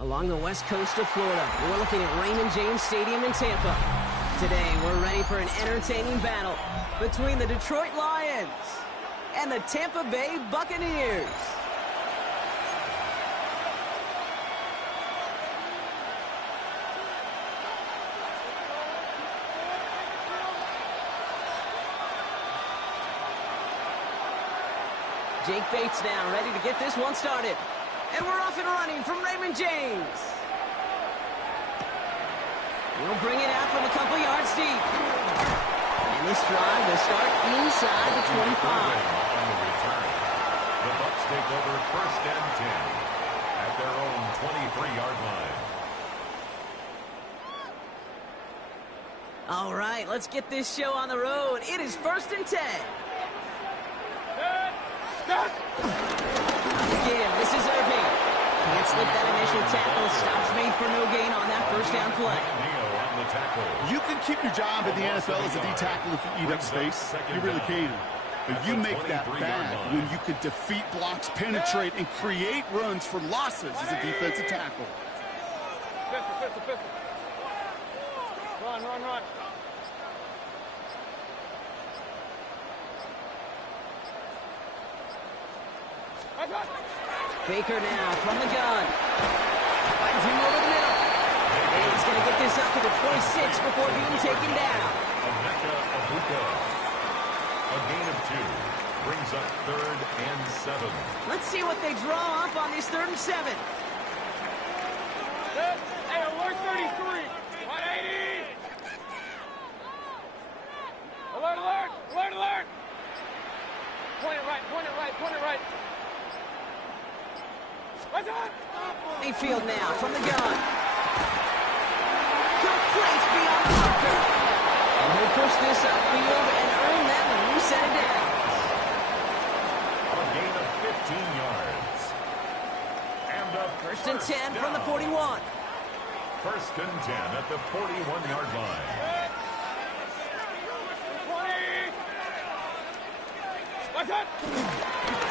along the west coast of Florida. We're looking at Raymond James Stadium in Tampa. Today, we're ready for an entertaining battle between the Detroit Lions and the Tampa Bay Buccaneers. Jake Bates now ready to get this one started. And we're off and running from Raymond James. He'll bring it out from a couple yards deep. And this drive will start inside the 25. On the return, the Bucs take over 1st and 10 at their own 23-yard line. All right, let's get this show on the road. It is 1st and 10. Again, this is Irving. Can't slip that initial tackle. Stops made for no gain on that first down play. You can keep your job in the NFL as a D-tackle if you eat up space. You really can. But you make that bad when you can defeat blocks, penetrate, and create runs for losses as a defensive tackle. Pistol. Run. Baker now from the gun. Finds him over the middle. And he's going to get this up to the 26 before being taken down. A gain of 2 brings up 3rd and 7. Let's see what they draw up on this 3rd and 7. Hey, alert 33. 180. Alert. Point it right. Mayfield now from the gun. Complete beyond the marker. And he'll push this upfield and earn that one. We set it down. A gain of 15 yards. And a 1st and 10 down. from the 41. 1st and 10 at the 41-yard line. 20.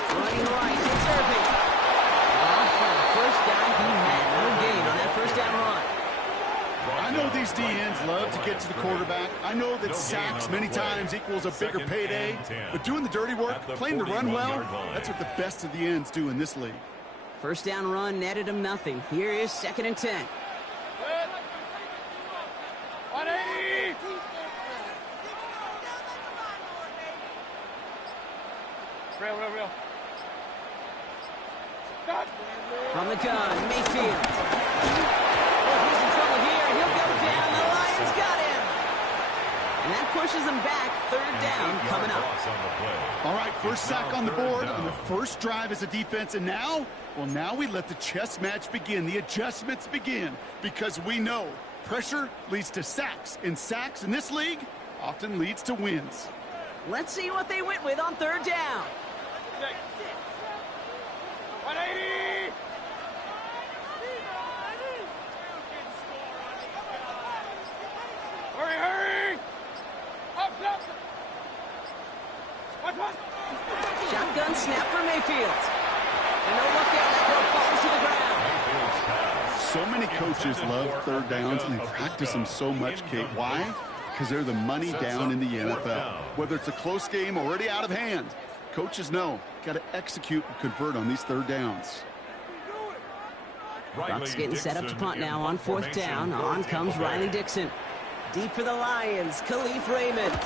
Running right, it's Irving. First down, he had no gain on that first down run. I know these D-ends love to get to the quarterback. I know that sacks many times equals a bigger payday. But doing the dirty work, playing the run well, that's what the best of the ends do in this league. First down run netted him nothing. Here is 2nd and 10. 180. Real. From the gun, Mayfield. Oh, he's in trouble here. He'll go down. The Lions got him. And that pushes them back. 3rd down coming up. All right, first sack on the board on the first drive as a defense. And now we let the chess match begin. The adjustments begin. Because we know pressure leads to sacks. And sacks in this league often leads to wins. Let's see what they went with on 3rd down. 180. Hurry. Up. Shotgun snap for Mayfield. And no look there, that throw falls to the ground. So many coaches love 3rd downs, and they practice them so much, Kate. Why? Because they're the money down in the NFL. Whether it's a close game already out of hand, coaches know, got to execute and convert on these 3rd downs. Bucs getting set up to punt now on 4th down. On comes Riley Dixon. Deep for the Lions, Khalif Raymond.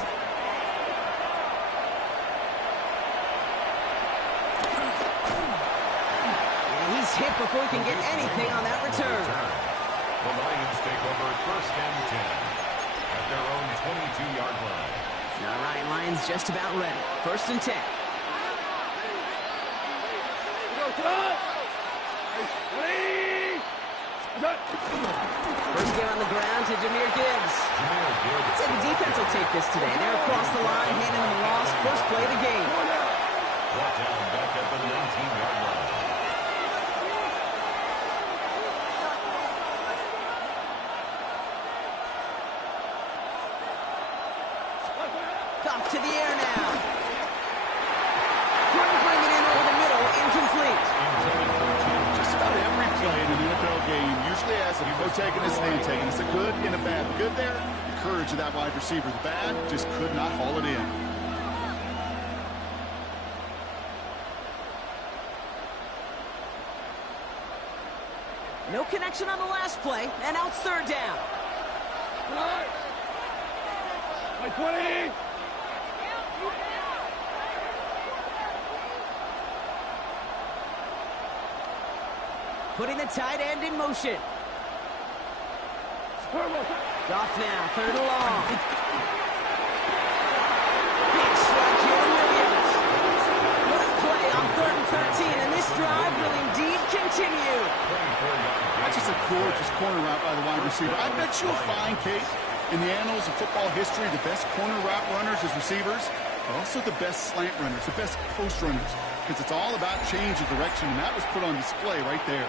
And he's hit before he can get anything on that return. The Lions take over 1st and 10 at their own 22-yard line. All right, Lions just about ready. 1st and 10. First game on the ground to Jahmyr Gibbs. I'd say the defense will take this today. They're across the line, handing them a loss. First play of the game. Brought down back at the 19-yard line. Off to the air now. Trying to bring it in over the middle, incomplete. Just about every play in an NFL game It's a protagonist and antagonist. A good and a bad. The good there, the courage of that wide receiver. The bad, just could not haul it in. No connection on the last play, and now it's third down. My 20. Putting the tight end in motion. Off now, third and long. Big strike here to Williams. What a play on 3rd and 13, and this drive will indeed continue. That's just a gorgeous corner route by the wide receiver. I bet you'll find, Kate, in the annals of football history, the best corner route runners as receivers are also the best slant runners, the best post runners, because it's all about change of direction, and that was put on display right there.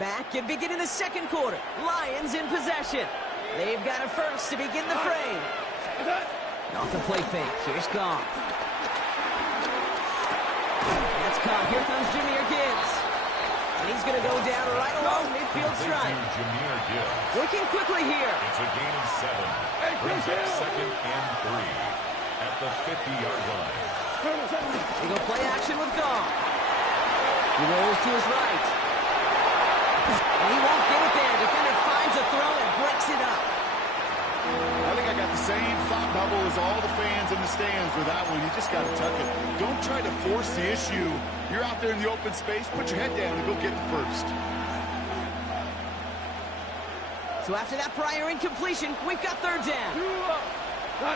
Back and beginning the second quarter. Lions in possession. They've got a first to begin the frame. Off the play fake. Here's Goff. That's caught. Here comes Jahmyr Gibbs. And he's going to go down right along midfield strike. Working quickly here. It's a gain of 7. Brings up 2nd and 3 at the 50-yard line. They go play action with Goff. He rolls to his right. And he won't get it there. Defender finds a throw and breaks it up. I think I got the same thought bubble as all the fans in the stands with that one. You just got to tuck it. Don't try to force the issue. You're out there in the open space. Put your head down and go get the first. So after that prior incompletion, we've got third down. They're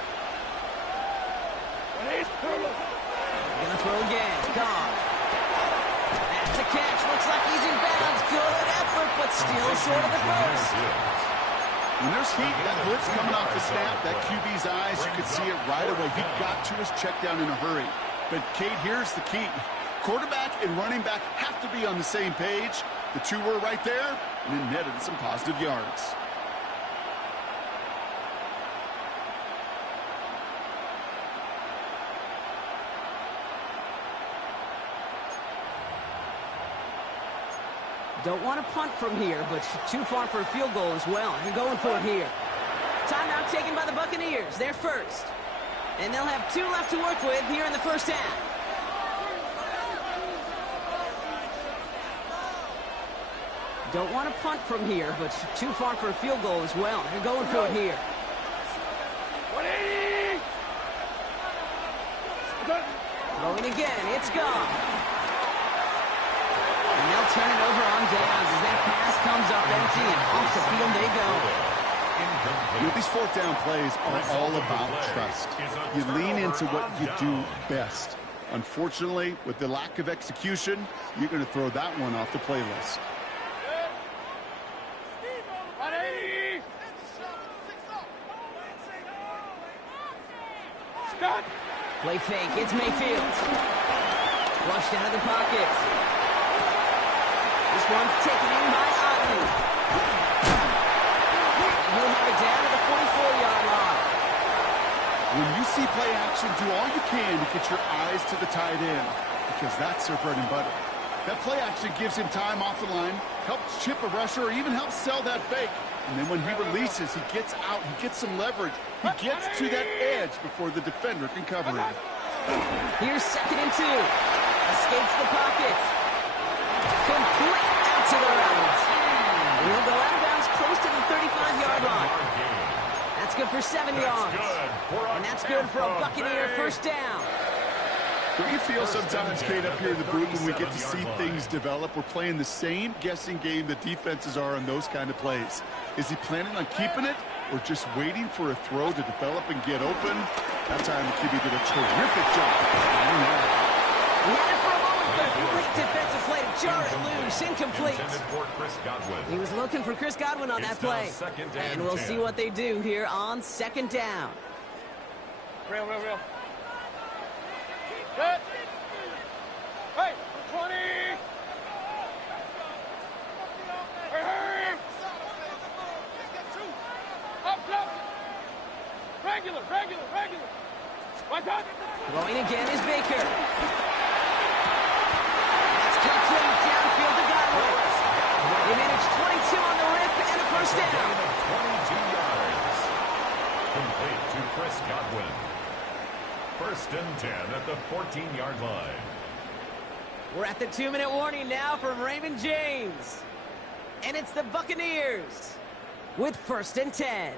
gonna throw again. Goff. That's a catch. Looks like he's in bounds. Good effort, but still short of the first. When there's heat, that blitz coming off the snap, that QB's eyes, you could see it right away. He got to his check down in a hurry. But, Kate, here's the key. Quarterback and running back have to be on the same page. The two were right there, and it netted some positive yards. Don't want to punt from here, but too far for a field goal as well. You're going for it here. Timeout taken by the Buccaneers. They're first. And they'll have 2 left to work with here in the first half. Don't want to punt from here, but too far for a field goal as well. You're going for it here. 180. Throwing again. It's gone. And they'll turn it over on downs as that pass comes up empty, and off the field they go. You know, these 4th down plays are all about trust. You lean into what you do best. Unfortunately, with the lack of execution, you're going to throw that one off the playlist. 180. Scott. Play fake. It's Mayfield. Flushed out of the pocket. This one's taken in by Otley. He'll have it down to the 44-yard line. When you see play action, do all you can to get your eyes to the tight end, because that's their bread and butter. That play action gives him time off the line, helps chip a rusher, or even helps sell that fake. And then when he releases, he gets out, he gets some leverage. He gets to that edge before the defender can cover him. Here's 2nd and 2. Escapes the pocket. Complete out to the right. And he'll go out of bounds close to the 35-yard line. That's good for 7 yards. And that's good for a Buccaneer first down. Don't you feel sometimes, Kate, up here in the booth when we get to see things develop? We're playing the same guessing game that defenses are on those kind of plays. Is he planning on keeping it or just waiting for a throw to develop and get open? That time the QB did a terrific job. He had it for a moment, but a great defensive play to jar it loose. Incomplete. He was looking for Chris Godwin on that play. And we'll see what they do here on 2nd down. Real. Good. Hey, 20. Hurry. Regular. Watch out. Throwing again is Baker. That's complete downfield to Godwin. They managed 22 on the rip and a first down. 22 yards. Complete to Chris Godwin. First and 10 at the 14-yard line. We're at the 2-minute warning now from Raymond James. And it's the Buccaneers with first and 10.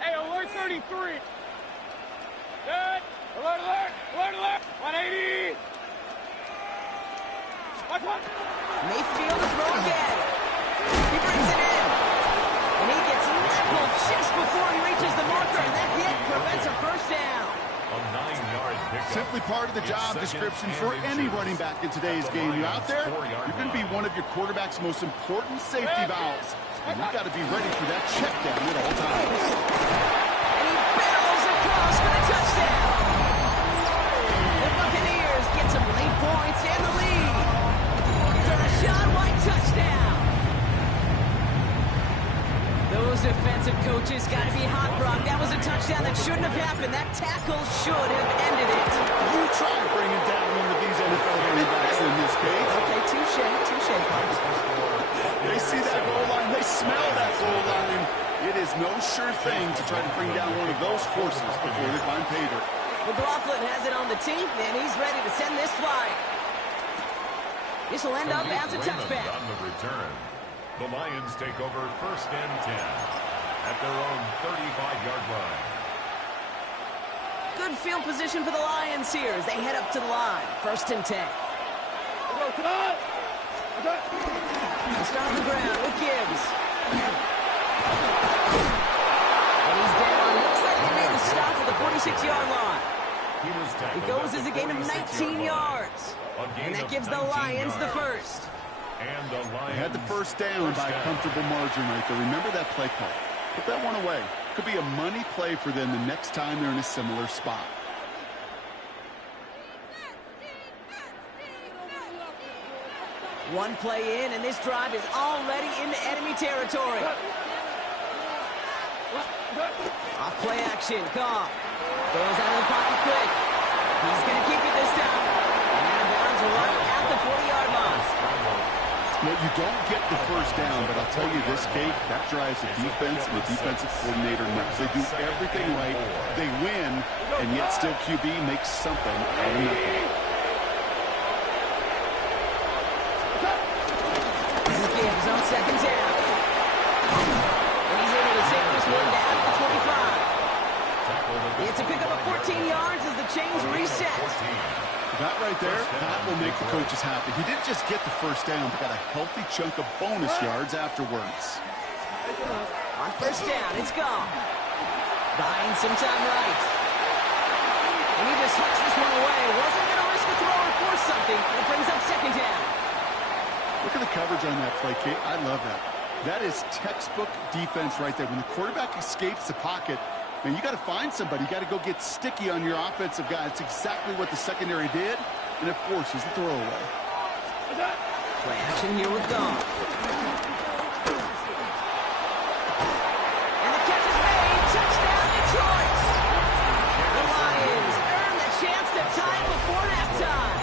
Hey, alert 33. Good. Alert. 180. Watch one. Mayfield to throw again. He brings it in. And he gets leveled just before he reaches the marker. And that hit prevents a first down. A 9-yard pickup. Simply part of the job description for any running back in today's game. You're out there, you're going to be one of your quarterback's most important safety valves. And you've got to be ready for that check down at all times. And he barrels across for the touchdown. The Buccaneers get some late points and the lead. It's a Rachaad White touchdown. Those defensive coaches got to be hot, Brock. That was a touchdown that shouldn't have happened. That tackle should have ended it. You try bringing down one of these NFL running backs in this case. Okay, touche, Pops. They see that goal line. They smell that goal line. It is no sure thing to try to bring down one of those horses before they find pay dirt. McLaughlin has it on the team, and he's ready to send this flying. This will end up as a touchback. On the return, the Lions take over first and 10 at their own 35-yard line. Good field position for the Lions here as they head up to the line. First and 10. Come on. Start on the ground with Gibbs. And he's down. Looks like he made the stop at the 46-yard line. It goes as a gain of 19 yards. And that gives the Lions the first. And the Lions They had the first down by a comfortable margin right there. Remember that play call. Put that one away. Could be a money play for them the next time they're in a similar spot. One play in, and this drive is already into enemy territory. Off play action, Goff. Goes out of the pocket quick. He's going to keep it this time. And out of bounds right at the 40-yard line. Well, you don't get the first down, but I'll tell you this, Kate, that drives the defense and the defensive coordinator nuts. They do everything right. They win, and yet still QB makes something out of nothing. This is Gibbs on second down. And he's able to take this one down to the 25. It's a pickup of 14 yards as the chains reset. That right there, that will make the coaches happy. He didn't just get the first down, but got a healthy chunk of bonus yards afterwards. On first down, it's gone. Buying some time right. And he just hooks this one away. Wasn't going to risk a throw or force something. It brings up second down. Look at the coverage on that play, Kate. I love that. That is textbook defense right there. When the quarterback escapes the pocket, man, you got to find somebody. You got to go get sticky on your offensive guy. It's exactly what the secondary did, and it forces the throwaway. Play action here with Goff. And the catch is made. Touchdown, Detroit. The Lions earn the chance to tie it before halftime.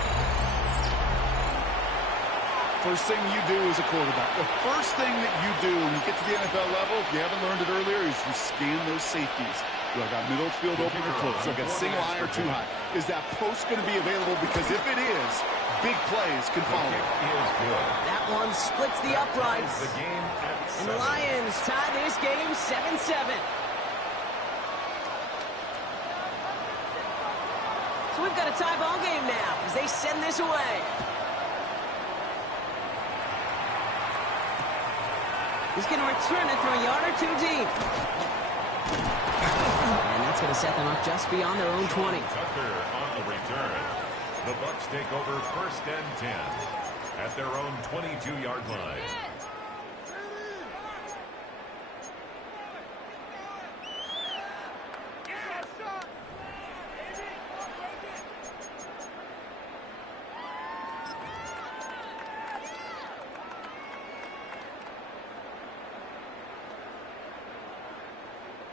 First thing you do as a quarterback, the first thing that you do when you get to the NFL level, if you haven't learned it earlier, is you scan those safeties. Do I got middle field open or close? Do I got single high or too high? Is that post going to be available? Because if it is, big plays can follow. That one splits the uprights. And the Lions tie this game 7-7. So we've got a tie ball game now as they send this away. He's going to return it from a yard or two deep. And that's going to set them up just beyond their own 20. Tucker on the return. The Bucs take over first and 10 at their own 22-yard line.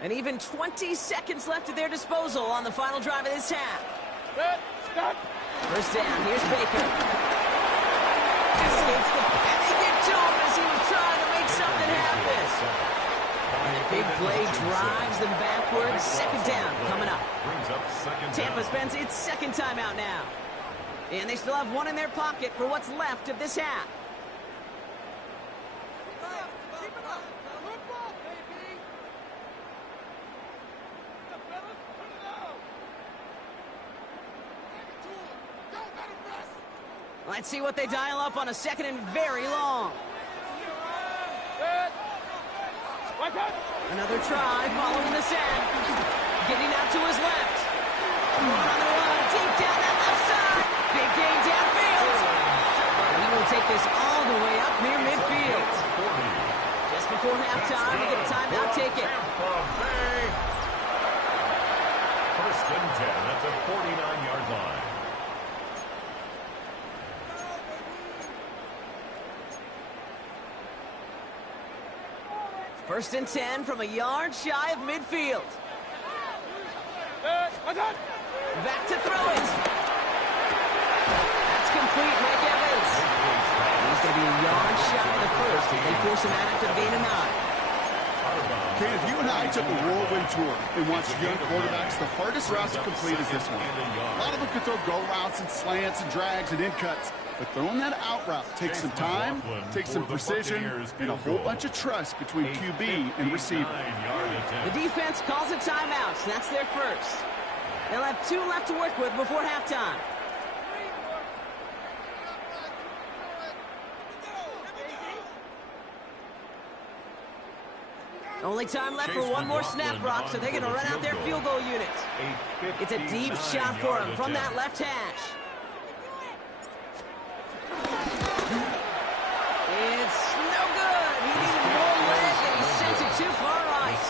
And even 20 seconds left at their disposal on the final drive of this half. Stop. First down, here's Baker. Escapes the... And they get to him as he was trying to make something happen. And a big play drives them backwards. Second down coming up. Tampa spends its second timeout now. And they still have one in their pocket for what's left of this half. Let's see what they dial up on a second and very long. Another try following the sack. Getting out to his left. On the run, deep down that left side. Big gain downfield. He will take this all the way up near midfield. Just before halftime, we get a timeout ticket. First and 10 at the 49-yard line. First and 10 from a yard shy of midfield. Back to throw it. That's complete, Mike Evans. He's going to be a yard shy of the first as they force him out after the gain of 9. Ken, if you and I took a whirlwind tour and watched young quarterbacks, the hardest route to complete is this one. A lot of them can throw go routes and slants and drags and in cuts. But throwing that out route takes some time, takes some precision, and a whole bunch of trust between QB and receiver. The defense calls a timeout, so that's their first. They'll have 2 left to work with before halftime. Only time left for one more snap, Brock, so they're going to run out their field goal unit. It's a deep shot for him from that left hash. It's no good. He needed more leg, and he sent it too far right.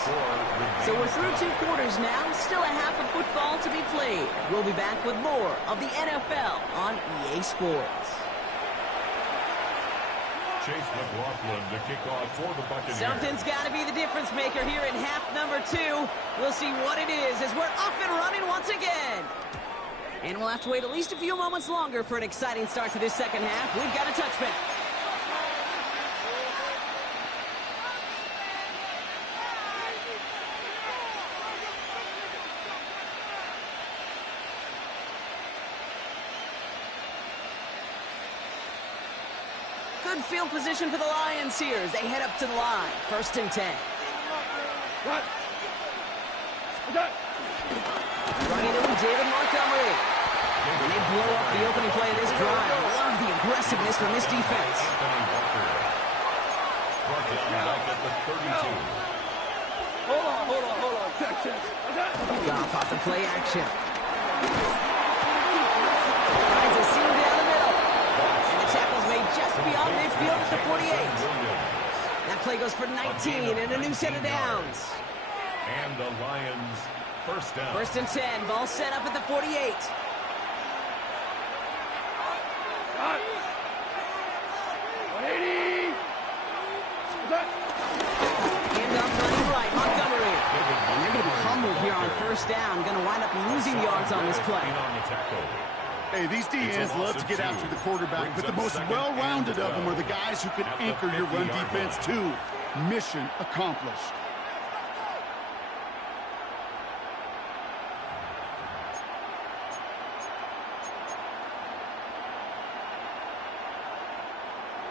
So we're through 2 quarters now. Still a half of football to be played. We'll be back with more of the NFL on EA Sports. Chase McLaughlin to kick off for the Buccaneers. Something's got to be the difference maker here in half number 2. We'll see what it is as we're up and running once again. And we'll have to wait at least a few moments longer for an exciting start to this second half. We've got a touchback. Good field position for the Lions here as they head up to the line. First and 10. Running in with David Montgomery. And they blow up the opening play of this drive. Love the aggressiveness from this defense. Hold on. Check. Goff off the play action. Finds a seam down the middle. And the tackle's made just beyond midfield at the 48. That play goes for 19 and a new set of downs. And the Lions first down. First and 10. Ball set up at the 48. Montgomery. And they're going to be humbled here on first down. Going to wind up losing yards on this play. Hey, these DNs love to get after the quarterback, but the most well-rounded of them are the guys who can anchor your run defense too. Mission accomplished.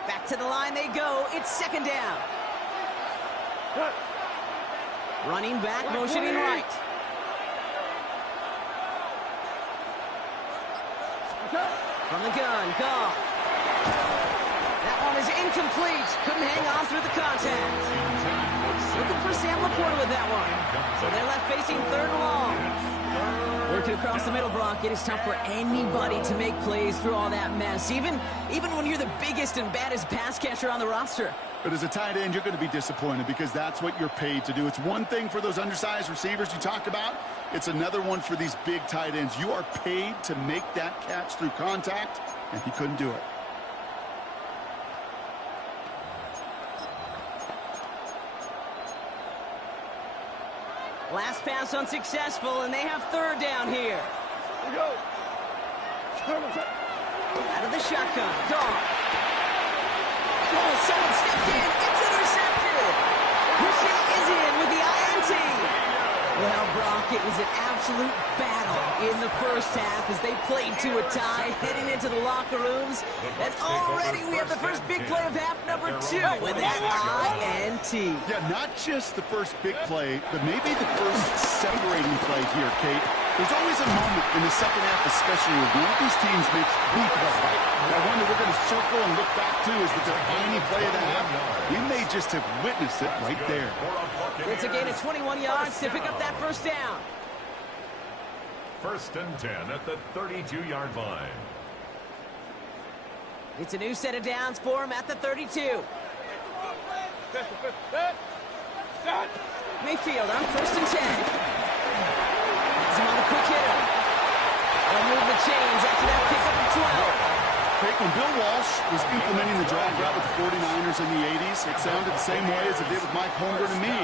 Back to the line they go. It's second down. Running back, motioning right. From the gun, Goff. That one is incomplete. Couldn't hang on through the contact. Looking for Sam Laporta with that one. So they're left facing third and long. Working across the middle, Brock. It is tough for anybody to make plays through all that mess, even when you're the biggest and baddest pass catcher on the roster. But as a tight end, you're going to be disappointed because that's what you're paid to do. It's one thing for those undersized receivers you talk about. It's another one for these big tight ends. You are paid to make that catch through contact, and he couldn't do it. Last pass unsuccessful, and they have third down here. Here we go. Out of the shotgun. Goff. Oh, someone stepped in. It's intercepted. Christian is in with the INT. Well, Brock, it was an absolute battle in the first half as they played to a tie, heading into the locker rooms. And already we have the first big play of half number 2 with that INT. Yeah, not just the first big play, but maybe the first separating play here, Kate. There's always a moment in the second half, especially when one of these teams makes big play, right? That one that we're going to circle and look back to is the defining play of the half. We may just have witnessed it right there. It's a gain of 21 yards to pick up that first down. 1st and 10 at the 32-yard line. It's a new set of downs for him at the 32. Mayfield on 1st and 10. He's on the quick hitter. They'll move the chains after that pickup of 12. Craig, when Bill Walsh was implementing the drag route with the 49ers in the 80s, it sounded the same way as it did with Mike Holmgren and me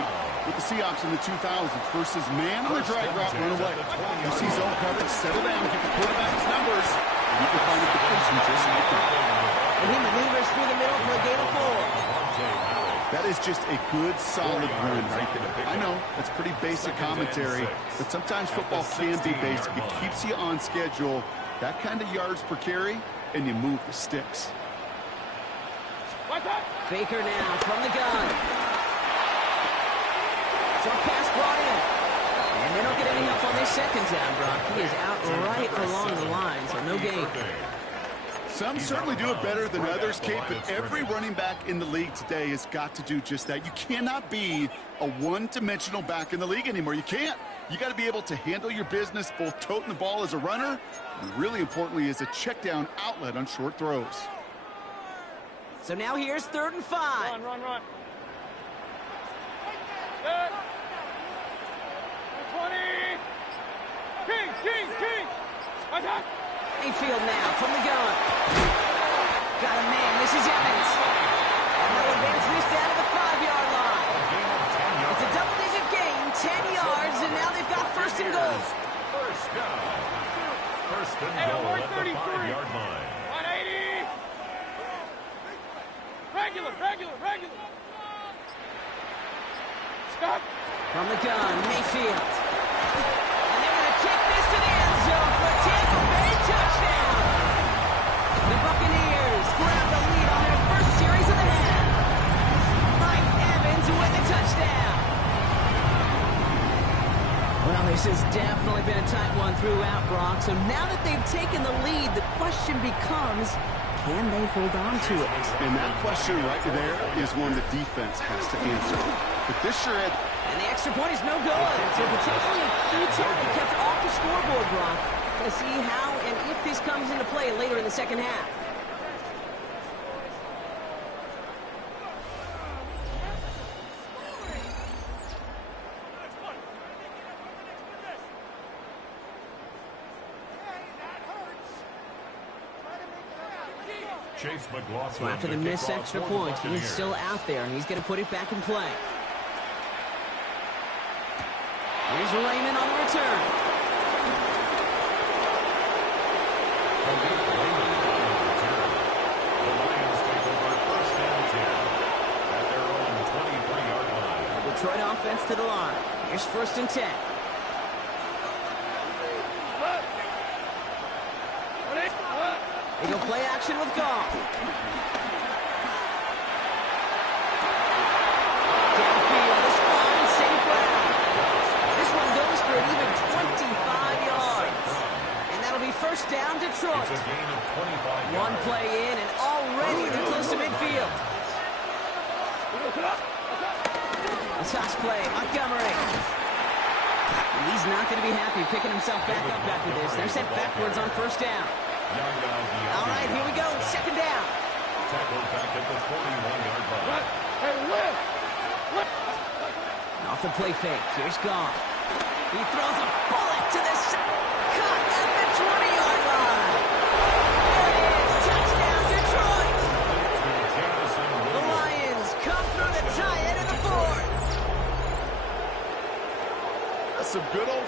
with the Seahawks in the 2000s. Versus man on the drag route, run away. You see zone coverage, settle down, get the quarterback's numbers, and you can find a deflection just like that. And he maneuvers through the middle for a gain of 4. That is just a good, solid run right there. I know, that's pretty basic commentary, but sometimes football can be basic. It keeps you on schedule. That kind of yards per carry, and you move the sticks. Baker now from the gun. Short pass brought in. And they don't get any help on this second down, Brock. He is out right along the line, so no gain. Some certainly do it better than others, Kate, but every running back in the league today has got to do just that. You cannot be a one-dimensional back in the league anymore. You can't. You got to be able to handle your business, both toting the ball as a runner, and really importantly as a check-down outlet on short throws. So now here's 3rd and 5. Run. 20. King. Attack. Mayfield now from the gun. Got a man. This is Evans. And they'll advance this down to the 5-yard line. It's a double-digit gain, 10 yards, and now they've got 1st and goal. First down. 1st and goal at the 5-yard line. 180. Regular. Stop. From the gun, Mayfield. And they're going to kick this to the end zone for a Tampa Bay touchdown. The Buccaneers grab the lead on their first series of the half. Mike Evans with the touchdown. Well, this has definitely been a tight one throughout, Brock. So now that they've taken the lead, the question becomes, can they hold on to it? And that question right there is one the defense has to answer. But this sure had... And the extra point is no good. So potentially a key target kept off the scoreboard, Brock. Going to see how and if this comes into play later in the second half. Chase McLaughlin. So after the missed extra point, he's still out there, and he's going to put it back in play. Here's Raymond on the return. The Lions take over 1st and 10 at their own 23-yard line. Detroit offense to the line. Here's 1st and 10. They go play action with Goff. Downfield, this fine St. Brown. This one goes for an even 25 yards. And that'll be 1st down, Detroit. It's a gain of 25 yards. One play in, and already they're close to midfield. The toss play, Montgomery. And he's not going to be happy picking himself back up after this. They're sent backwards on 1st down. All right, here we go. 2nd down. Tackled back at the 41-yard line. Off the play fake. Here's Goff. He throws a bullet to the cut at the 20-yard line. There it is. Touchdown, Detroit. The Lions come through to tie it in the 4th.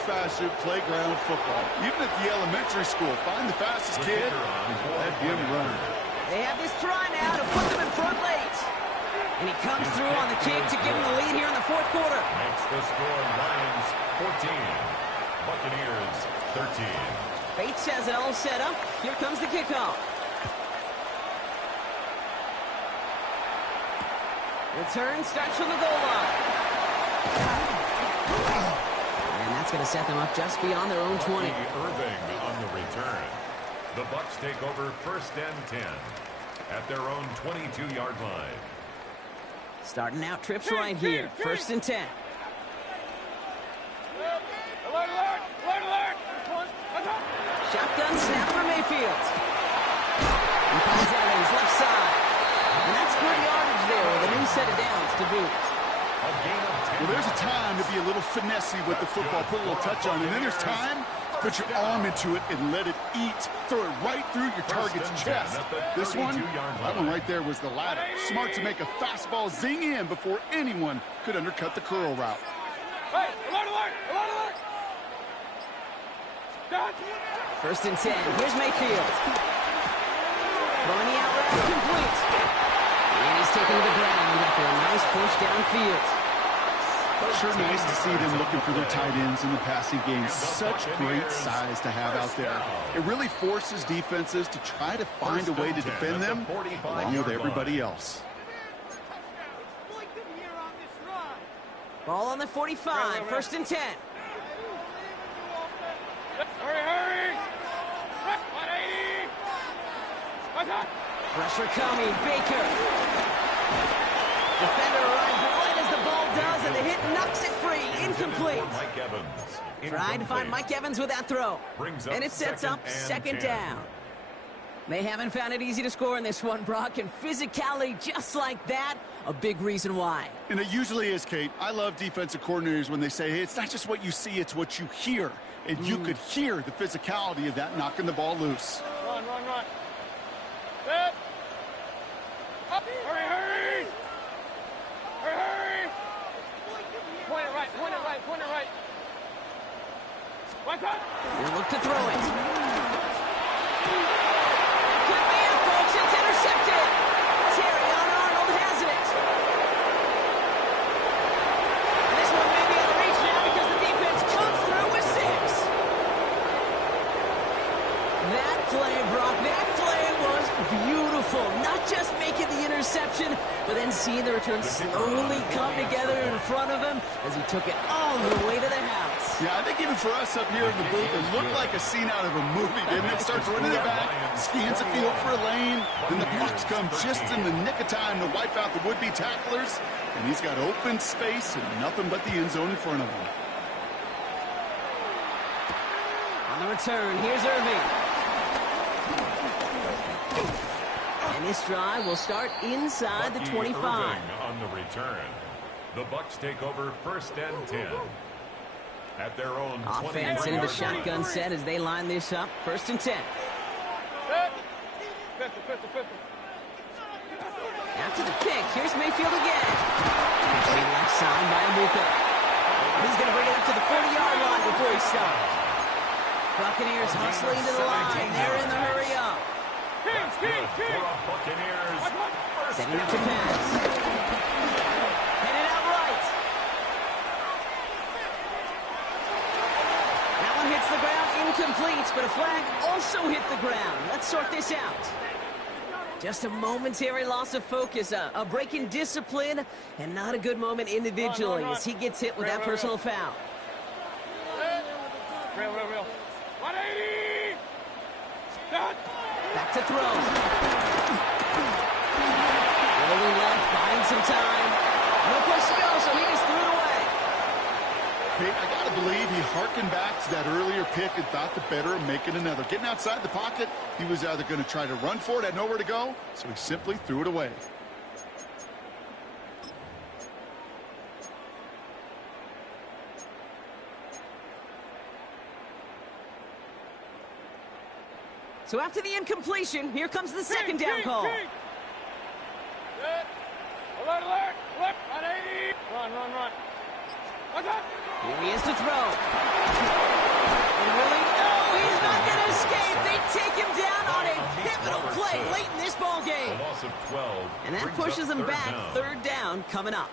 old-fashioned playground football. Even at the elementary school, find the fastest kid and let him run. They have this try now to put them in front late. And he comes through on the kick to give them the lead here in the fourth quarter. Makes the score Lions 14, Buccaneers 13. Bates has it all set up. Here comes the kickoff. Return starts from the goal line. And that's going to set them up just beyond their own 20. Irving on the return. The Bucs take over first and 10 at their own 22-yard line. Starting out trips right here. First and 10. Alert, alert, alert, alert. Shotgun snap for Mayfield. He finds Evans left side. And that's good yardage there with a new set of downs to boot. Well, there's a time to be a little finessey with the football, put a little touch on it. And then there's time to put your arm into it and let it eat. Throw it right through your target's chest. This one, that one right there was the latter. Smart to make a fastball zing in before anyone could undercut the curl route. Hey, alert, alert, alert, alert. Done. First and 10. Here's Mayfield. Throwing the out route complete. And he's taken to the ground after a nice push downfield. Sure nice to see them looking for their tight ends in the passing game. Such great size to have out there. It really forces defenses to try to find a way to defend them along with everybody else. Ball on the 45. First and 10. Hurry, hurry. 180. What's up? Pressure coming. Baker. Defender arrives right as the ball does, and the hit knocks it free. Incomplete. Mike Evans. Trying to find Mike Evans with that throw. And it sets up second down. They haven't found it easy to score in this one, Brock, and physicality just like that, a big reason why. And it usually is, Kate. I love defensive coordinators when they say, hey, it's not just what you see, it's what you hear. And you could hear the physicality of that knocking the ball loose. Run, run, run. Set. Up. Hurry, hurry. Hurry, hurry. Point it right, point it right, point it right. What's up? He'll look to throw it. Could be it, folks. It's intercepted. Terry on Arnold has it. And this one may be out of reach now because the defense comes through with 6. That play, Brock, that play was beautiful. Not just making the interception, but then seeing the return slowly come together in front of him as he took it all the way to the house. Yeah, I think even for us up here in the booth, it looked like a scene out of a movie, didn't it? Starts running it back, scans the field for a lane, then the Bucs come just in the nick of time to wipe out the would-be tacklers, and he's got open space and nothing but the end zone in front of him. On the return, here's Irving. And this drive will start inside the 25. On the return. The Bucs take over first and 10 at their own 20. Offense into the shotgun set as they line this up. First and 10. Set. Pistol, pistol, pistol. After the pick, here's Mayfield again. Actually left side by Amuka. He's going to bring it up to the 40-yard line before he stops. Buccaneers hustling to the line. They're in the hurry up. Kings, Kings, Kings. Buccaneers. Setting up to pass. Headed out right. That one hits the ground incomplete, but a flag also hit the ground. Let's sort this out. Just a momentary loss of focus, a break in discipline, and not a good moment individually as he gets hit with that personal foul. Real, real, real. 180. Done. Back to throw. Rolling left, buying some time. No place to go, so he just threw it away. Hey, I got to believe he harkened back to that earlier pick and thought the better of making another. Getting outside the pocket, he was either going to try to run for it, had nowhere to go, so he simply threw it away. So after the incompletion, here comes the second down call. Set. Alert, alert, alert. 180. Run, run, run. Here he is to throw. And really, no, he's not going to escape. They take him down on a pivotal play late in this ball game. A loss of 12. And that pushes them back. Third down coming up.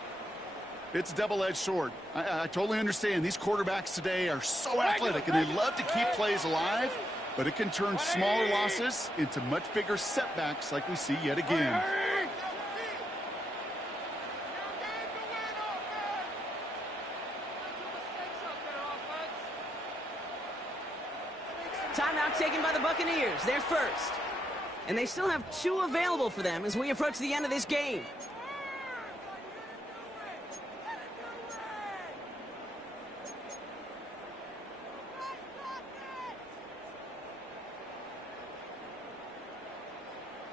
It's a double-edged sword. I totally understand. These quarterbacks today are so athletic, and they love to keep plays alive, but it can turn smaller losses into much bigger setbacks like we see yet again. Timeout taken by the Buccaneers. They're first. And they still have 2 available for them as we approach the end of this game.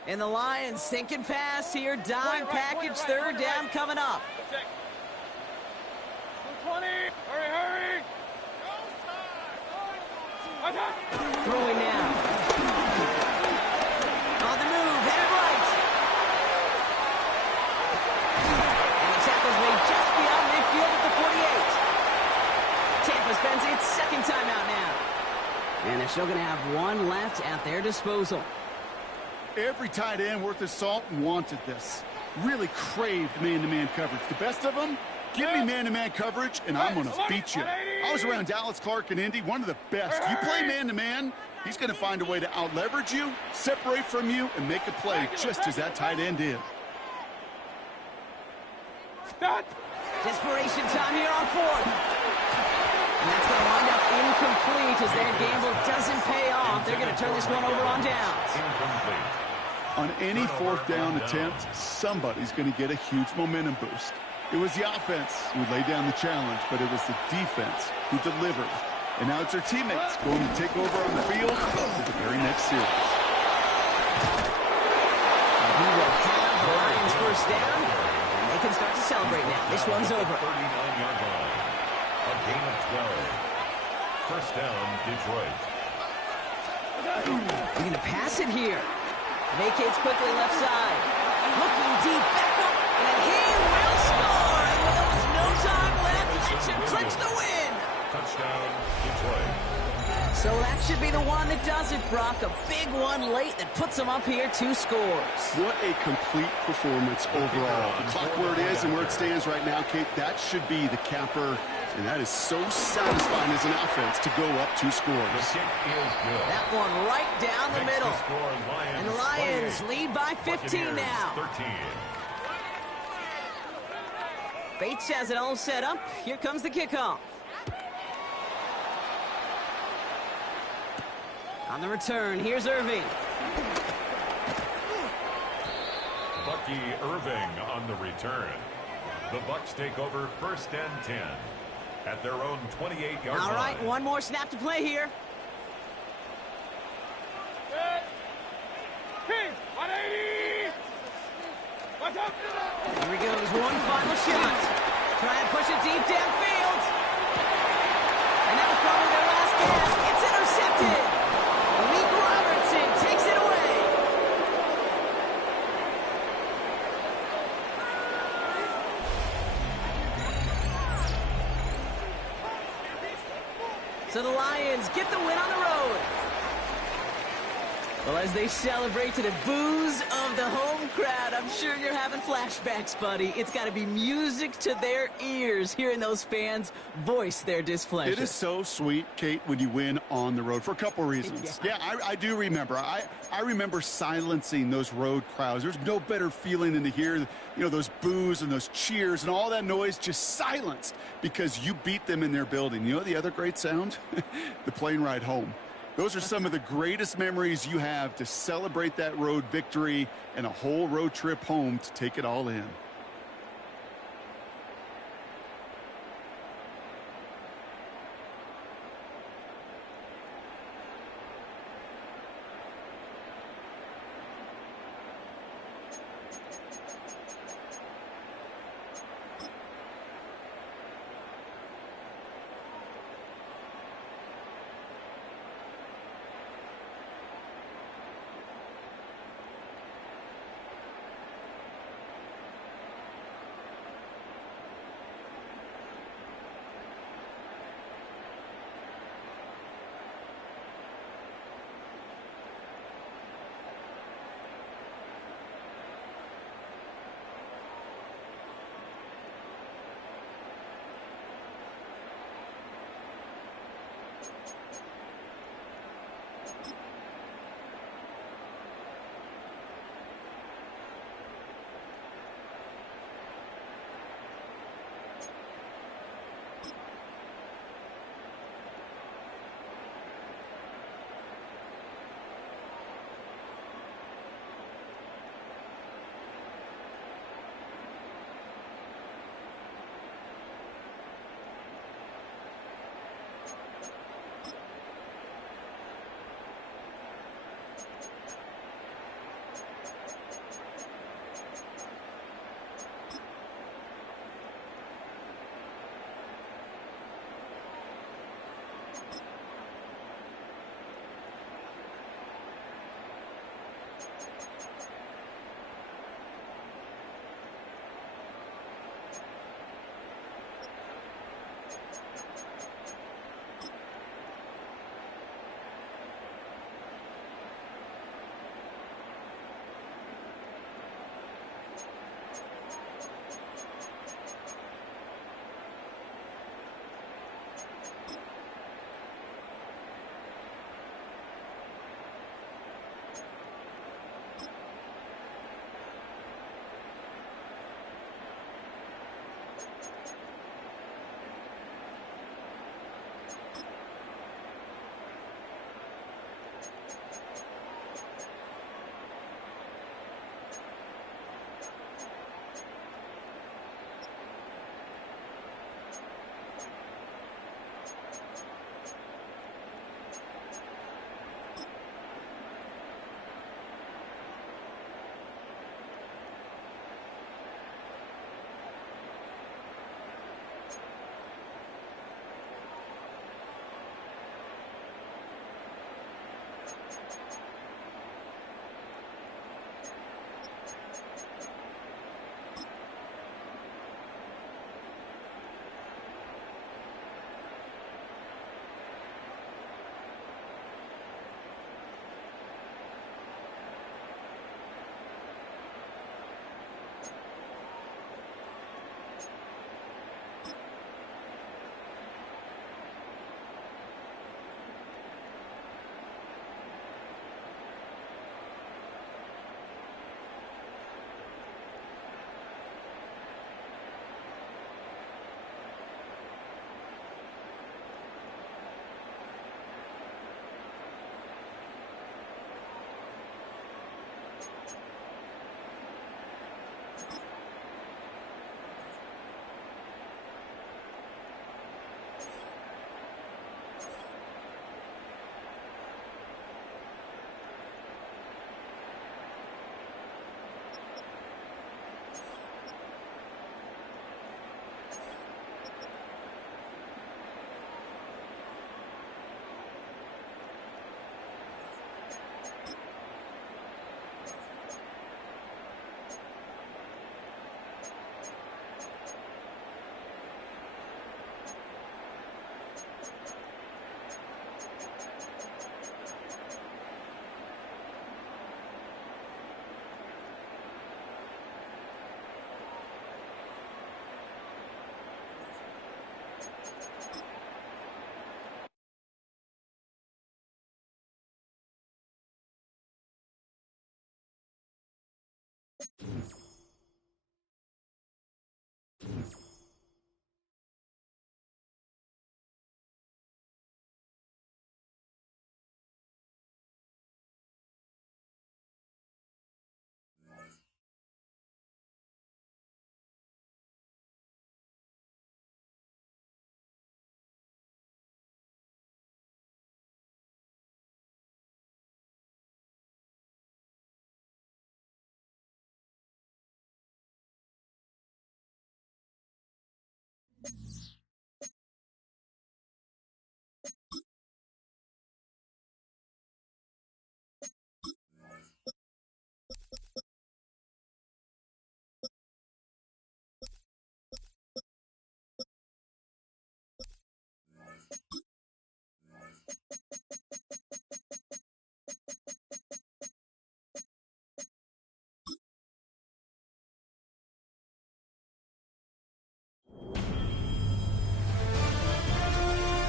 And the Lions thinking pass here. Dime package, third down coming up. 20. Hurry. Throwing now. On the move, headed right. And the tackle's made just beyond midfield at the 48. Tampa spends its second timeout now. And they're still going to have 1 left at their disposal. Every tight end worth his salt wanted this. Really craved man-to-man coverage. The best of them, give me man-to-man coverage, and I'm going to beat you. I was around Dallas Clark and Indy, one of the best. You play man-to-man, he's going to find a way to out-leverage you, separate from you, and make a play just as that tight end did. Desperation time here on 4th. And that's going to wind up incomplete as their gamble doesn't pay off. They're going to turn this one over on downs. Incomplete. On any 4th down attempt, somebody's going to get a huge momentum boost. It was the offense who laid down the challenge, but it was the defense who delivered. And now it's their teammates going to take over on the field for the very next series. He will have the Lions first down, and they can start to celebrate now. This one's over. 39-yard line. A gain of 12. First down, Detroit. They're going to pass it here. Vacates quickly left side. Looking deep, back up, and he will score. And with almost no time left, that should clinch the win. Touchdown, Detroit. So that should be the one that does it, Brock. A big one late that puts them up here 2 scores. What a complete performance overall. The clock where it is and where it stands right now, Kate, that should be the capper. And that is so satisfying as an offense to go up 2 scores. The kick is good. That one right down the Makes middle. the score Lions And the Lions 28. lead by 15 Buccaneers now. 13. Bates has it all set up. Here comes the kickoff. On the return, here's Irving. Bucky Irving on the return. The Bucs take over first and 10 at their own 28-yard line. All right, one more snap to play here. 180. What's up? Here he goes, one final shot. Try and push it deep downfield. And that was probably their last gasp. It's intercepted. Malik Robertson takes it away. So the Lions get the win on the road. Well, as they celebrate to the boos of the home crowd, I'm sure you're having flashbacks, buddy. It's got to be music to their ears, hearing those fans voice their displeasure. It is so sweet, Kate, when you win on the road for a couple reasons. Yeah, I do remember. I remember silencing those road crowds. There's no better feeling than to hear, those boos and those cheers and all that noise just silenced because you beat them in their building. You know the other great sound? The plane ride home. Those are some of the greatest memories you have to celebrate that road victory and a whole road trip home to take it all in.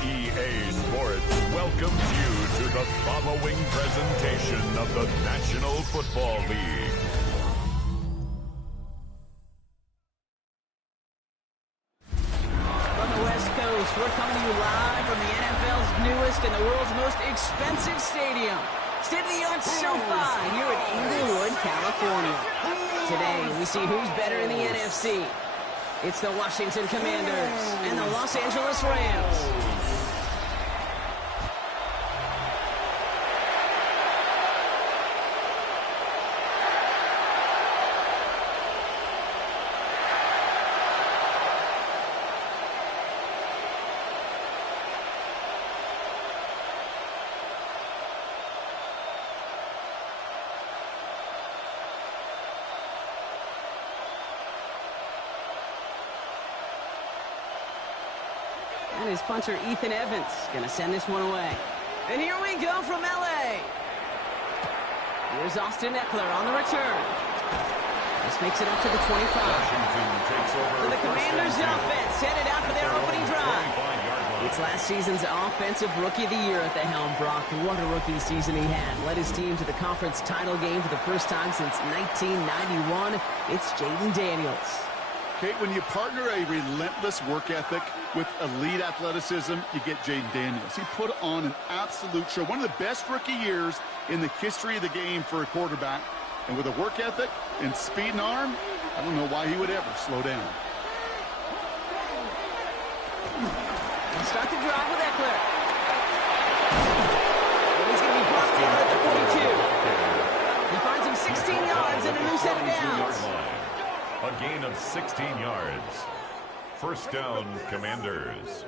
EA Sports welcomes you to the following presentation of the National Football League. From the West Coast, we're coming to you live from the NFL's newest and the world's most expensive stadium. State-of-the-art SoFi here at Inglewood, California. Today, we see who's better in the NFC. It's the Washington Commanders and the Los Angeles Rams. And his punter, Ethan Evans, going to send this one away. And here we go from L.A. Here's Austin Eckler on the return. This makes it up to the 25. So the Commanders' offense headed out for their opening drive. It's last season's Offensive Rookie of the Year at the helm, Brock. What a rookie season he had. Led his team to the conference title game for the first time since 1991. It's Jaden Daniels. Kate, when you partner a relentless work ethic with elite athleticism, you get Jaden Daniels. He put on an absolute show. One of the best rookie years in the history of the game for a quarterback. And with a work ethic and speed and arm, I don't know why he would ever slow down. He'll start the drive with Eckler. And he's going to be brought down at the 42. He finds him 16 yards and a new set of downs. A gain of 16 yards. First down, Commanders.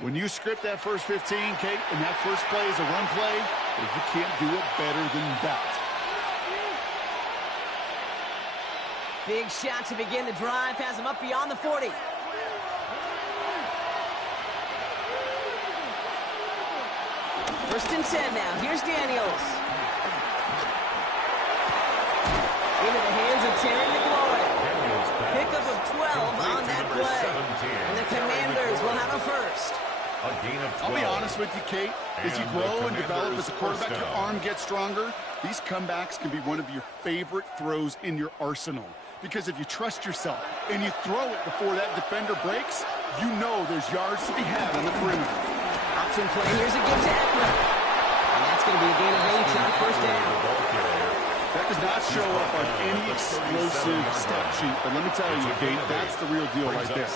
When you script that first 15, Kate, and that first play is a run play, you can't do it better than that. Big shot to begin the drive. Has him up beyond the 40. First and 10 now. Here's Daniels. Into the hands of Terry McLaurin. Pickup of 12 on that play. And the Commanders will have a first. A gain of 12. I'll be honest with you, Kate. As you grow and develop as a quarterback, your arm gets stronger. These comebacks can be one of your favorite throws in your arsenal. Because if you trust yourself and you throw it before that defender breaks, you know there's yards to be had on the perimeter. Option play. Here's a give to Eckler. And that's going to be a gain of 8 on first down. That does not show up on any explosive stat sheet, but let me tell you, Kate, that's the real deal right there.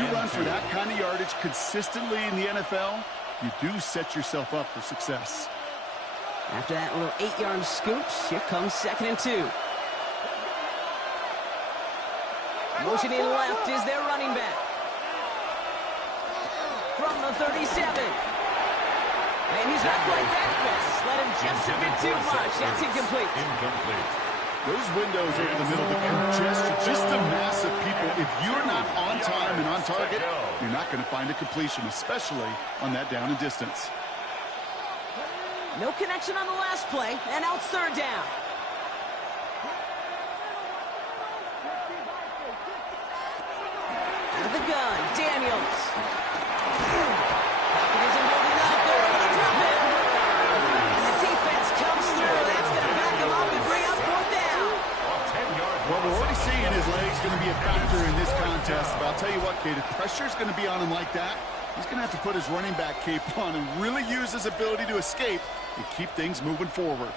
You run for that kind of yardage consistently in the NFL, you do set yourself up for success. After that little 8-yard scooch, here comes 2nd and 2. Motioning left is their running back. From the 37. And he's not quite that fast. Let him just a bit too much. That's incomplete. Those windows over the middle, the congestion, just the mass of people. If you're not on time and on target, you're not going to find a completion, especially on that down and distance. No connection on the last play, and now it's 3rd down. Out of the gun, Daniels. Pocket isn't holding up. They're able to drop it. And the defense comes through. That's going to back him up and bring up 4th down. seeing his legs going to be a factor in this contest. But I'll tell you what, Kate, if pressure's going to be on him like that, he's going to have to put his running back cape on and really use his ability to escape and keep things moving forward.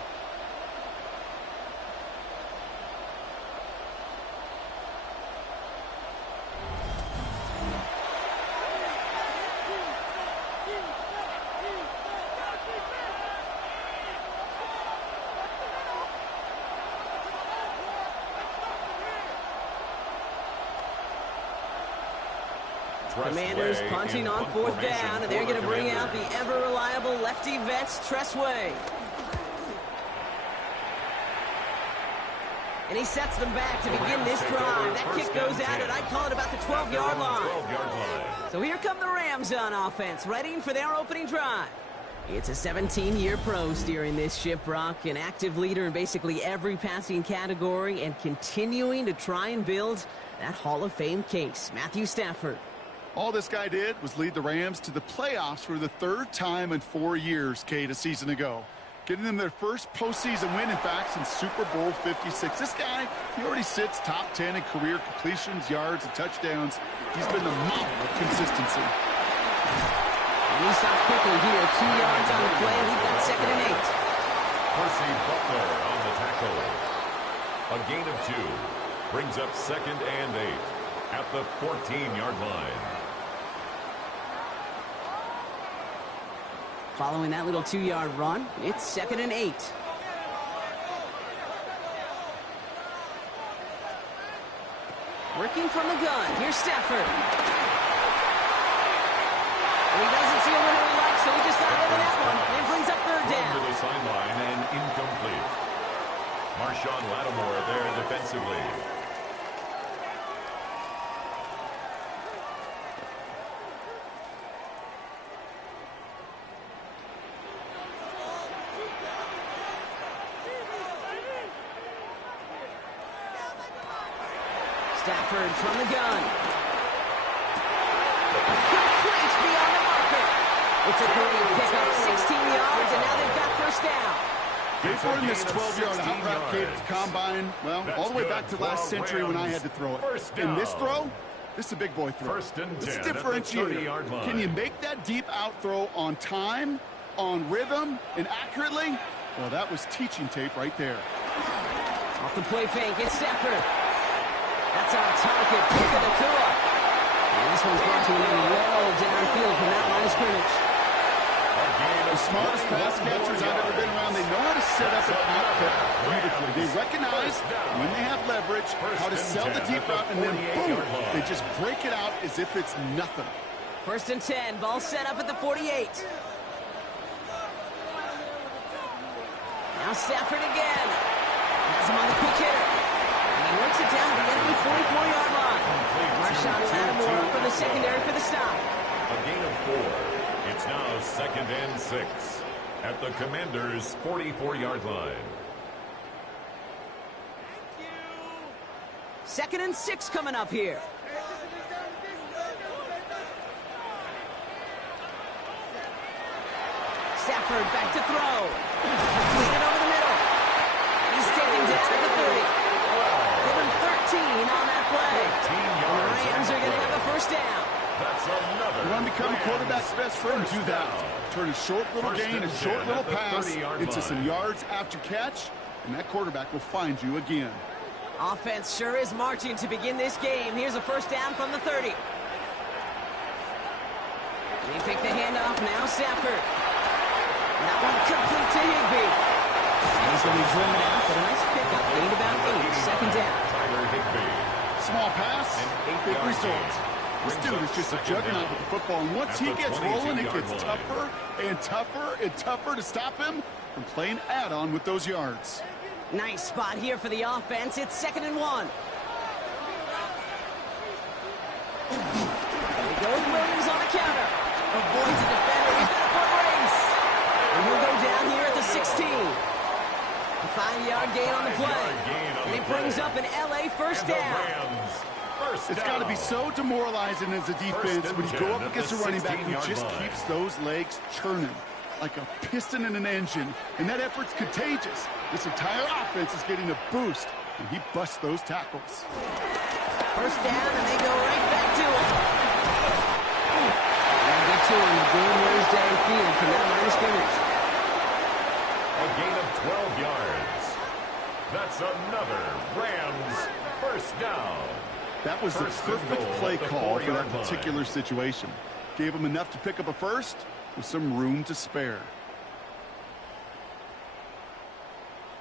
Commanders punting on 4th down, and they're going to bring out the ever-reliable lefty vets, Tressway. And he sets them back to begin this drive. That kick goes out, and I'd call it about the 12-yard line. So here come the Rams on offense, readying for their opening drive. It's a 17-year pro steering this ship, Brock, an active leader in basically every passing category and continuing to try and build that Hall of Fame case. Matthew Stafford. All this guy did was lead the Rams to the playoffs for the 3rd time in 4 years, Kate, a season ago. Getting them their first postseason win, in fact, since Super Bowl 56. This guy, he already sits top 10 in career completions, yards, and touchdowns. He's been the model of consistency. And he stops quickly here. 2 yards on the play. We've got 2nd and 8. Percy Butler on the tackle. A gain of 2. Brings up 2nd and 8 at the 14-yard line. Following that little 2-yard run, it's 2nd and 8. Working from the gun. Here's Stafford. And he doesn't see a winner he likes, so he just got rid of that one. And brings up 3rd down. To the sideline and incomplete. Marshawn Lattimore there defensively. Stafford from the gun. Complete beyond the marker. It's a great pickup, 16 yards, and now they've got 1st down. They've run this 12-yard out route, Kate, at the combine, well, all the way back to last century when I had to throw it. And this throw, this is a big boy throw. This is differentiator. Can you make that deep out throw on time, on rhythm, and accurately? Well, that was teaching tape right there. Off the play fake, it's Stafford. That's our target, pick of the Kua. And this one's brought to an end well downfield from that line of scrimmage. The smartest pass catchers I've ever been around, they know how to set up an output beautifully. They recognize when they have leverage, how to sell the deep route, and then boom, they just break it out as if it's nothing. 1st and 10, ball set up at the 48. Now Stafford again. Has him on the quick hitter. And he works it down to the enemy 44-yard line. Marshawn Lattimore up for the secondary for the stop. A gain of 4. It's now 2nd and 6 at the Commanders' 44-yard line. 2nd and 6 coming up here. Stafford back to throw. Completed over the middle. And he's taken down at the 30. Give him 13 on that play. And the Rams are going to have a 1st down. That's another. You want to become a quarterback's best friend, do that. Turn a short little gain, a short little pass into some yards after catch, and that quarterback will find you again. Offense sure is marching to begin this game. Here's a 1st down from the 30. They pick the handoff now, Stafford. That one complete to Higbee. And he's going to be driven out, but a nice pickup. Gained about 8, 2nd down. Tyler Higbee. Small pass, big result. This dude is just a juggernaut with the football, and once he gets rolling, it gets tougher and tougher and tougher to stop him from playing add-on with those yards. Nice spot here for the offense. It's 2nd and 1. There he goes, Williams on the counter. Avoids the defender. He's got a foot race. And he'll go down here at the 16. A 5-yard gain on the play. And it brings up an LA 1st down. It's got to be so demoralizing as a defense when you go up against a running back who just keeps those legs churning. like a piston in an engine, and that effort's contagious. This entire offense is getting a boost, and he busts those tackles. First down, and they go right back to it. And get to him, a good ways downfield from that line of scrimmage. A gain of 12 yards. That's another Rams first down. That was the perfect play call for that particular situation. Gave him enough to pick up a first with some room to spare.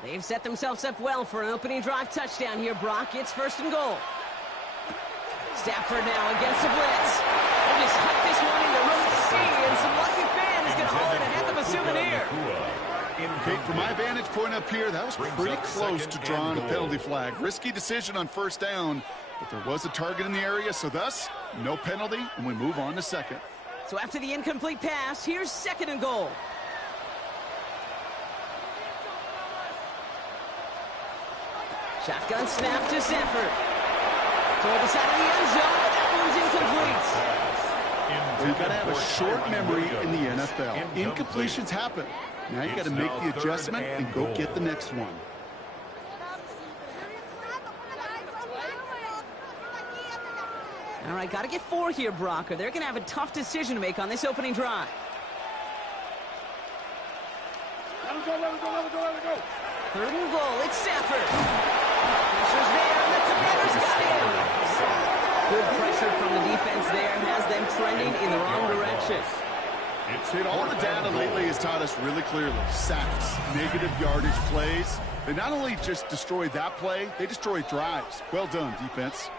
They've set themselves up well for an opening drive touchdown here, Brock. It's first and goal. Stafford now against the blitz. They just hook this one into row C, and some lucky fan is going to haul in a heck of a souvenir. Okay, from my vantage point up here, that was pretty close to drawing a penalty flag. Risky decision on first down, but there was a target in the area, so thus, no penalty, and we move on to second. So after the incomplete pass, here's second and goal. Shotgun snap to Stafford. Toward the side of the end zone, but that one's incomplete. Well, you've got to have a short memory in the NFL. Incompletions happen. Now you got to make the adjustment and go get the next one. All right, got to get 4 here, Brock, or they're going to have a tough decision to make on this opening drive. Let him go. Third and goal, it's Stafford. Pressure's there, and the Commanders got him. Good pressure from the defense there has them trending in the wrong direction. All the data lately has taught us really clearly. Sacks, negative yardage plays. They not only just destroy that play, they destroy drives. Well done, defense.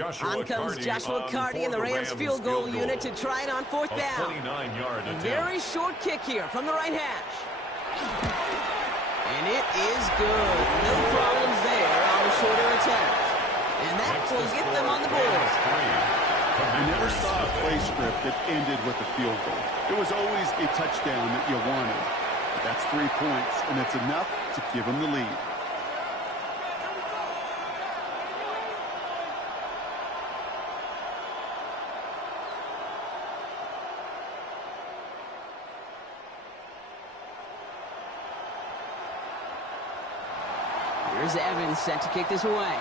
On comes Joshua Carty in the Rams field goal unit to try it on fourth down. A very short kick here from the right hash. And it is good. No problems there on the shorter attempt. And that will get them on the board. I never saw a play script that ended with a field goal. It was always a touchdown that you wanted. But that's 3 points, and it's enough to give them the lead. Here's Evans set to kick this away.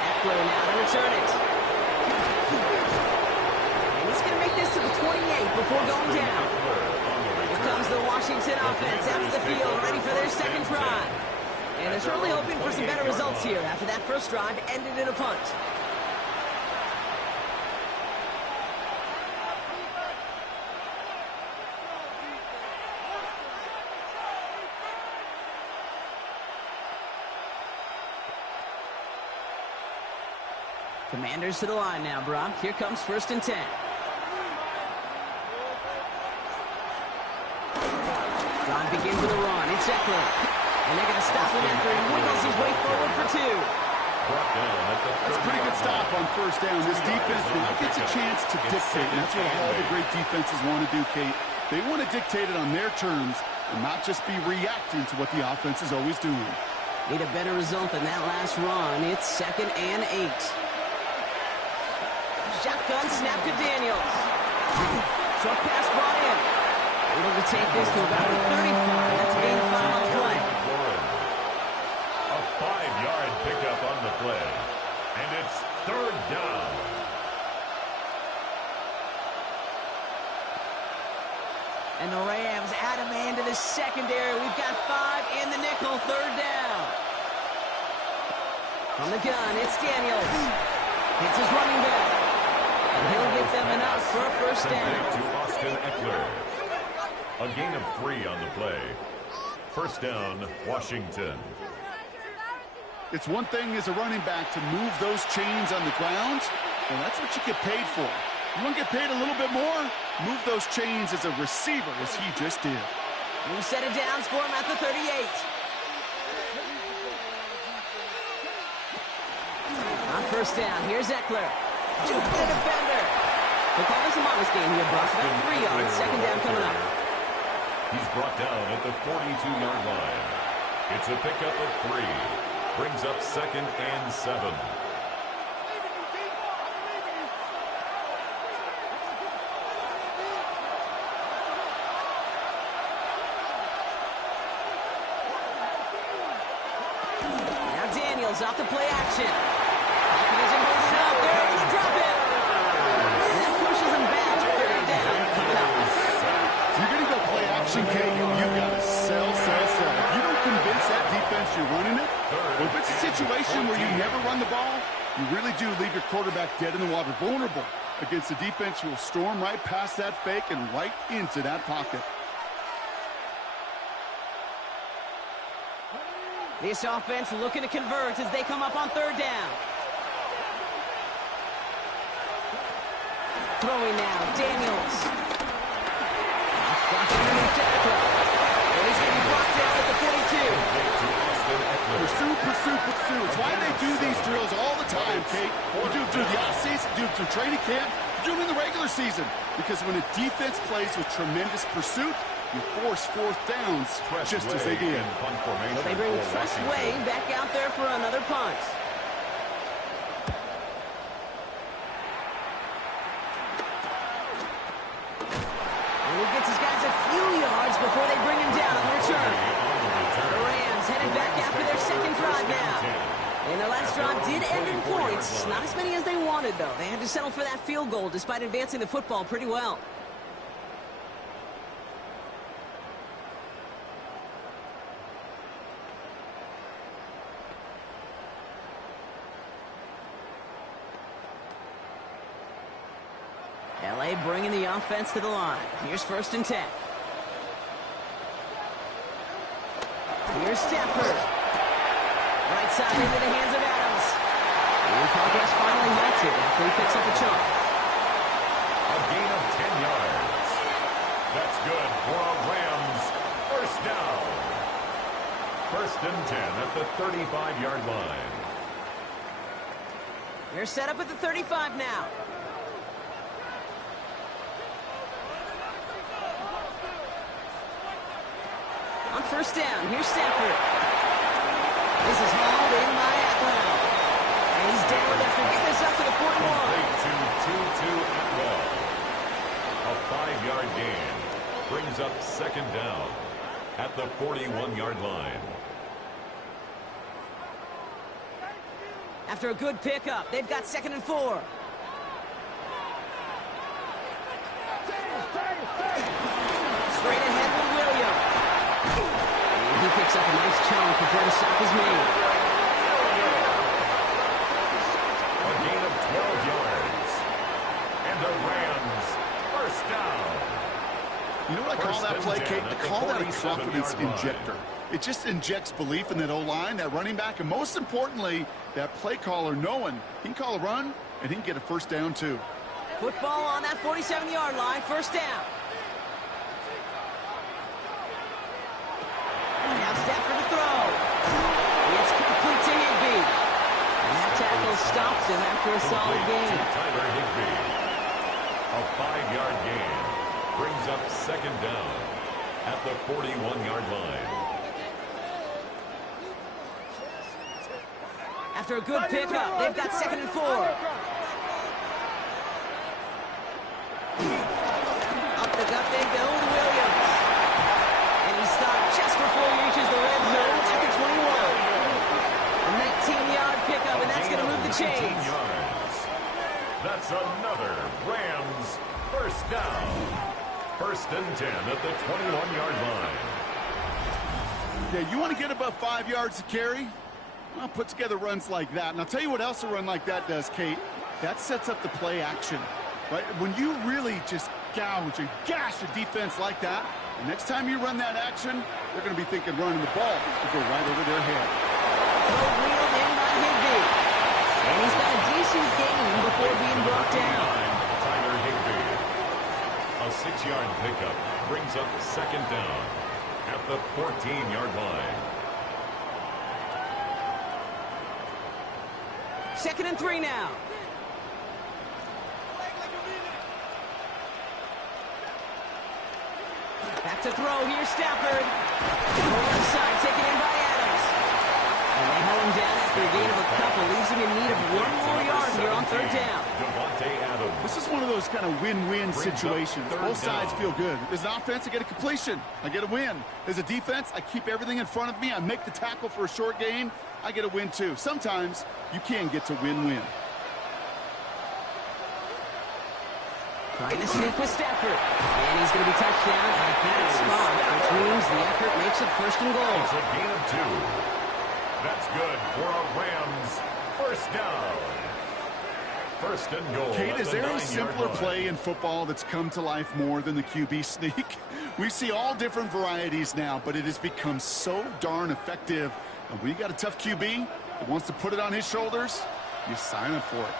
Eckler now to return it. And he's going to make this to the 28 before going down. Here comes the Washington offense out to the field, ready for their second drive. And they're certainly hoping for some better results here after that first drive ended in a punt. Commanders to the line now, Brock. Here comes first and 10. Drive begins with a run. It's Eckler. And they're going to stop him after he wiggles his way forward for 2. That's a pretty good stop on first down. This defense now gets a chance to dictate, and that's what all the great defenses want to do, Kate. They want to dictate it on their terms and not just be reacting to what the offense is always doing. Need a better result than that last run. It's 2nd and 8. Shotgun snap to Daniels. Short pass brought in. Able to take this to about 35. That's a gain of 5 on the play. A 5-yard pickup on the play. And it's third down. And the Rams add a man to the secondary. We've got 5 in the nickel. Third down. From the gun, it's Daniels. Hits his running back. And he'll get them enough for a first down. To Austin Eckler. A gain of 3 on the play. First down, Washington. It's one thing as a running back to move those chains on the ground. Well, that's what you get paid for. You want to get paid a little bit more? Move those chains as a receiver, as he just did. We'll set it down, score him at the 38. first down. Here's Eckler. Juke the defender. So call this a modest game here, Bucks. About 3 yards. Second down coming up. He's brought down at the 42-yard line. It's a pickup of 3. Brings up 2nd and 7. Off the play action. Mechanism holding up. They're able to drop it. And that pushes them back. Third down coming up. If you're going to go play action, Kate, you've got to sell. If you don't convince that defense you're running it, or if it's a situation where you never run the ball, you really do leave your quarterback dead in the water, vulnerable against a defense who will storm right past that fake and right into that pocket. This offense looking to convert as they come up on third down. Throwing now, Daniels. That's blocked underneath Eckler. And he's going to be blocked out at the 42. Pursue. It's why they do these drills all the time, Kate. You do it through the offseason, do it through training camp, you do it in the regular season. Because when a defense plays with tremendous pursuit, you force fourth downs just as they did. So they bring Way back out there for another punt. And he gets his guys a few yards before they bring him down on the return. The Rams headed back after their second drive now. And their last drive did end in points. Not as many as they wanted, though. They had to settle for that field goal despite advancing the football pretty well. LA bringing the offense to the line. Here's 1st and 10. Here's Stafford. Right side into the hands of Adams. And progress finally halted after he picks up a chunk. A gain of 10 yards. That's good for a Rams first down. 1st and 10 at the 35-yard line. They're set up at the 35 now. On 1st down, here's Stafford. This is hauled in by Atwell. And he's down after getting this up to the 41. To Tutu Atwell. A 5-yard gain. Brings up 2nd down at the 41-yard line. After a good pickup, they've got 2nd and 4. Straight ahead with Williams. And he picks up a nice chunk before the stop is made. A gain of 12 yards. And the Rams first down. You know what I call that play, Kate? I call that a confidence injector. It just injects belief in that O-line, that running back, and most importantly, that play caller knowing he can call a run and he can get a first down too. Football on that 47-yard line, 1st down. Now Stafford to throw. It's complete to Higbee. And that tackle stops him after a solid gain. Tyler Higbee. A 5-yard gain. Brings up 2nd down at the 41-yard line. After a good pickup, they've got 2nd and 4. Up the gut they go to Williams. And he stopped just before he reaches the red zone at the 21. A 19-yard pickup, and that's going to move the chains. That's another Rams first down. 1st and 10 at the 21-yard line. Yeah, you want to get above 5 yards to carry? Well, put together runs like that. And I'll tell you what else a run like that does, Kate. That sets up the play action, right? When you really just gouge and gash a defense like that, the next time you run that action, they're going to be thinking running the ball will go right over their head. Wheeled in by Higbee. And he's got a decent gain before being brought down. Tyler Higbee. A 6-yard pickup brings up 2nd down at the 14-yard line. 2nd and 3 now. Back to throw. Here's Stafford. Left side, taken in by Adams. And they hold him down after a gain of a couple. Leaves him in need of 1 more yard here on 3rd down. This is one of those kind of win-win situations. Both sides feel good. As an offense, I get a completion. I get a win. As a defense, I keep everything in front of me. I make the tackle for a short gain. I get a win, too. Sometimes you can get to win-win. Trying to sneak with Stafford. And he's going to be touched down at that spot, which means the effort makes it 1st and goal. It's a gain of 2. That's good for a Rams 1st down. 1st and goal. Kate, is there a simpler play in football that's come to life more than the QB sneak? We see all different varieties now, but it has become so darn effective. And when you got a tough QB that wants to put it on his shoulders, you sign up for it.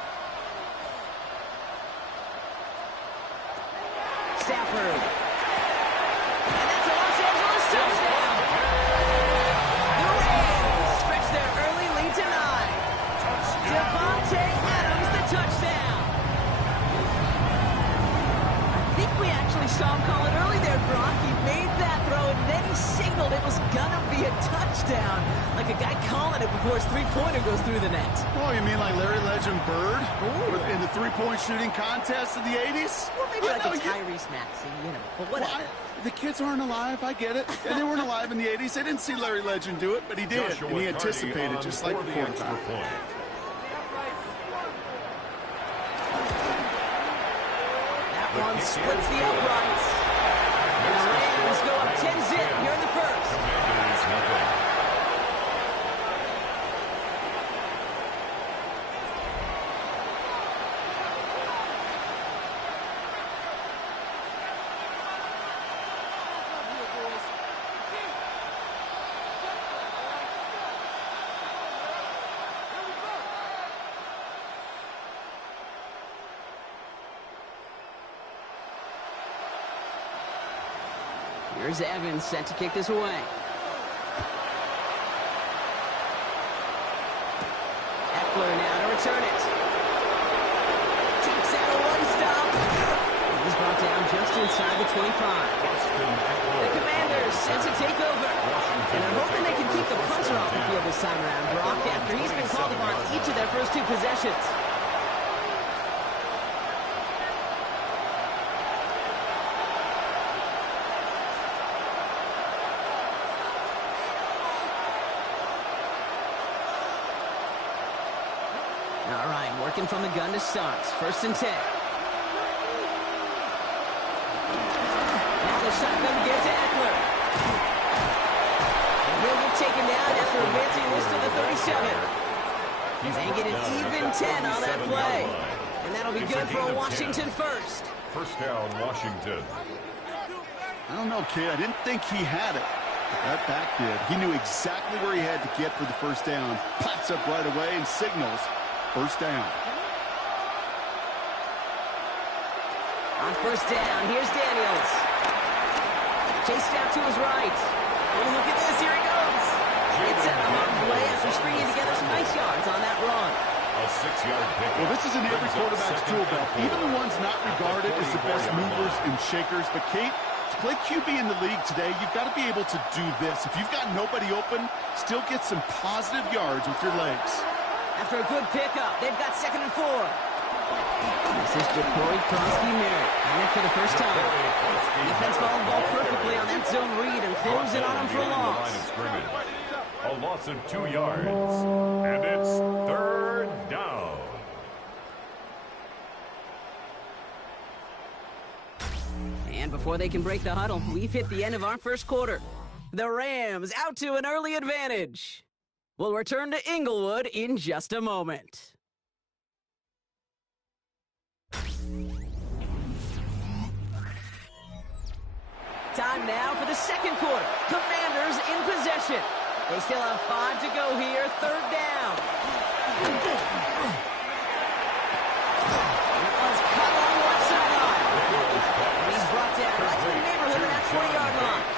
Stafford. And that's a Los Angeles touchdown. The Rams stretch their early lead to 9. Devontae Adams, the touchdown. I think we actually saw him call it early there, Brock. He made that throw, and then he signaled it was going to be a touchdown. Like a guy calling it before his three-pointer goes through the net. Oh, you mean like Larry Legend Bird? In the three-point shooting contest in the 80s? Or maybe like a Tyrese Maxey, you know, but whatever. Well, the kids aren't alive, I get it. And they weren't alive in the 80s. They didn't see Larry Legend do it, but he did. And he anticipated, just like the quarterback. That one splits the uprights. And the Rams go up 10-zip here in the 1st. Here's Evans set to kick this away. Eckler now to return it. Takes out a one-stop. He's brought down just inside the 25. The Commanders set to take over. And I'm hoping they can keep the punter off the field this time around, Brock, after he's been called upon each of their first 2 possessions. All right, working from the gun to start. 1st and 10. Now the shotgun gives to Eckler. And he'll get taken down after advancing this to the 37. They get an even 10 on that play. And that'll be good for a Washington 1st. 1st down, Washington. I don't know, kid. I didn't think he had it. But that back did. He knew exactly where he had to get for the 1st down. Pops up right away and signals 1st down. On 1st down, here's Daniels. Chased out to his right. Oh, look at this. Here he goes. It's out of harm's way after stringing together some nice yards on that run. A 6-yard pick. Well, this is in every quarterback's tool belt. Even the ones not regarded as the best movers and shakers. But, Kate, to play QB in the league today, you've got to be able to do this. If you've got nobody open, still get some positive yards with your legs. After a good pickup, they've got 2nd and 4. This is Jacory Kronsky-Merritt, and it for the 1st time. Defense followed the ball perfectly on that zone read and throws it on him for a loss. A loss of 2 yards, and it's 3rd down. And before they can break the huddle, we've hit the end of our 1st quarter. The Rams out to an early advantage. We'll return to Inglewood in just a moment. Time now for the 2nd quarter. Commanders in possession. They still have 5 to go here. 3rd down. That one's cut on the left sideline. And he's brought down right in the neighborhood of that 20-yard line.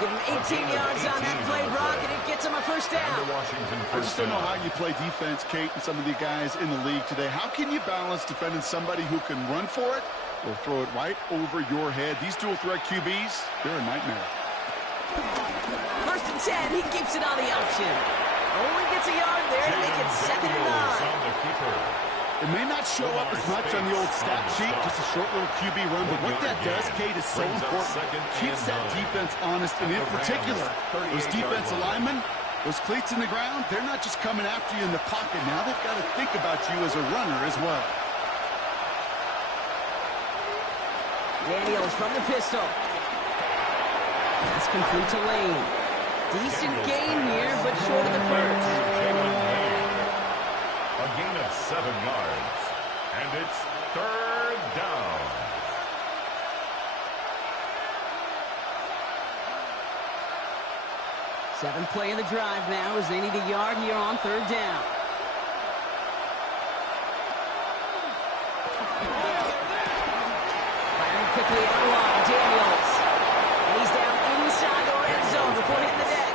Give him 18 yards on that play, Brock, and it gets him a 1st down. And the Washington I just don't know how you play defense, Kate, and some of the guys in the league today. How can you balance defending somebody who can run for it or throw it right over your head? These dual-threat QBs, they're a nightmare. First and 10, he keeps it on the option. Only gets a yard there to make it 2nd and 9. It may not show up as much on the old stat sheet, just a short little QB run, but what that does, Kate, is so important. Keeps that defense honest, and in particular, those defensive linemen, those cleats in the ground, they're not just coming after you in the pocket. Now they've got to think about you as a runner as well. Daniels from the pistol. That's complete to Lane. Decent gain here, but short of the first. A gain of 7 yards, and it's 3rd down. Seventh play of the drive now as they need a yard here on 3rd down. Firing quickly out wide, Daniels. And he's down inside the red zone before hitting the deck.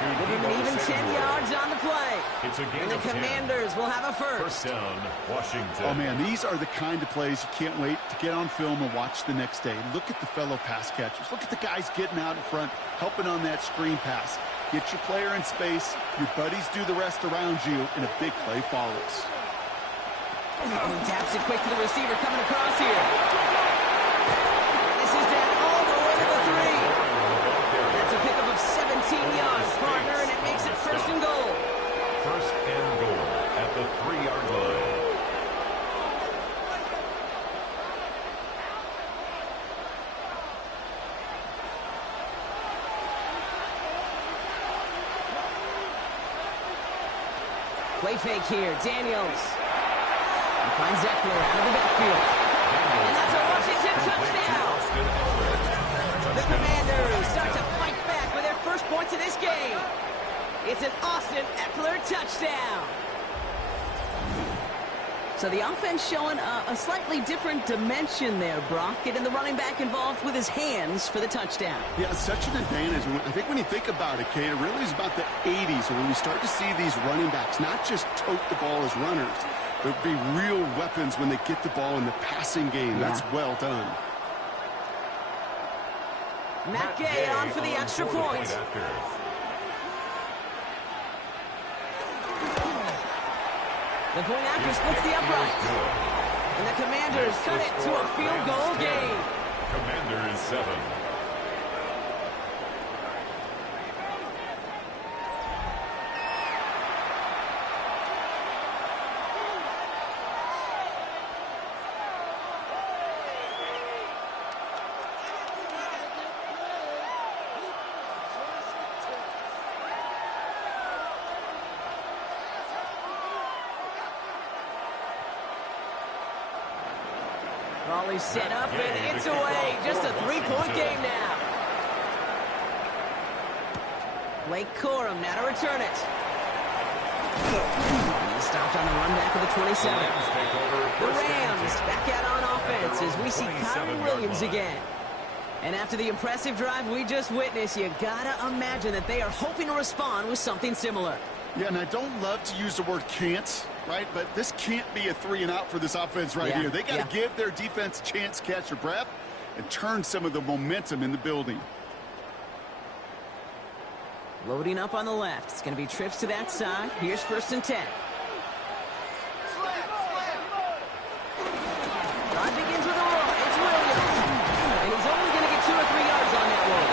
Give him an even 10 yards on the play. It's a gain and the of 10. Commanders will have a first. First down, Washington. Oh, man, these are the kind of plays you can't wait to get on film and watch the next day. Look at the fellow pass catchers. Look at the guys getting out in front, helping on that screen pass. Get your player in space, your buddies do the rest around you, and a big play follows. Oh, he taps it quick to the receiver coming across here. And this is down all the way to the 3. That's a pickup of 17 yards, partner, and it makes it 1st and goal. 1st and goal at the 3-yard line. Play fake here, Daniels. He finds Eckler out of the backfield. And that's a Washington touchdown. The Commanders start to fight back with their first points of this game. It's an Austin Eckler touchdown. So the offense showing a slightly different dimension there, Brock. Getting the running back involved with his hands for the touchdown. Yeah, such an advantage. I think when you think about it, Kate, it really is about the 80s when we start to see these running backs not just tote the ball as runners, but be real weapons when they get the ball in the passing game. Yeah. That's well done. Matt Gay on for the extra point. The point after splits the upright. And the Commanders cut it to a field goal game. Commanders 7. Raleigh set up, and it's away. Just a 3-point game now. Blake Corum now to return it. He stopped on the run back of the 27. The Rams back out on offense as we see Kyron Williams again. And after the impressive drive we just witnessed, you gotta imagine that they are hoping to respond with something similar. Yeah, and I don't love to use the word can't, right? But this can't be a 3-and-out for this offense right here. They got to give their defense a chance to catch their breath and turn some of the momentum in the building. Loading up on the left. It's going to be trips to that side. Here's 1st and 10. Drive begins with a run. It's Williams. And he's only going to get 2 or 3 yards on that one.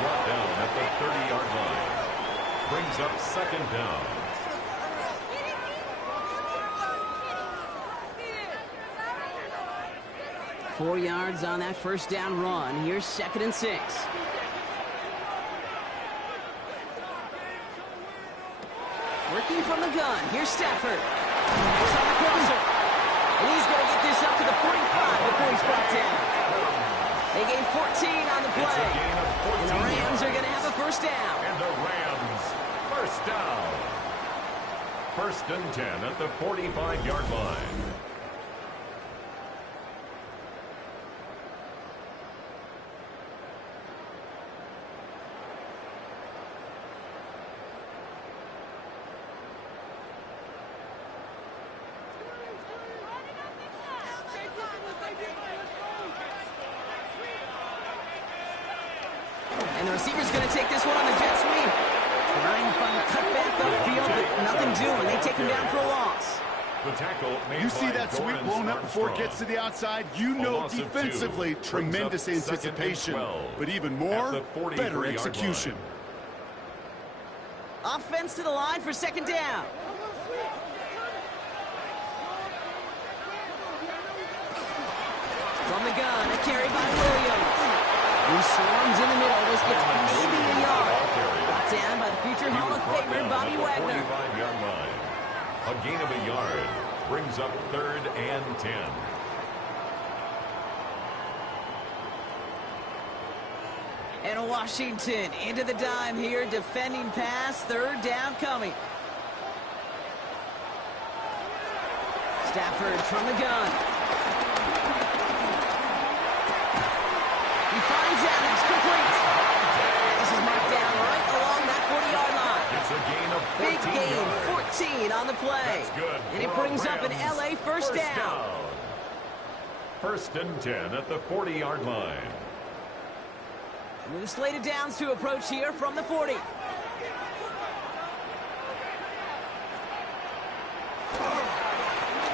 Brought down at the 30-yard line. Brings up 2nd down. Four yards on that 1st down run. Here's 2nd and 6. Working from the gun. Here's Stafford. He's on the crosser. And he's going to get this up to the 45 before he's brought down. They gain 14 on the play. And the Rams are going to have a 1st down. And the Rams, 1st down. 1st and 10 at the 45-yard line. And the receiver's going to take this one on the jet sweep. Trying to find a cutback upfield, but nothing doing. They take him down for a loss. The tackle made You see by that sweep Dorrance blown up before it Armstrong. gets to the outside. You know defensively, tremendous anticipation. But even more, better execution. Offense to the line for second down. From the gun, a carry by Williams. Who swarms in the middle. This gets maybe a yard. Brought down by the future Hall of Famer, Bobby Wagner. 45-yard line. A gain of a yard brings up 3rd and 10. And Washington into the dime here, defending pass, 3rd down coming. Stafford from the gun. He finds Adams, complete. And this is marked down right along that 40-yard line. It's a gain of 14 Big gain, yards. 14 on the play. That's good. And it for our brings up an Rams. LA first down. 1st and 10 at the 40-yard line. New slated downs to approach here from the 40.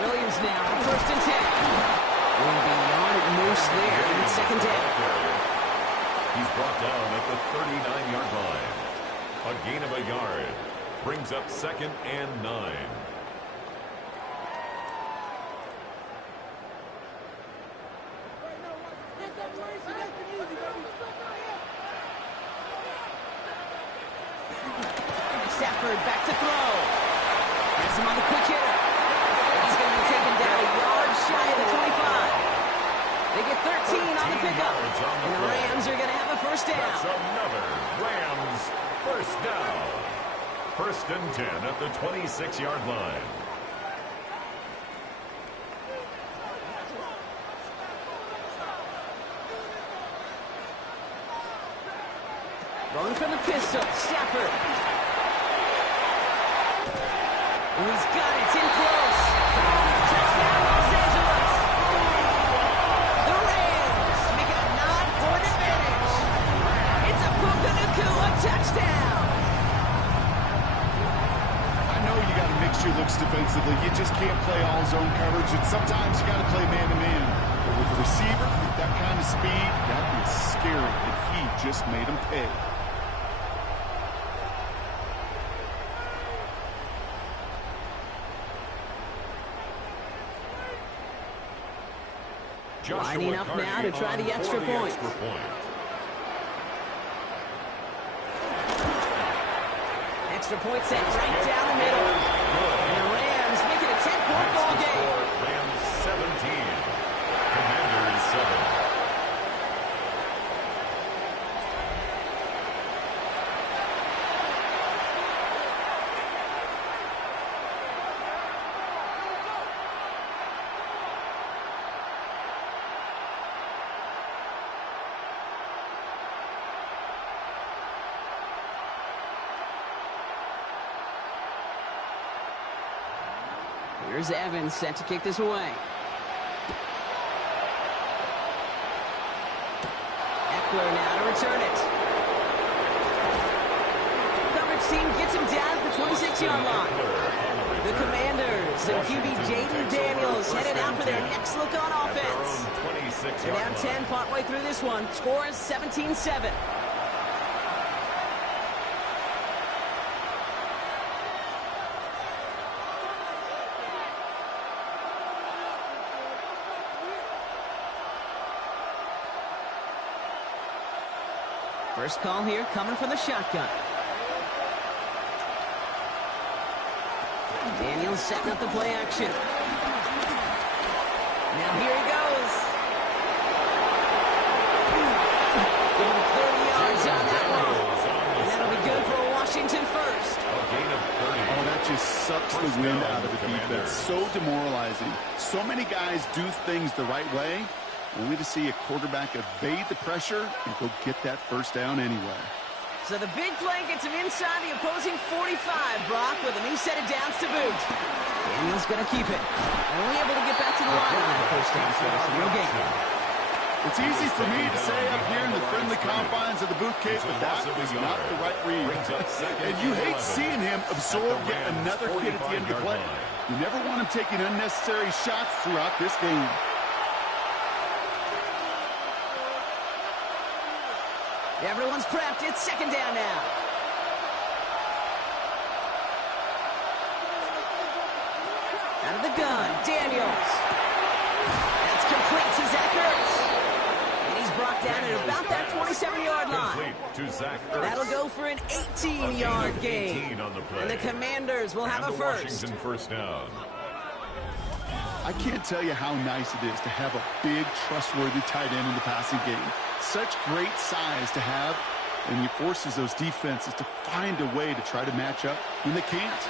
Williams now on 1st and 10. Going beyond at Moose there in 2nd down. He's brought down at the 39-yard line. A gain of a yard brings up 2nd and 9. Stafford back to throw. Has him on the quick hitter. And he's going to be taken down a yard shy of the 25. They get 13 on the pickup. And the Rams are going to have a first down. That's another Rams first down. 1st and 10 at the 26-yard line. Rolling from the pistol, Stafford. And he's got it, it's in close. Touchdown, Los Angeles. The Rams make it a 9-point advantage. It's a Puka Nacua touchdown. I know you got to mix your looks defensively. You just can't play all zone coverage, and sometimes you got to play man-to-man. But with the receiver, with that kind of speed, that is scary, and he just made him pay. Lining up now to try the extra point. Extra point set right down the middle. And the Rams make it a 10-point ball game. Rams 17. Commanders 7. Here's Evans set to kick this away. Eckler now to return it. Coverage team gets him down at the 26-yard line. The Commanders and QB Jaden Daniels headed out for their next look on offense. They're down 10 partway through this one. Score is 17-7. First call here coming from the shotgun. Daniels setting up the play action. Now here he goes. Give him 30 yards on that one. And that'll be good for a Washington first. A gain of 30. Oh, that just sucks the wind out of the defense. So demoralizing. So many guys do things the right way, only to see a quarterback evade the pressure and go get that first down anyway. So the big play gets him inside the opposing 45, Brock, with a new set of downs to boot. Daniels going to keep it. Only able to get back to the line with the first down for us. No gain. It's easy for me to say up here in the friendly confines of the booth cave, but that was not the right read. And you hate seeing him absorb yet another hit at the end of the play. You never want him taking unnecessary shots throughout this game. Everyone's prepped. It's second down now. Out of the gun, Daniels. That's complete to Zach Ertz. And he's brought down at about that 27-yard line. That'll go for an 18-yard gain. And the Commanders will have a first. Washington first down. I can't tell you how nice it is to have a big, trustworthy tight end in the passing game. Such great size to have, and it forces those defenses to find a way to try to match up when they can't.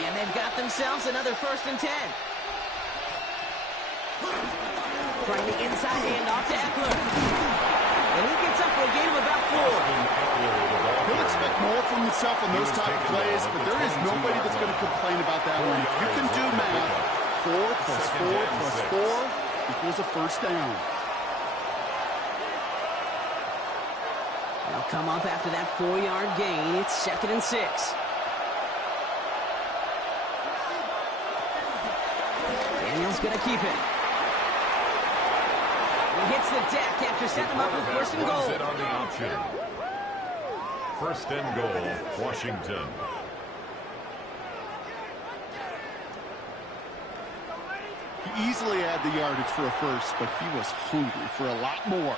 And they've got themselves another 1st and 10. Trying the inside handoff to Eckler. And he gets up for a gain of about 4. He'll expect more from himself on those type of plays, but there is nobody that's going to complain about that one. If you can do math, 4 plus 4 plus 4 equals a first down. They'll come up after that 4-yard gain. It's 2nd and 6. Daniels going to keep it. He hits the deck after setting him up with 1st and goal. On the option. 1st and goal, Washington. He easily had the yardage for a first, but he was hungry for a lot more.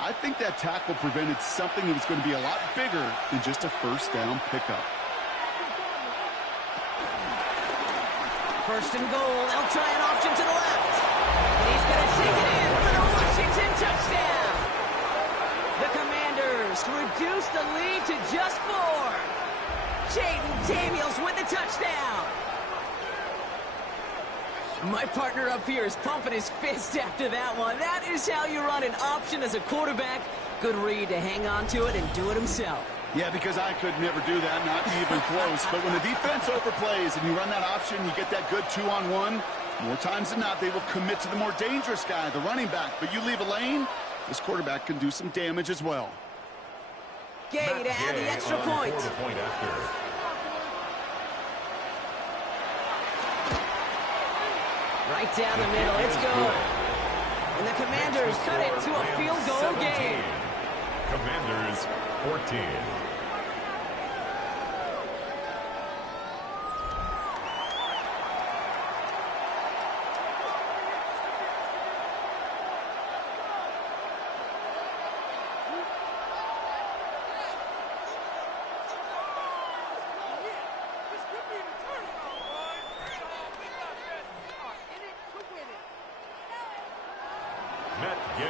I think that tackle prevented something that was going to be a lot bigger than just a first down pickup. 1st and goal. They'll try an option to the left. And he's going to take it in for the Washington touchdown. The Commanders reduce the lead to just 4. Jaden Daniels with the touchdown. My partner up here is pumping his fist after that one. That is how you run an option as a quarterback. Good read to hang on to it and do it himself. Yeah, because I could never do that, not even close. But when the defense overplays and you run that option, you get that good 2-on-1. More times than not, they will commit to the more dangerous guy, the running back. But you leave a lane, this quarterback can do some damage as well. Gay to add the extra point. Right down the middle, it's good. And the Commanders cut it to a field goal game. Commanders 14.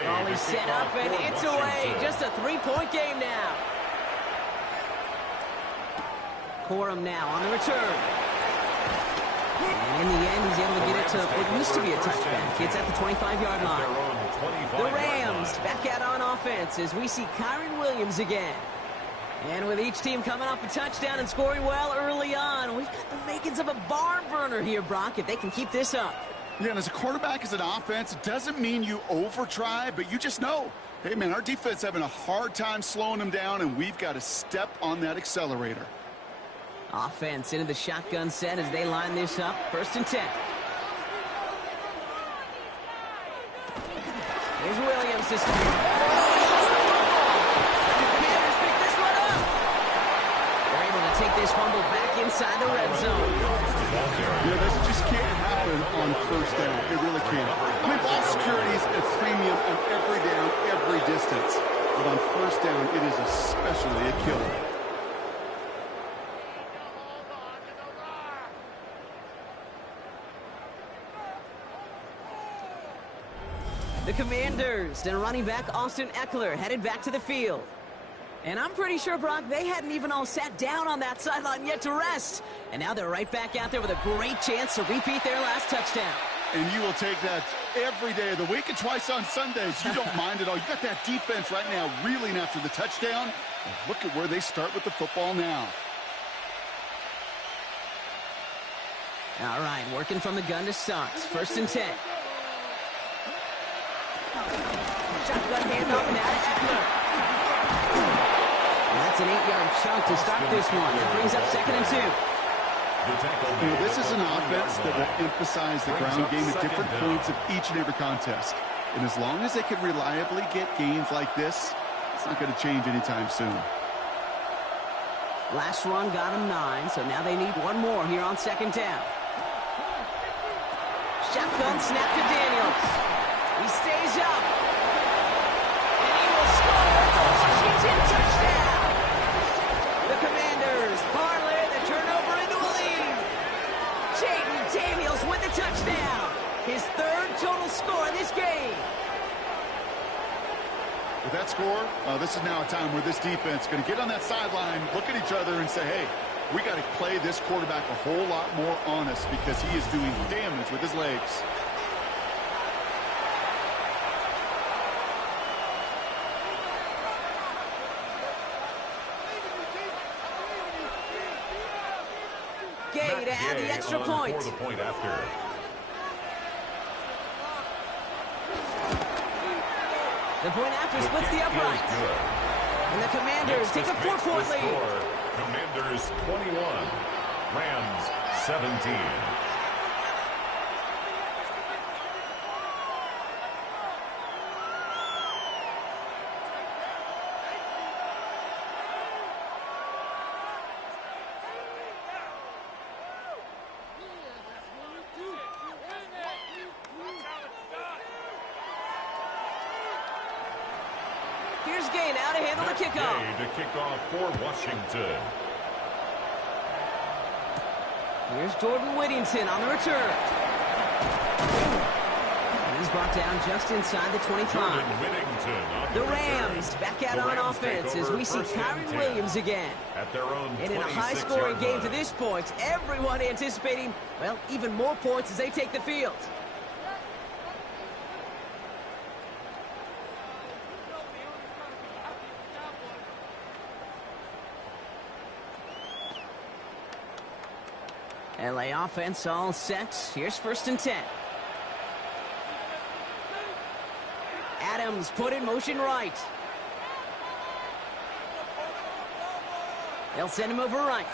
All is set up, and it's away. Just a 3-point game now. Corum now on the return. And in the end, he's able to get it to what used to be a touchback. It's at the 25-yard line. The Rams back out on offense as we see Kyron Williams again. And with each team coming off a touchdown and scoring well early on, we've got the makings of a barn burner here, Brock, if they can keep this up. Yeah, and as a quarterback, as an offense, it doesn't mean you over-try, but you just know, hey, man, our defense having a hard time slowing them down, and we've got to step on that accelerator. Offense into the shotgun set as they line this up. 1st and 10. Here's Williams to start. The Commanders pick this one up. They're able to take this fumble back inside the red zone. You know, this just can't happen on 1st down. It really can't. I mean, ball security is a premium on every down, every distance. But on 1st down, it is especially a killer. The Commanders and running back Austin Eckler headed back to the field. And I'm pretty sure, Brock, they hadn't even all sat down on that sideline yet to rest. And now they're right back out there with a great chance to repeat their last touchdown. And you will take that every day of the week and twice on Sundays. You don't mind at all. You got that defense right now reeling after the touchdown. And look at where they start with the football now. All right, working from the gun to start. 1st and 10. Shotgun handoff now to Eckler. And that's an 8-yard chunk to start this one. That brings up 2nd and 2. You know, this is an offense that will emphasize the ground game at different points of each and every contest. And as long as they can reliably get gains like this, it's not going to change anytime soon. Last run got him 9, so now they need one more here on 2nd down. Shotgun snap to Daniels. He stays up. And he will score for Washington touchdown. The Commanders parlay the turnover into a lead. Jaden Daniels with the touchdown. His 3rd total score in this game. With that score, this is now a time where this defense is going to get on that sideline, look at each other and say, hey, we got to play this quarterback a whole lot more honest because he is doing damage with his legs. Gay to add the extra point. For the point after. The point after splits the uprights. And the Commanders take a 4-point lead. Commanders 21, Rams 17. Here's Gay now to handle the kickoff. Gay to kick off for Washington. Here's Jordan Whittington on the return. And he's brought down just inside the 25. Jordan Whittington on The Rams back out on offense as we see Kyron Williams again. At their own And in a high-scoring game to this point, everyone anticipating, well, even more points as they take the field. LA offense all set. Here's 1st and 10. Adams put in motion right. They'll send him over right.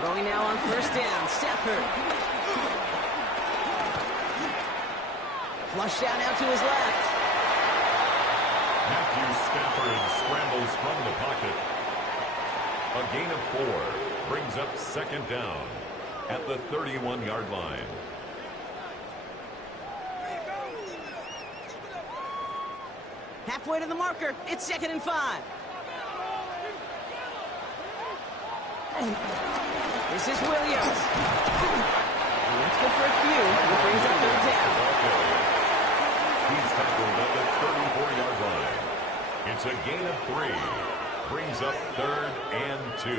Throwing now on 1st down. Stafford. Flush down out to his left. Matthew Stafford scrambles from the pocket. A gain of 4 brings up 2nd down at the 31-yard line. Halfway to the marker. It's 2nd and 5. This is Williams. And that's good for a few. It brings up 3rd down. He's tackled at the 34-yard line. It's a gain of 3. Brings up 3rd and 2.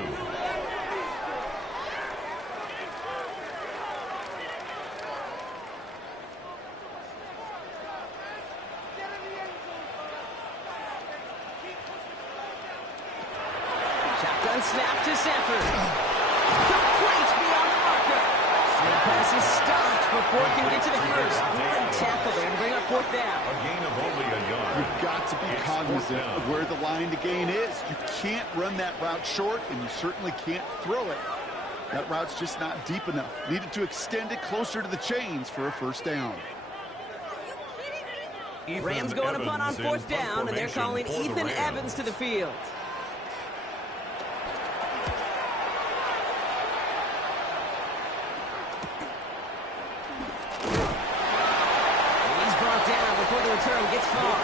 Shotgun snap to Stafford. Complete beyond the marker. And the pass is stopped before it can get to the first. Great tackle there to bring up 4th down. A gain of only a yard. You've got to be cognizant of where the line to gain is. You can't run that route short, and you certainly can't throw it. That route's just not deep enough. Needed to extend it closer to the chains for a 1st down. Rams going to punt on 4th down, and they're calling Ethan Evans to the field. Return gets far.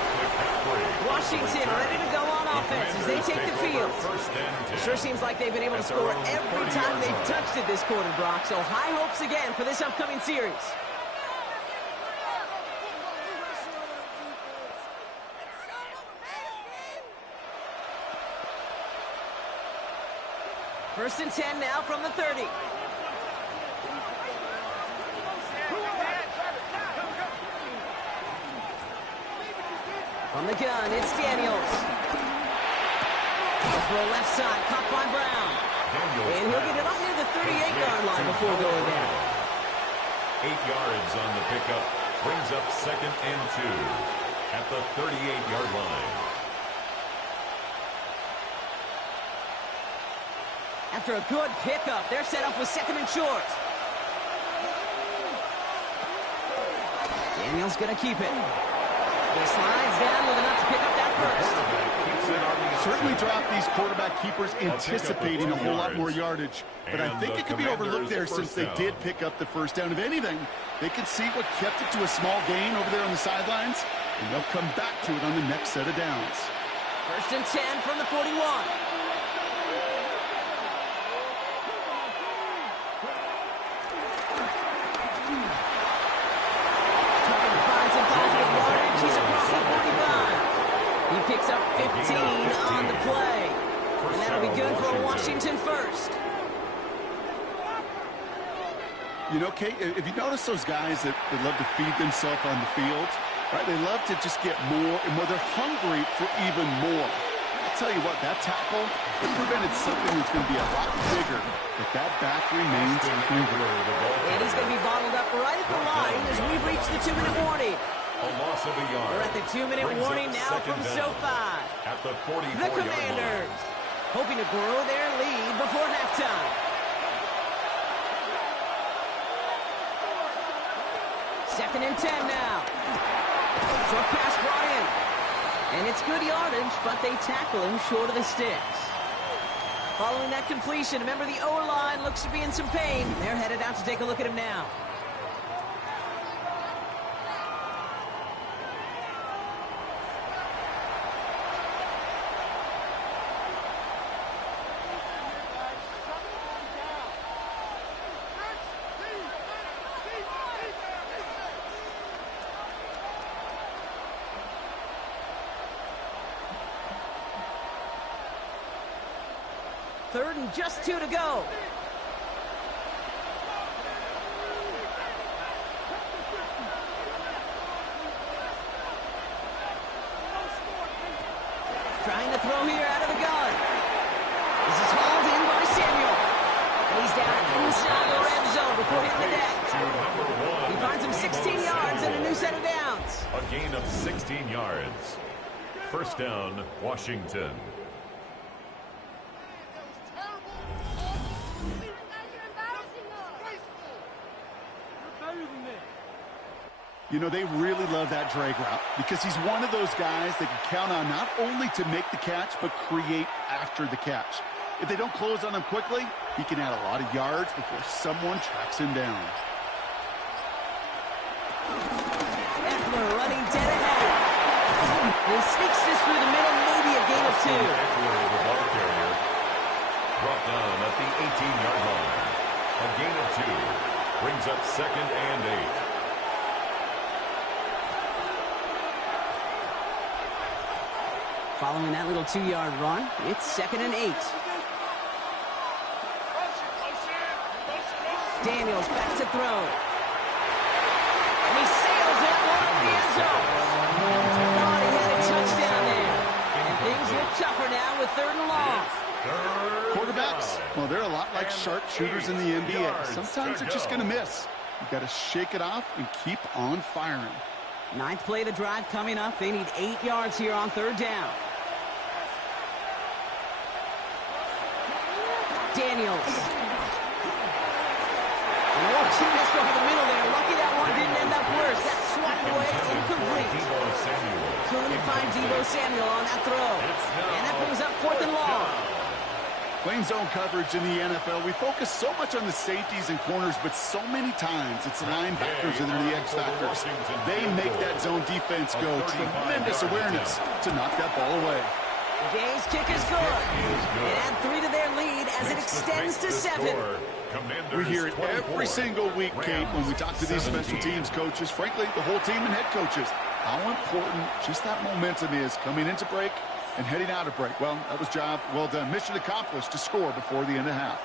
Washington ready to go on offense as they take the field. It sure seems like they've been able to score every time they've touched it this quarter, Brock. So high hopes again for this upcoming series. First and 10 now from the 30. From the gun, it's Daniels. Throw left side, caught by Brown. And he'll get it up near the 38-yard line before going down. 8 yards on the pickup. Brings up 2nd and 2 at the 38-yard line. After a good pickup, they're set up with 2nd and short. Daniels going to keep it. He slides down with enough to pick up that first. Certainly drop these quarterback keepers anticipating a whole lot more yardage. But I think it could be overlooked there since they did pick up the first down. If anything, they can see what kept it to a small gain over there on the sidelines, and they'll come back to it on the next set of downs. 1st and 10 from the 41. He picks up 15 on the play. And that'll be good for a Washington first. You know, Kate, if you notice those guys that love to feed themselves on the field, right? They love to just get more and more. They're hungry for even more. I'll tell you what, that tackle, it prevented something that's going to be a lot bigger. But that back remains hungry. And he's going to be bottled up right at the line as we reach the 2-minute warning. A loss of a yard. We're at the 2-minute warning now from SoFi. At the 44-yard The Commanders hoping to grow their lead before halftime. 2nd and 10 now. Short pass brought in. And it's good yardage, but they tackle him short of the sticks. Following that completion, remember the O-line looks to be in some pain. They're headed out to take a look at him now. Third and just 2 to go. Trying to throw here out of the gun. This is hauled in by Samuel. And he's down inside the red zone before hitting the deck. He finds him 16 yards and a new set of downs. A gain of 16 yards. First down, Washington. You know, they really love that drag route because he's one of those guys they can count on not only to make the catch, but create after the catch. If they don't close on him quickly, he can add a lot of yards before someone tracks him down. Eckler running dead ahead. He sneaks this through the middle, maybe a gain of 2. Eckler, the ball carrier, brought down at the 18-yard line. A gain of 2 brings up 2nd and 8. Following that little 2-yard run, it's 2nd and 8. Daniels back to throw. And he sails it one of the end zone. Thought he had a touchdown there. And things look tougher now with 3rd and long. Quarterbacks, well, they're a lot like sharpshooters in the NBA. Sometimes they're just going to miss. You got to shake it off and keep on firing. 9th play of the drive coming up. They need 8 yards here on 3rd down. Daniels. And he missed over the middle there. Lucky that one didn't end up worse. That's swatted away, incomplete. Couldn't find Deebo Samuel on that throw. And that brings up 4th and long. Playing zone coverage in the NFL, we focus so much on the safeties and corners, but so many times it's the linebackers that are the X factors. They make that zone defense go. Tremendous awareness to knock that ball away. Gay's kick is good. It add 3 to their lead as it extends to 7. We hear it every single week, Kate, when we talk to these special teams coaches, frankly, the whole team and head coaches, how important just that momentum is coming into break and heading out of break. Well, that was job well done. Mission accomplished to score before the end of half.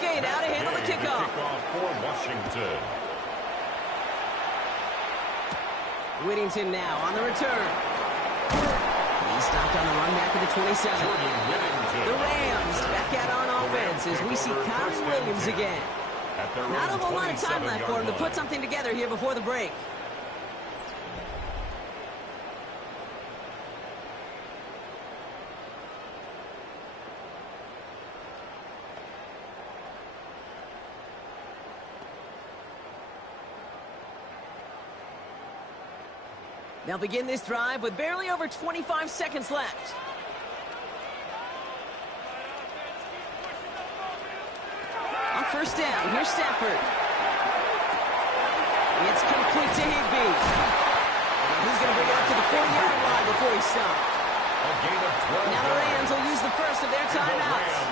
Gay now to handle the kickoff. Kickoff for Washington. Whittington now on the return. He stopped on the run back at the 27. The Rams back out on offense as we see Kyron Williams again. Not a whole lot of time left for him to put something together here before the break. They'll begin this drive with barely over 25 seconds left. On first down, here's Stafford. It's complete to Higbee. And he's going to bring it up to the 40-yard line before he stopped. Now the Rams will use the first of their timeouts.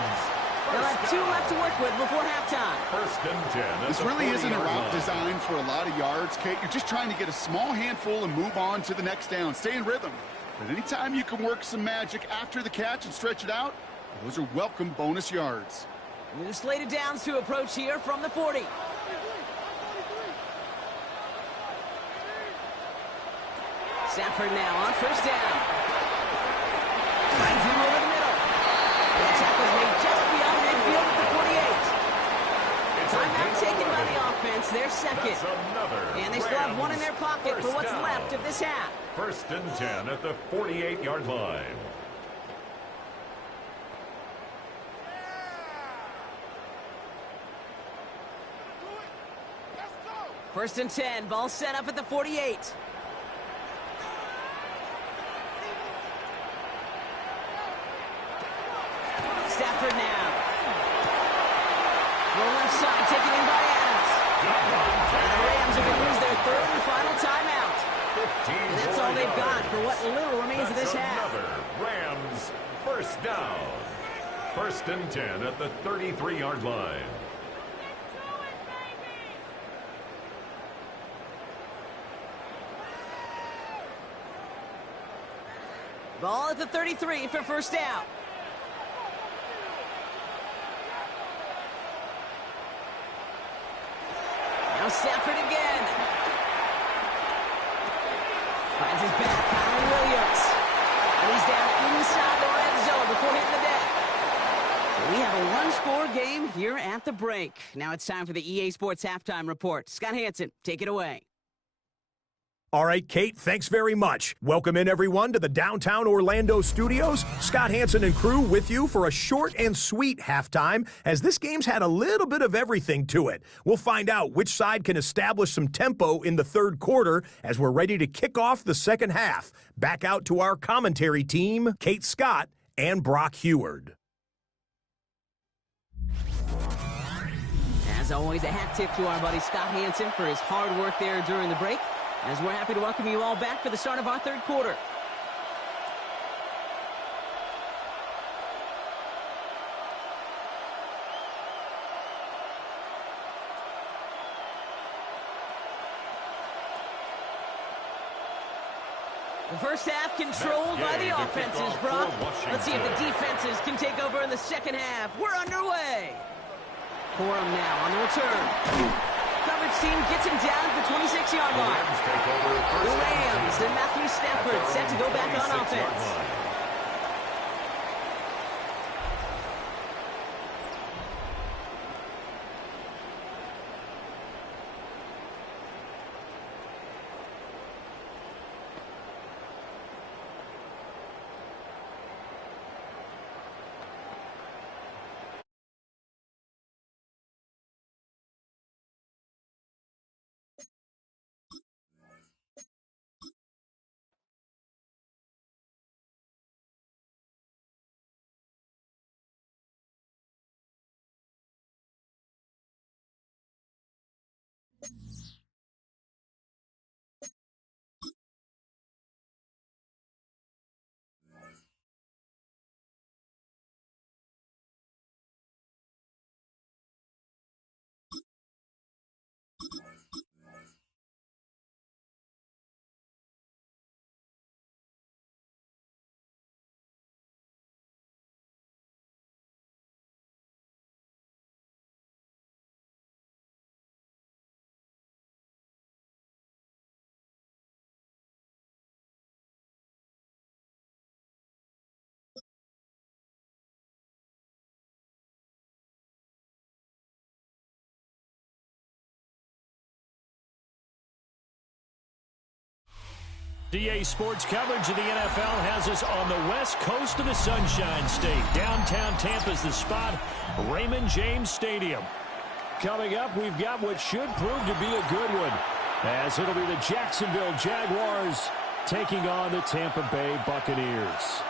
They'll have 2 left to work with before halftime. First and 10. This really isn't a route designed for a lot of yards, Kate. You're just trying to get a small handful and move on to the next down. Stay in rhythm. But anytime you can work some magic after the catch and stretch it out, those are welcome bonus yards. New slated downs to approach here from the 40. Stafford now on first down. Finds him over the middle. And the tackle's made just beyond midfield at the 48. Timeout taken by the offense, their second. And they still have 1 in their pocket for what's left of this half. First and 10 at the 48-yard line. First and 10, ball set up at the 48. Stafford now. Roll left side, taken in by Adams. And the Rams are going to use their 3rd and final timeout. And that's all they've got for what little remains of this half. Rams first down. First and 10 at the 33-yard line. Ball at the 33 for first down. Now Stafford again. Finds his back, Kyron Williams. And he's down inside the red zone before hitting the deck. So we have a one-score game here at the break. Now it's time for the EA Sports Halftime Report. Scott Hansen, take it away. All right, Kate, thanks very much. Welcome in, everyone, to the downtown Orlando studios. Scott Hansen and crew with you for a short and sweet halftime, as this game's had a little bit of everything to it. We'll find out which side can establish some tempo in the third quarter as we're ready to kick off the second half. Back out to our commentary team, Kate Scott and Brock Heward. As always, a hat tip to our buddy Scott Hansen for his hard work there during the break, as we're happy to welcome you all back for the start of our third quarter. The first half controlled by the offenses, Brock. Let's see if the defenses can take over in the second half. We're underway. Corum now on the return. Coverage team gets him down at the 26-yard line. The Rams and Matthew Stafford set to go back on offense. DA Sports coverage of the NFL has us on the west coast of the Sunshine State. Downtown Tampa's the spot, Raymond James Stadium. Coming up, we've got what should prove to be a good one, as it'll be the Jacksonville Jaguars taking on the Tampa Bay Buccaneers.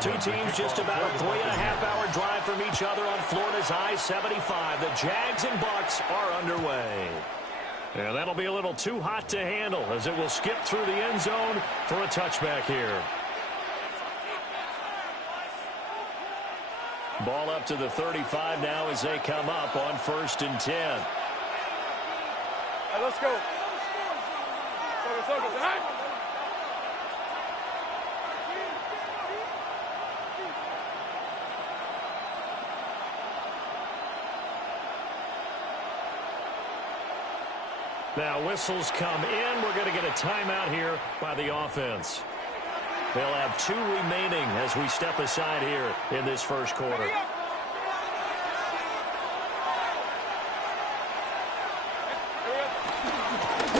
Two teams just about a 3.5-hour drive from each other on Florida's I-75. The Jags and Bucs are underway. And that'll be a little too hot to handle as it will skip through the end zone for a touchback here. Ball up to the 35 now as they come up on 1st and 10. Let's go. Now whistles come in. We're going to get a timeout here by the offense. They'll have 2 remaining as we step aside here in this first quarter.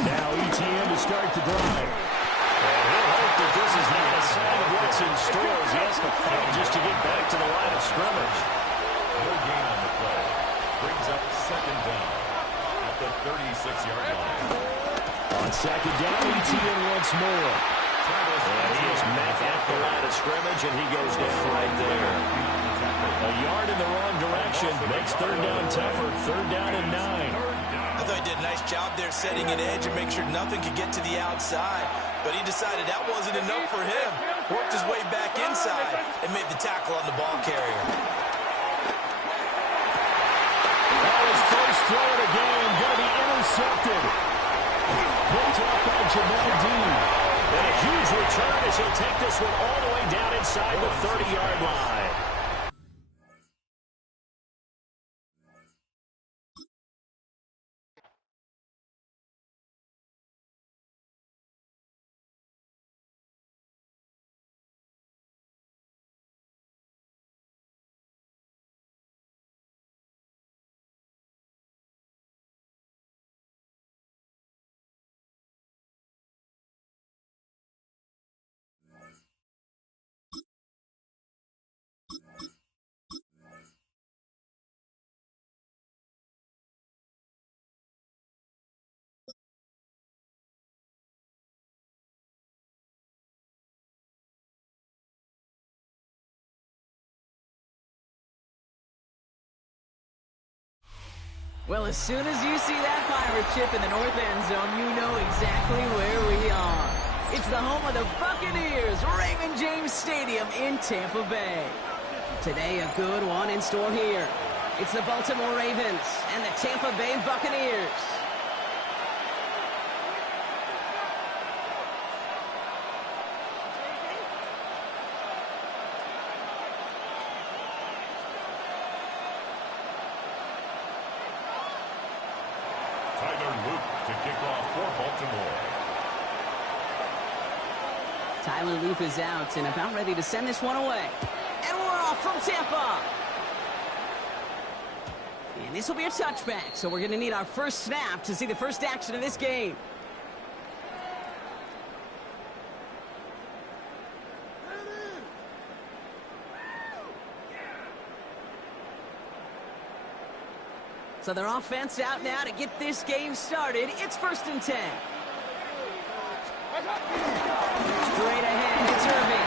Now ETN to start the drive. And he'll hope that this is not a sign of what's in store as he has to fight just to get back to the line of scrimmage. No gain on the play. Brings up 2nd down at the 36-yard line. On 2nd down, ETN once more. And he is met at the line of scrimmage, and he goes down right there. A yard in the wrong direction makes 3rd down tougher. 3rd down and 9. I thought he did a nice job there setting an edge and make sure nothing could get to the outside. But he decided that wasn't enough for him. Worked his way back inside and made the tackle on the ball carrier. His first throw of the game going to be intercepted. Picked up by Jamal Dean. And a huge return as he'll take this one all the way down inside the 30-yard line. Well, as soon as you see that pirate ship in the north end zone, you know exactly where we are. It's the home of the Buccaneers, Raymond James Stadium in Tampa Bay. Today, a good one in store here. It's the Baltimore Ravens and the Tampa Bay Buccaneers. Tyler Loop is out and about ready to send this one away. And we're off from Tampa. And this will be a touchback, so we're going to need our first snap to see the first action of this game. So their offense out now to get this game started. It's 1st and 10. Straight ahead, it's Irving.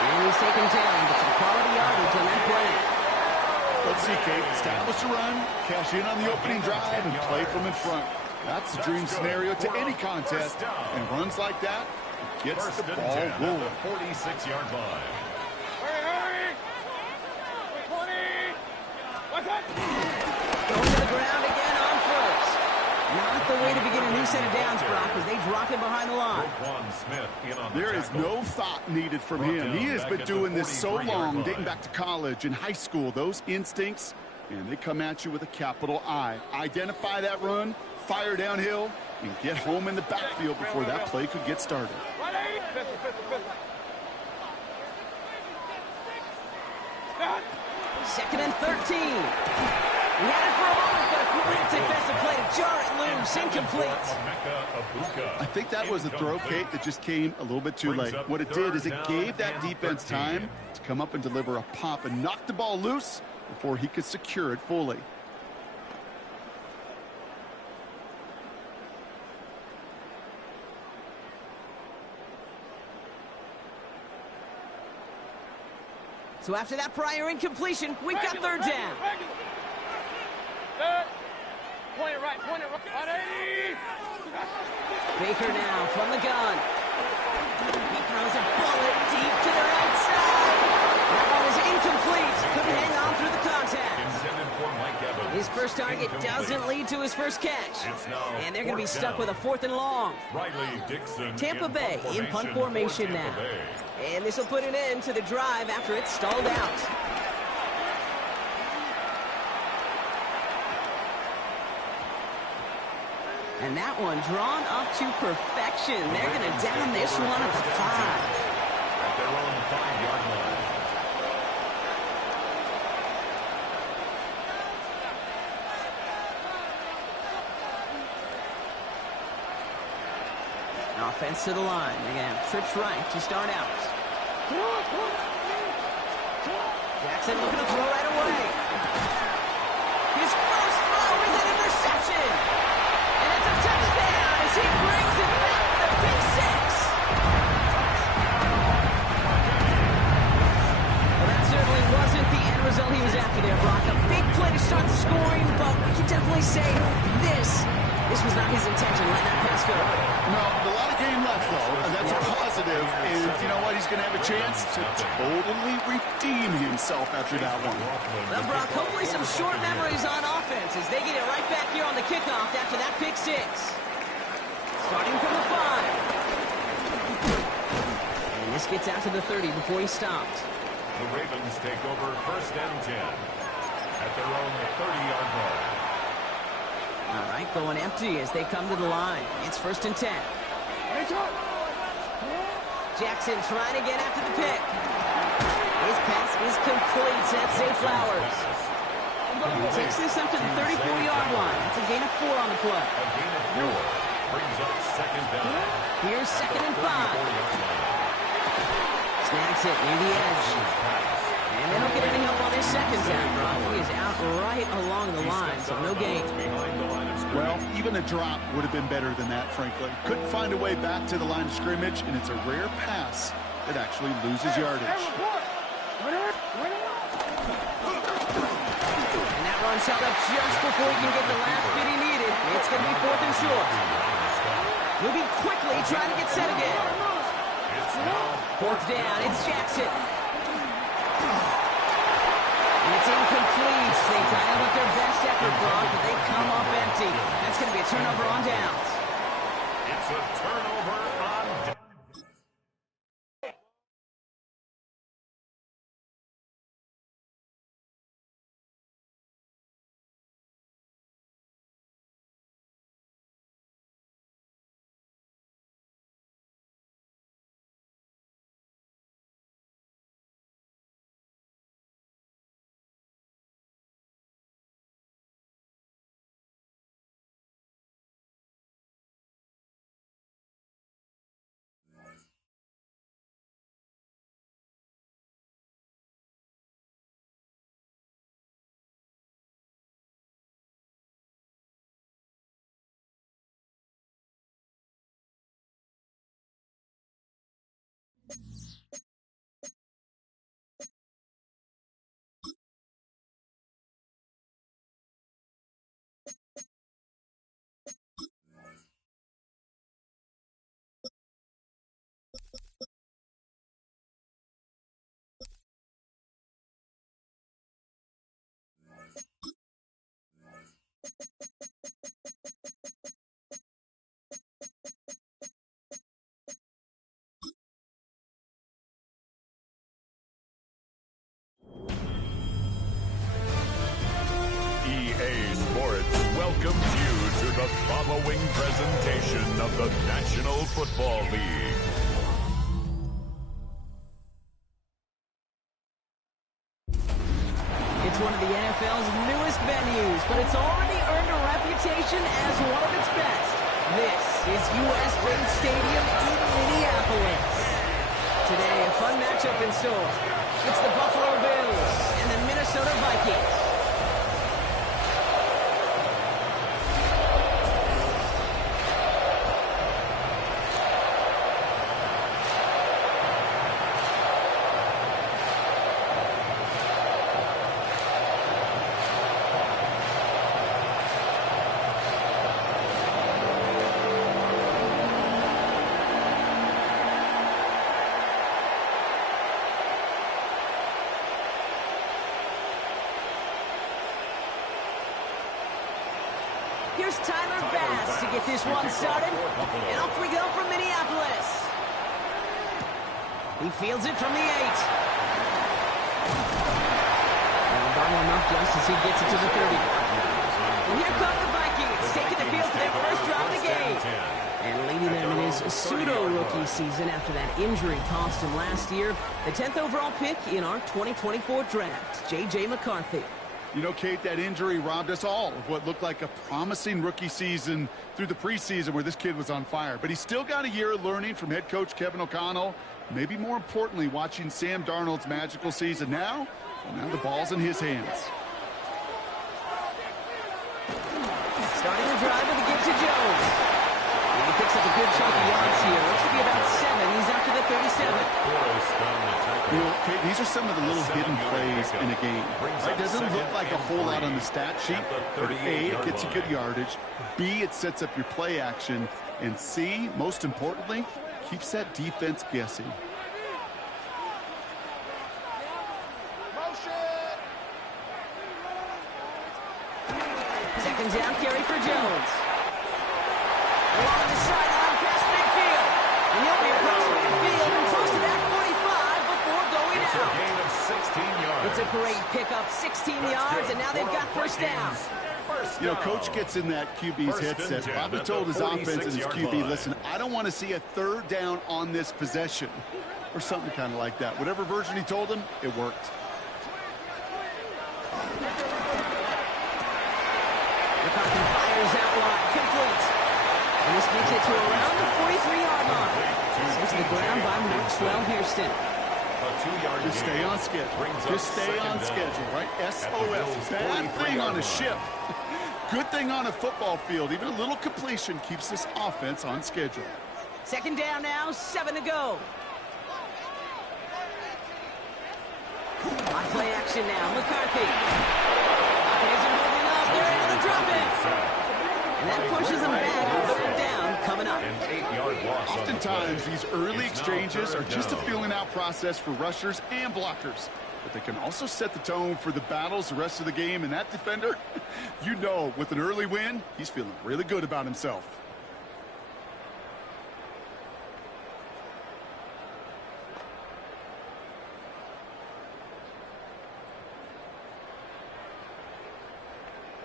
And he's taken down, but some quality yardage on that play. Let's see, Kate. Establish a run, cash in on the opening drive, and play from in front. That's the dream scenario to any contest. And runs like that, it gets the ball rolling. 46-yard line. Hurry! 20! What's that? Going to the ground again on first. Not the way to begin a new set of downs, Brock, as they drop him behind the line. There is no thought needed from him. He has been doing this so long, dating back to college and high school. Those instincts, and they come at you with a capital I. Identify that run, fire downhill, and get home in the backfield before that play could get started. 2nd and 13. He had it for a moment, but a great defensive play to jar it loose. Incomplete. I think that was a throw, Kate, that just came a little bit too late. What it did is it gave that defense time to come up and deliver a pop and knock the ball loose before he could secure it fully. So after that prior incompletion, we've got third down. Point it right, 180. Baker now from the gun. He throws a bullet deep to the right side. That one is incomplete. Couldn't hang on through the contact. His first target doesn't lead to his first catch. And they're going to be stuck with a 4th and long. Tampa Bay in punt formation now. And this will put an end to the drive after it's stalled out. And that one drawn up to perfection. They're going to down this one at the 5. At their own 5-yard line. Offense to the line. Again, trips right to start out. Jackson looking to throw right away. His first throw is an interception. And it's a touchdown as he brings it back with a big 6. Well, that certainly wasn't the end result he was after there, Brock. A big play to start the scoring, but we can definitely say this was not his intention, letting that pass go. No, a lot of game left, though, and that's a positive. And you know what? He's going to have a chance to totally redeem himself after that one. Well, Brock, hopefully some short memories on offense as they get it right back here on the kickoff after that pick 6. Starting from the 5. And this gets out to the 30 before he stopped. The Ravens take over 1st and 10 at their own 30-yard line. All right, going empty as they come to the line. It's 1st and 10. Jackson trying to get after the pick. His pass is complete. That's Zay Flowers. He takes this up to the 34-yard line. It's a gain of 4 on the play. A gain of 4 brings up 2nd down. Here's 2nd and 5. Snags it near the edge. And they don't get any help on their 2nd down, Brock. He is out right along the line, so no gain. Well, even a drop would have been better than that, frankly. Couldn't find a way back to the line of scrimmage, and it's a rare pass that actually loses yardage. And that runs held up just before he can get the last bit he needed. It's going to be 4th and short. Moving quickly, trying to get set again. 4th down, it's Jackson. And it's incomplete. They dial up their best effort, Brock, but they come up empty. That's going to be a turnover on downs. It's a turnover on downs. Welcomes you to the following presentation of the National Football League. It's one of the NFL's newest venues, but it's already earned a reputation as one of its best. This is U.S. Bank Stadium in Minneapolis. Today, a fun matchup in store. It's the Buffalo Bills and the Minnesota Vikings. Here's Tyler Bass to get this one started. And off we go from Minneapolis. He fields it from the 8. And bottle him up just as he gets it to the 30. And here come the Vikings, taking the field for their first drive of the game. And leading them in his pseudo-rookie season after that injury cost him last year. The 10th overall pick in our 2024 draft, J.J. McCarthy. You know, Kate, that injury robbed us all of what looked like a promising rookie season through the preseason where this kid was on fire. But he's still got a year of learning from head coach Kevin O'Connell. Maybe more importantly, watching Sam Darnold's magical season now. Well, now the ball's in his hands. Starting the drive with a give to Jones. And he picks up a good chunk of yards here. Looks to be about 7. He's up to the 37. You know, Kate, these are some of the little hidden plays in a game. It doesn't look like a whole lot on the stat sheet, but A, it gets you good yardage. B, it sets up your play action. And C, most importantly, keeps that defense guessing. Second down carry for Jones. Along the sideline past midfield. And he'll be across midfield and close to that 45 before going out. It's a gain of 16 yards. It's a great pickup, 16 yards, and now they've got first down. You know, Coach gets in that QB's headset. Probably told his offense and his QB, listen, I don't want to see a third down on this possession. Or something kind of like that. Whatever version he told him, it worked. McCarthy fires out wide, complete. And this makes it to around the 43-yard line. Sends to the ground by Maxwell Hairston. Just stay on schedule. Just stay on schedule, right? SOS. Bad thing on a ship. Good thing on a football field. Even a little completion keeps this offense on schedule. Second down now, 7 to go. On play action now, McCarthy. Isn't moving up, they're able to drop it. And that pushes them back, third down coming up. Oftentimes, these early exchanges are just a feeling out process for rushers and blockers. But they can also set the tone for the battles the rest of the game. And that defender, you know, with an early win, he's feeling really good about himself.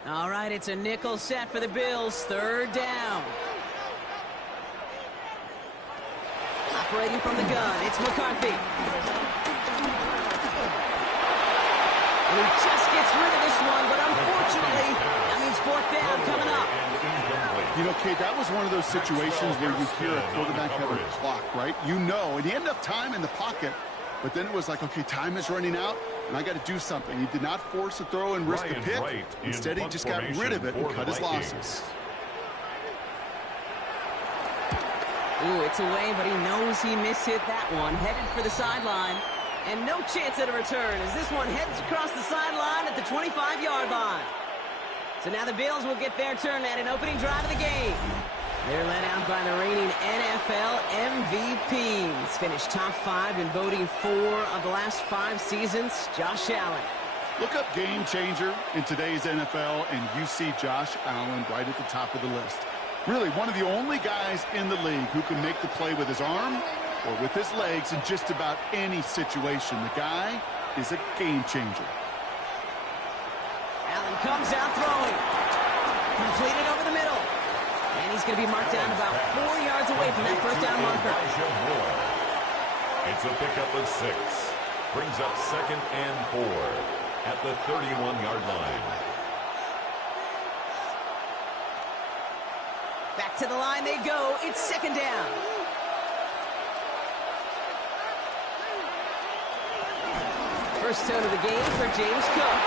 All right, it's a nickel set for the Bills. Third down. Operating from the gun, it's McCarthy. And he just gets rid of this one, but unfortunately, that means fourth down coming up. You know, Kate, that was one of those situations where you hear a quarterback have a clock, right? You know, and he had enough time in the pocket, but then it was like, okay, time is running out, and I got to do something. He did not force a throw and risk a pick. Instead, he just got rid of it and cut his losses. Ooh, it's away, but he knows he mishit that one. Headed for the sideline. And no chance at a return as this one heads across the sideline at the 25-yard line. So now the Bills will get their turn at an opening drive of the game. They're led out by the reigning NFL MVPs. Finished top 5 in voting 4 of the last 5 seasons, Josh Allen. Look up game changer in today's NFL, and you see Josh Allen right at the top of the list. Really, one of the only guys in the league who can make the play with his arm or with his legs in just about any situation. The guy is a game changer. Allen comes out throwing. Completed over the middle. And he's going to be marked down about 4 yards away from that first down marker. It's a pickup of 6. Brings up 2nd and 4. at the 31-yard line. Back to the line they go. It's second down. First tone of the game for James Cook.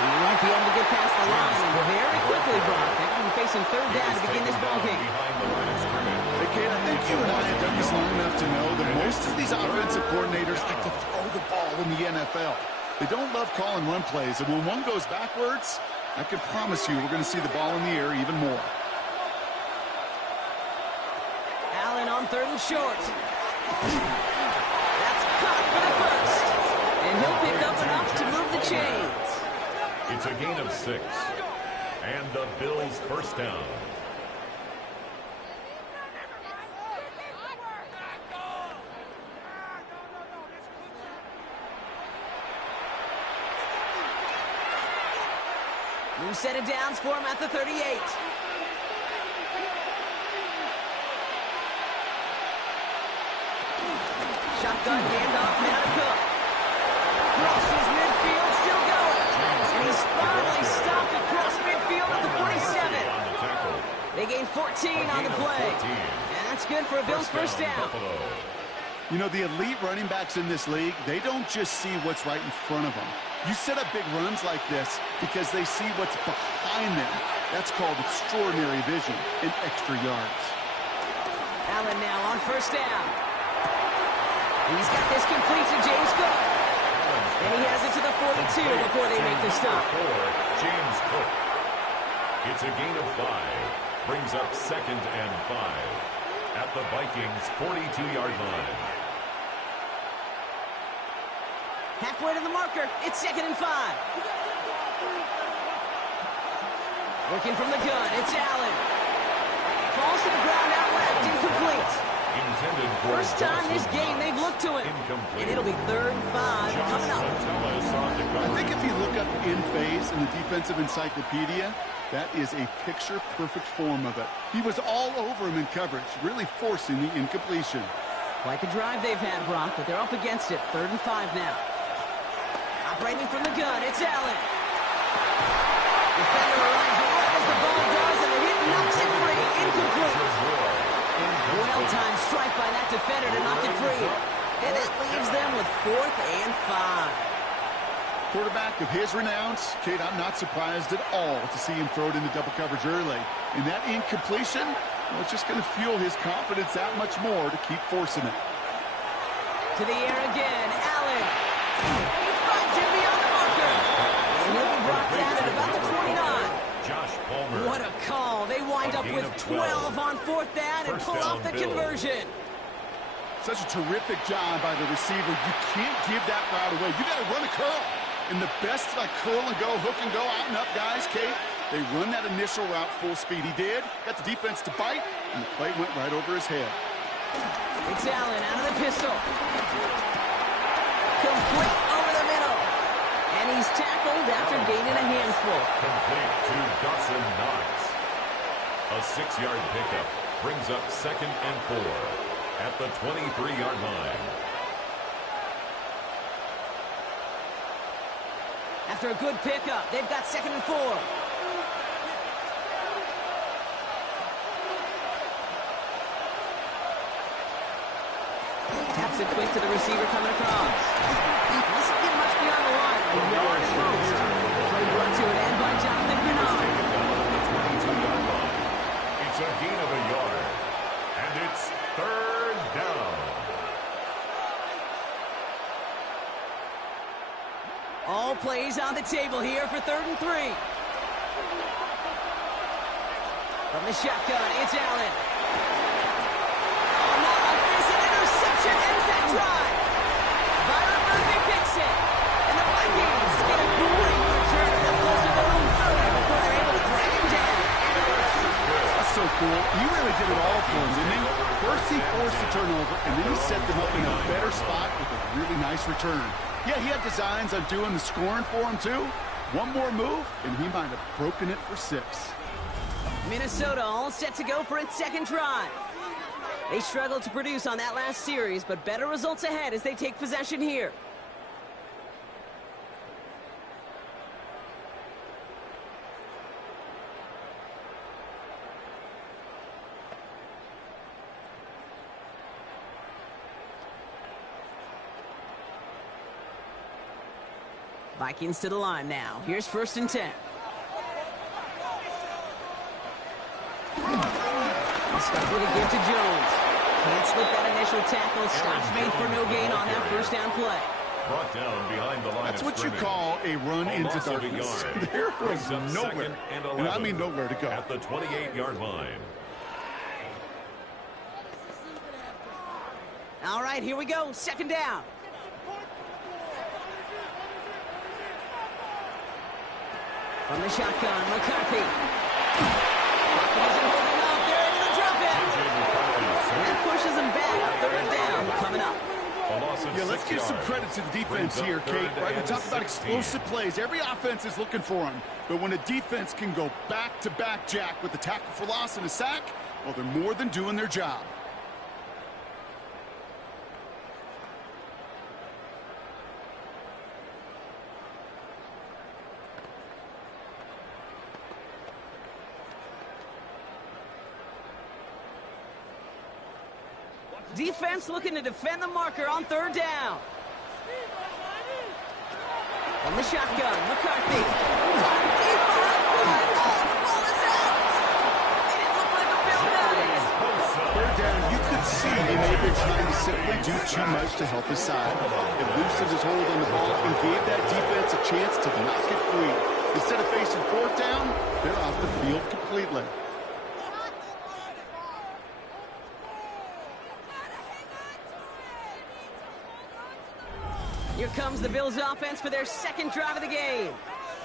He won't be able to get past the line very quickly, Brock. They're going to be facing third down to begin this ballgame. Hey, Kate, I think you and I have done this long enough to know that most of these offensive coordinators like to throw the ball in the NFL. They don't love calling run plays, and when one goes backwards, I can promise you we're going to see the ball in the air even more. Allen on third and short. That's caught for the first. And he'll pick up enough to move the chains. It's a gain of 6. And the Bills first down. New set of downs for him at the 38. Shotgun handoff now to Cook. Crosses midfield, still going. And he's finally stopped across midfield at the 47. They gain 14 on the play. And that's good for a Bills first down. You know, the elite running backs in this league, they don't just see what's right in front of them. You set up big runs like this because they see what's behind them. That's called extraordinary vision and extra yards. Allen now on first down. He's got this complete to James Cook. And he has it to the 42 before they make the stop. James Cook. It's a gain of 5. Brings up second and 5 at the Vikings' 42-yard line. Halfway to the marker. It's second and 5. Working from the gun. It's Allen. Falls to the ground out left. Incomplete. Intended for first time this game they've looked to him. Incomplete. And it'll be third and 5 coming up. I think if you look up in phase in the defensive encyclopedia, that is a picture-perfect form of it. He was all over him in coverage, really forcing the incompletion. Quite the drive they've had, Brock, but they're up against it. Third and 5 now. Operating from the gun, it's Allen. Defender arrives right as the ball does, and the hit knocks it free. Incomplete. Well-timed strike by that defender to knock it free. And that leaves them with 4th and 5. Quarterback of his renowns, Kate, I'm not surprised at all to see him throw it into double coverage early. And that incompletion, well, it's just going to fuel his confidence that much more to keep forcing it. To the air again, Allen. He finds him beyond the marker. And he'll be brought down at about the 29. Josh Palmer. What a call. They wind up with 12 on 4th down and pull off the conversion. Such a terrific job by the receiver. You can't give that route away. You got to run a curl. And the best, like curl and go, hook and go, out and up guys, Kate, they run that initial route full speed. He did, got the defense to bite, and the play went right over his head. It's Allen out of the pistol. Complete over the middle. And he's tackled after gaining a handful. Complete to Dawson Knox. A 6-yard pickup brings up second and 4 at the 23-yard line. After a good pickup, they've got second and 4. Taps it quick to the receiver coming across. Doesn't get much beyond the line. A yard at most. Play brought to an end by Jonathan Bernard. It's a gain of a yard. And it's third down. All plays on the table here for 3rd and 3. From the shotgun, it's Allen. Oh, not like this. An interception ends that drive. Byron Murphy picks it. And the Vikings get a great return. They're close to their own 30 before they're able to drag him down. That's so cool. He really did it all for him, didn't he? First he forced the turnover, and then he set them up in a better spot with a really nice return. Yeah, he had designs on doing the scoring for him, too. One more move, and he might have broken it for 6. Minnesota all set to go for its second drive. They struggled to produce on that last series, but better results ahead as they take possession here. Vikings to the line now. Here's 1st and 10. Stuck with a give to Jones. Can't slip that initial tackle. Stops made for no gain on that 1st down play. Brought down behind the line. That's what you call a run into darkness. There was nowhere, and I mean nowhere to go. At the 28-yard line. All right, here we go. 2nd down. From the shotgun, McCarthy. Isn't holding up. They're able to drop it. And that pushes them back. 3rd down coming up. Yeah, let's give some credit to the defense here, Kate. Right, we talk about explosive plays. Every offense is looking for them. But when a defense can go back-to-back, Jack, with a tackle for loss and a sack, well, they're more than doing their job. Defense looking to defend the marker on 3rd down. From the shotgun, McCarthy. The ball is out. It didn't look like a Bill got it. 3rd down, you could see he may have been trying to simply do too much to help his side. It loosened his hold on the ball and gave that defense a chance to knock it free. Instead of facing 4th down, they're off the field completely. Here comes the Bills offense for their 2nd drive of the game.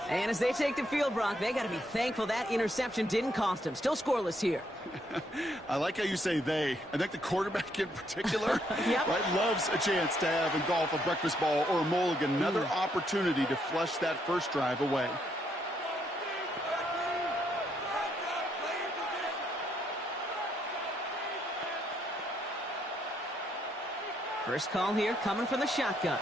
And as they take the field, Brock, they got to be thankful that interception didn't cost them. Still scoreless here. I like how you say they. I think the quarterback in particular right, loves a chance to have in golf a breakfast ball or a mulligan. Another opportunity to flush that 1st drive away. First call here coming from the shotgun.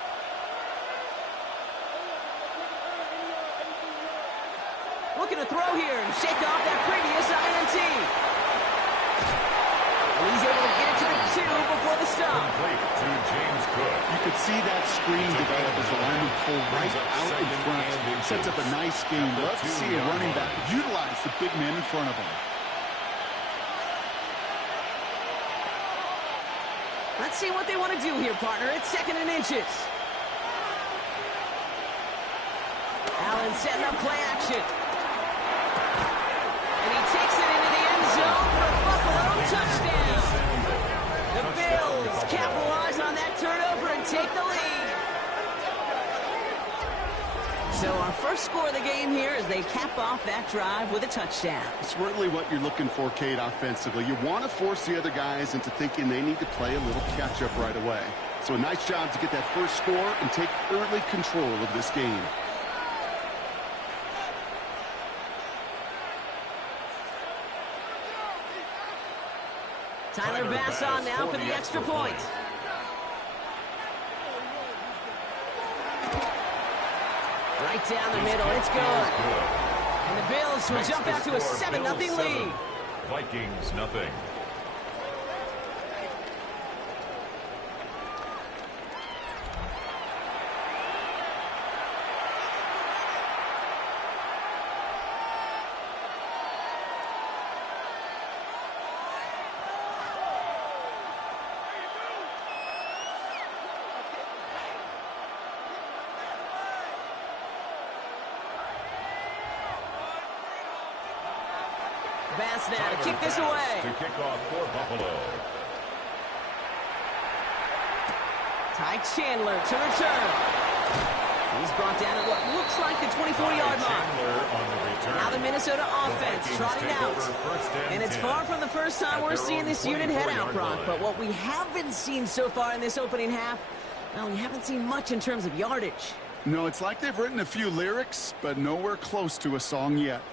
Looking to throw here and shake off that previous INT. And he's able to get it to the 2 before the stop. Complete to James Cook. You could see that screen develop as the lineman pulled right out in front. Sets up a nice game. Love to see a running back utilize the big man in front of him. Let's see what they want to do here, partner. It's 2nd and inches. Allen setting up play action. And he takes it into the end zone for a Buffalo touchdown. The Bills capitalize on that turnover and take the lead. So our first score of the game here as they cap off that drive with a touchdown. It's really what you're looking for, Kate, offensively. You want to force the other guys into thinking they need to play a little catch-up right away. So a nice job to get that first score and take early control of this game. Tyler Bass on now for the extra point. Right down the middle, it's good. And the Bills will jump out to a 7-0 lead. Vikings nothing. Bass now to kick this away. To kick off for Buffalo. Ty Chandler to return. He's brought down at what looks like the 24-yard line. Now the Minnesota offense trotting out. And it's far from the first time we're seeing this unit head out, Brock. But what we haven't seen so far in this opening half, well, we haven't seen much in terms of yardage. No, it's like they've written a few lyrics, but nowhere close to a song yet.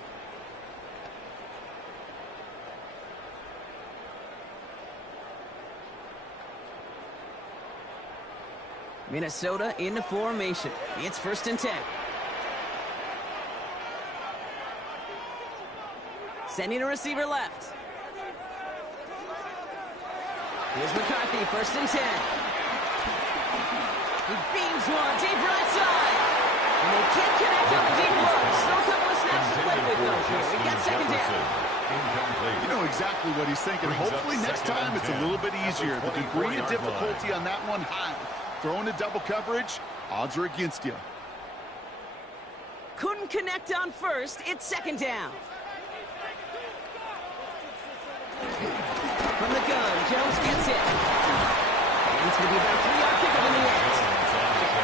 Minnesota into formation. It's 1st and 10. Sending a receiver left. Here's McCarthy, 1st and 10. He beams one deep right side. And they can't connect on the deep look. Still a couple of snaps to play with, though. Here, we got second down. You know exactly what he's thinking. Hopefully next time it's a little bit easier. The degree of difficulty on that one high. Throwing to double coverage, odds are against you. Couldn't connect on first. It's second down. From the gun, Jones gets it. And it's going to be about a 3-yard pickup in the end.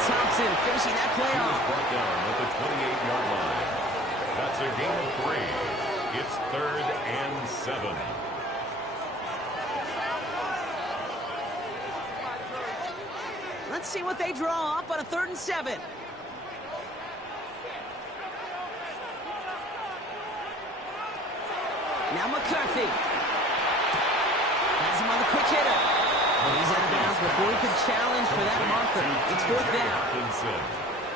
Thompson finishing that play off. Brought down at the 28-yard line. That's a gain of 3. It's 3rd and 7. Let's see what they draw up on a 3rd and 7. Now McCarthy. Has him on the quick hitter. But he's out of bounds before he could challenge for that marker. It's 4th down.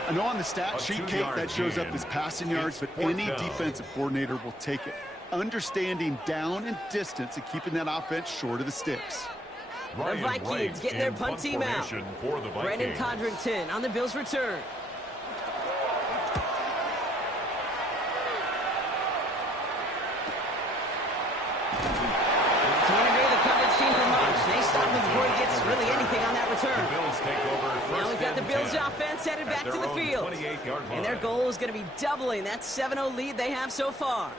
I know on the stat sheet, Kate, that shows up as passing yards, but any defensive coordinator will take it. Understanding down and distance and keeping that offense short of the sticks. The Vikings getting their punt team out. Brandon Codrington on the Bills' return. They stop him before he gets really anything on that return. Now we've got the Bills offense headed back to the field. And their goal is going to be doubling that 7-0 lead they have so far.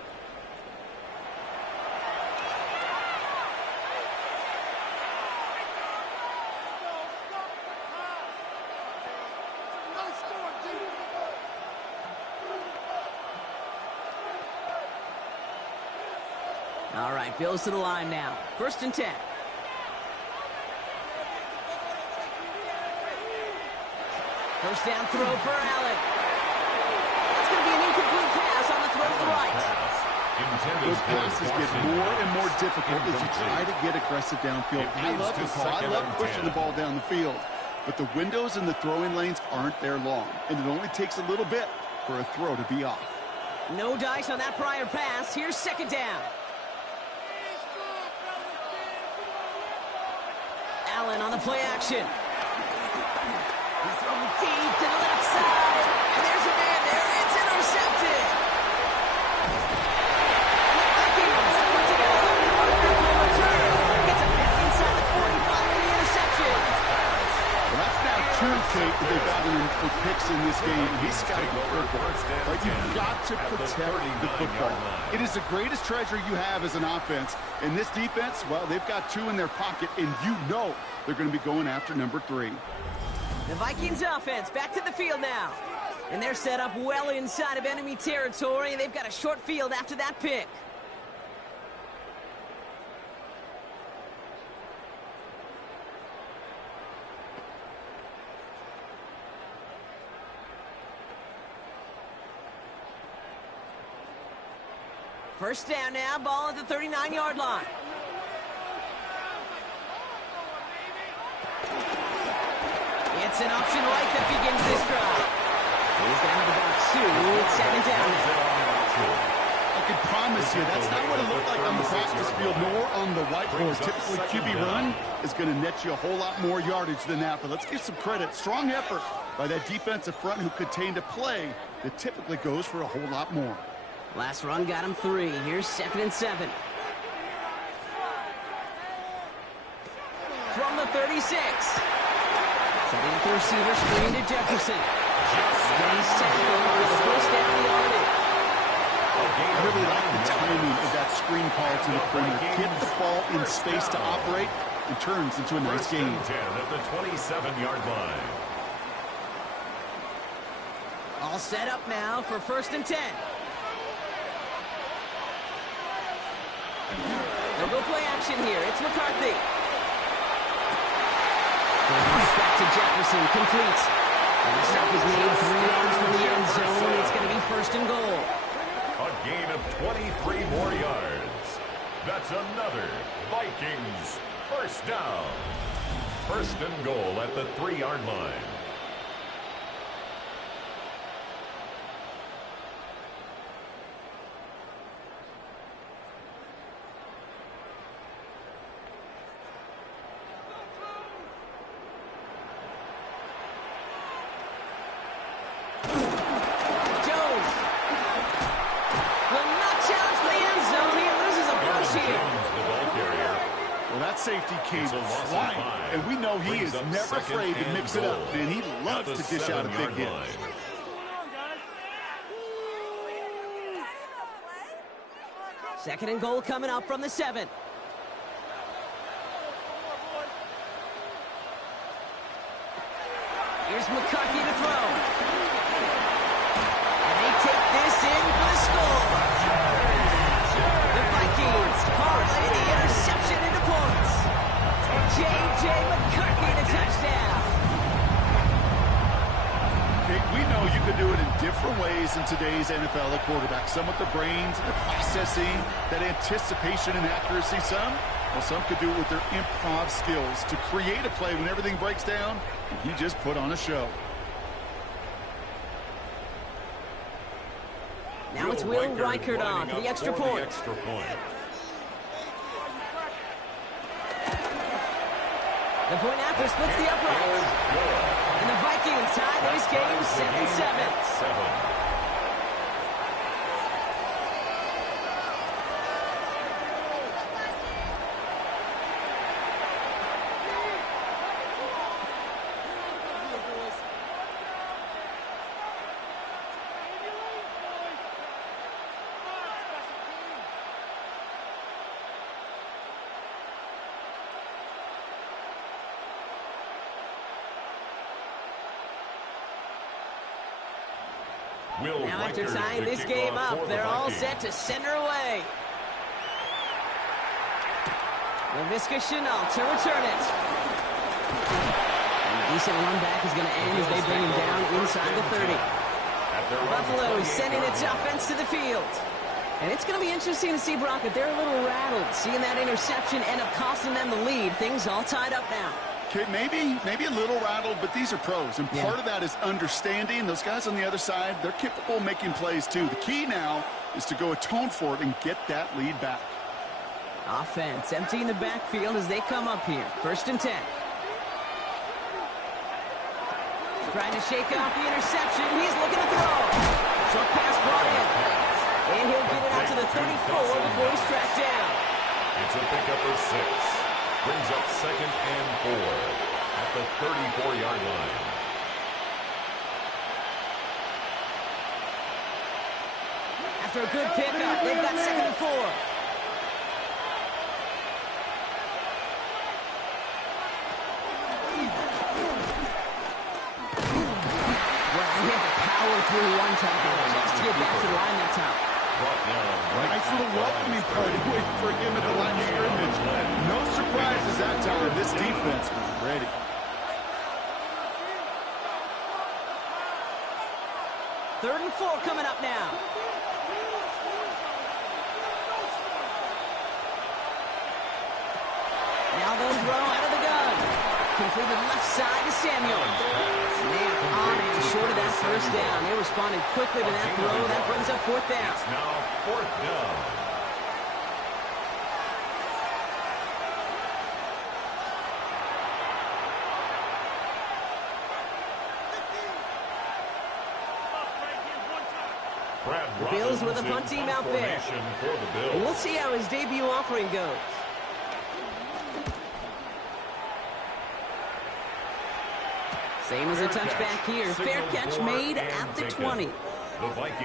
All right, Bills to the line now. 1st and 10. First down throw for Allen. It's going to be an incomplete pass on the throw to the right. Those passes get more and more difficult as you try to get aggressive downfield. I love the call. I love pushing the ball down the field. But the windows in the throwing lanes aren't there long. And it only takes a little bit for a throw to be off. No dice on that prior pass. Here's 2nd down. Allen on the play action. He's throwing deep to the left side. And there's a man there. It's intercepted. And the Vikings put together a wonderful return. Gets it back inside the 45 and the interception. Well, that's now 2, Kate, that they've gotten him for picks in this game. He's got to be careful. But you've got to protect the football. It is the greatest treasure you have as an offense. And this defense, well, they've got 2 in their pocket, and you know they're going to be going after number 3. The Vikings offense back to the field now. And they're set up well inside of enemy territory. They've got a short field after that pick. First down now, ball at the 39-yard line. It's an option right that begins this drive. He's going to have about 2. It's 2nd down now. I can promise you that's not what it looked like on the practice field nor on the whiteboard. Typically, QB run is going to net you a whole lot more yardage than that. But let's give some credit. Strong effort by that defensive front who contained a play that typically goes for a whole lot more. Last run got him 3. Here's 2nd and 7. From the 36. Setting up the receiver screen to Jefferson. And he's tackled with the first down yardage. I really like the timing of that screen call to the perimeter. Get the ball in space to operate and turns into a nice game. 10 at the 27-yard line. All set up now for 1st and 10. They'll go play action here. It's McCarthy. Back to Jefferson, complete. And the stop is made 3 yards from the end zone. It's going to be 1st and goal. A gain of 23 more yards. That's another Vikings first down. 1st and goal at the 3-yard line. safety came flying, and we know he is never afraid to mix it up, and he loves to dish out a big hit. Second and goal coming up from the 7. Here's McCarthy to throw. And they take this in for the score. The Vikings parlay the interception into points. J.J. McCarthy to touchdown. Okay, we know you can do it in different ways in today's NFL at quarterback. Some with the brains, the processing, that anticipation and accuracy. Some could do it with their improv skills to create a play when everything breaks down. He just put on a show. Now it's Will Reichert on for the extra point. The point after splits the uprights. And the Vikings tie this game 7-7. Now after tying this game up, they're all set to send her away. LaVisca Chenault to return it. And a decent run back is going to end as they bring him down inside the 30. Buffalo sending its offense to the field. And it's going to be interesting to see, Brock, if they're a little rattled, seeing that interception end up costing them the lead. Things all tied up now. Okay, maybe a little rattled, but these are pros, and part of that is understanding. Those guys on the other side, they're capable of making plays too. The key now is to go atone for it and get that lead back. Offense emptying the backfield as they come up here. 1st and 10. Trying to shake off the interception. He's looking to throw. Short pass brought in. And he'll get it out to the 34 before he's tracked down. It's a pickup of 6. Brings up 2nd and 4 at the 34-yard line. After a good pickup, they've got 2nd and 4. Well, he had to power through one tackle just to get back to the line that time. Nice little welcoming party waiting for him at the line of scrimmage. No surprises that time. This defense was ready. Third and 4 coming up now. Now they'll throw out of the gun. Completed left side to Samuel. Man, on and short of that 1st down. They responded quickly to that throw. That brings up 4th down. It's now 4th down. The Bills with a punt team out there. And we'll see how his debut offering goes. Same as a touchback here. Fair catch made at the 20.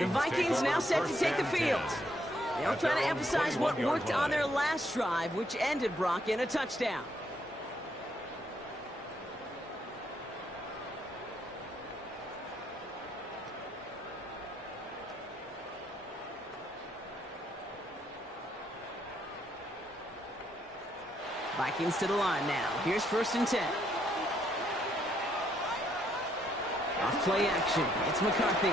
The Vikings now set to take the field. They'll try to emphasize what worked on their last drive, which ended, Brock, in a touchdown. Vikings to the line now. Here's 1st and 10. Off play action. It's McCarthy. He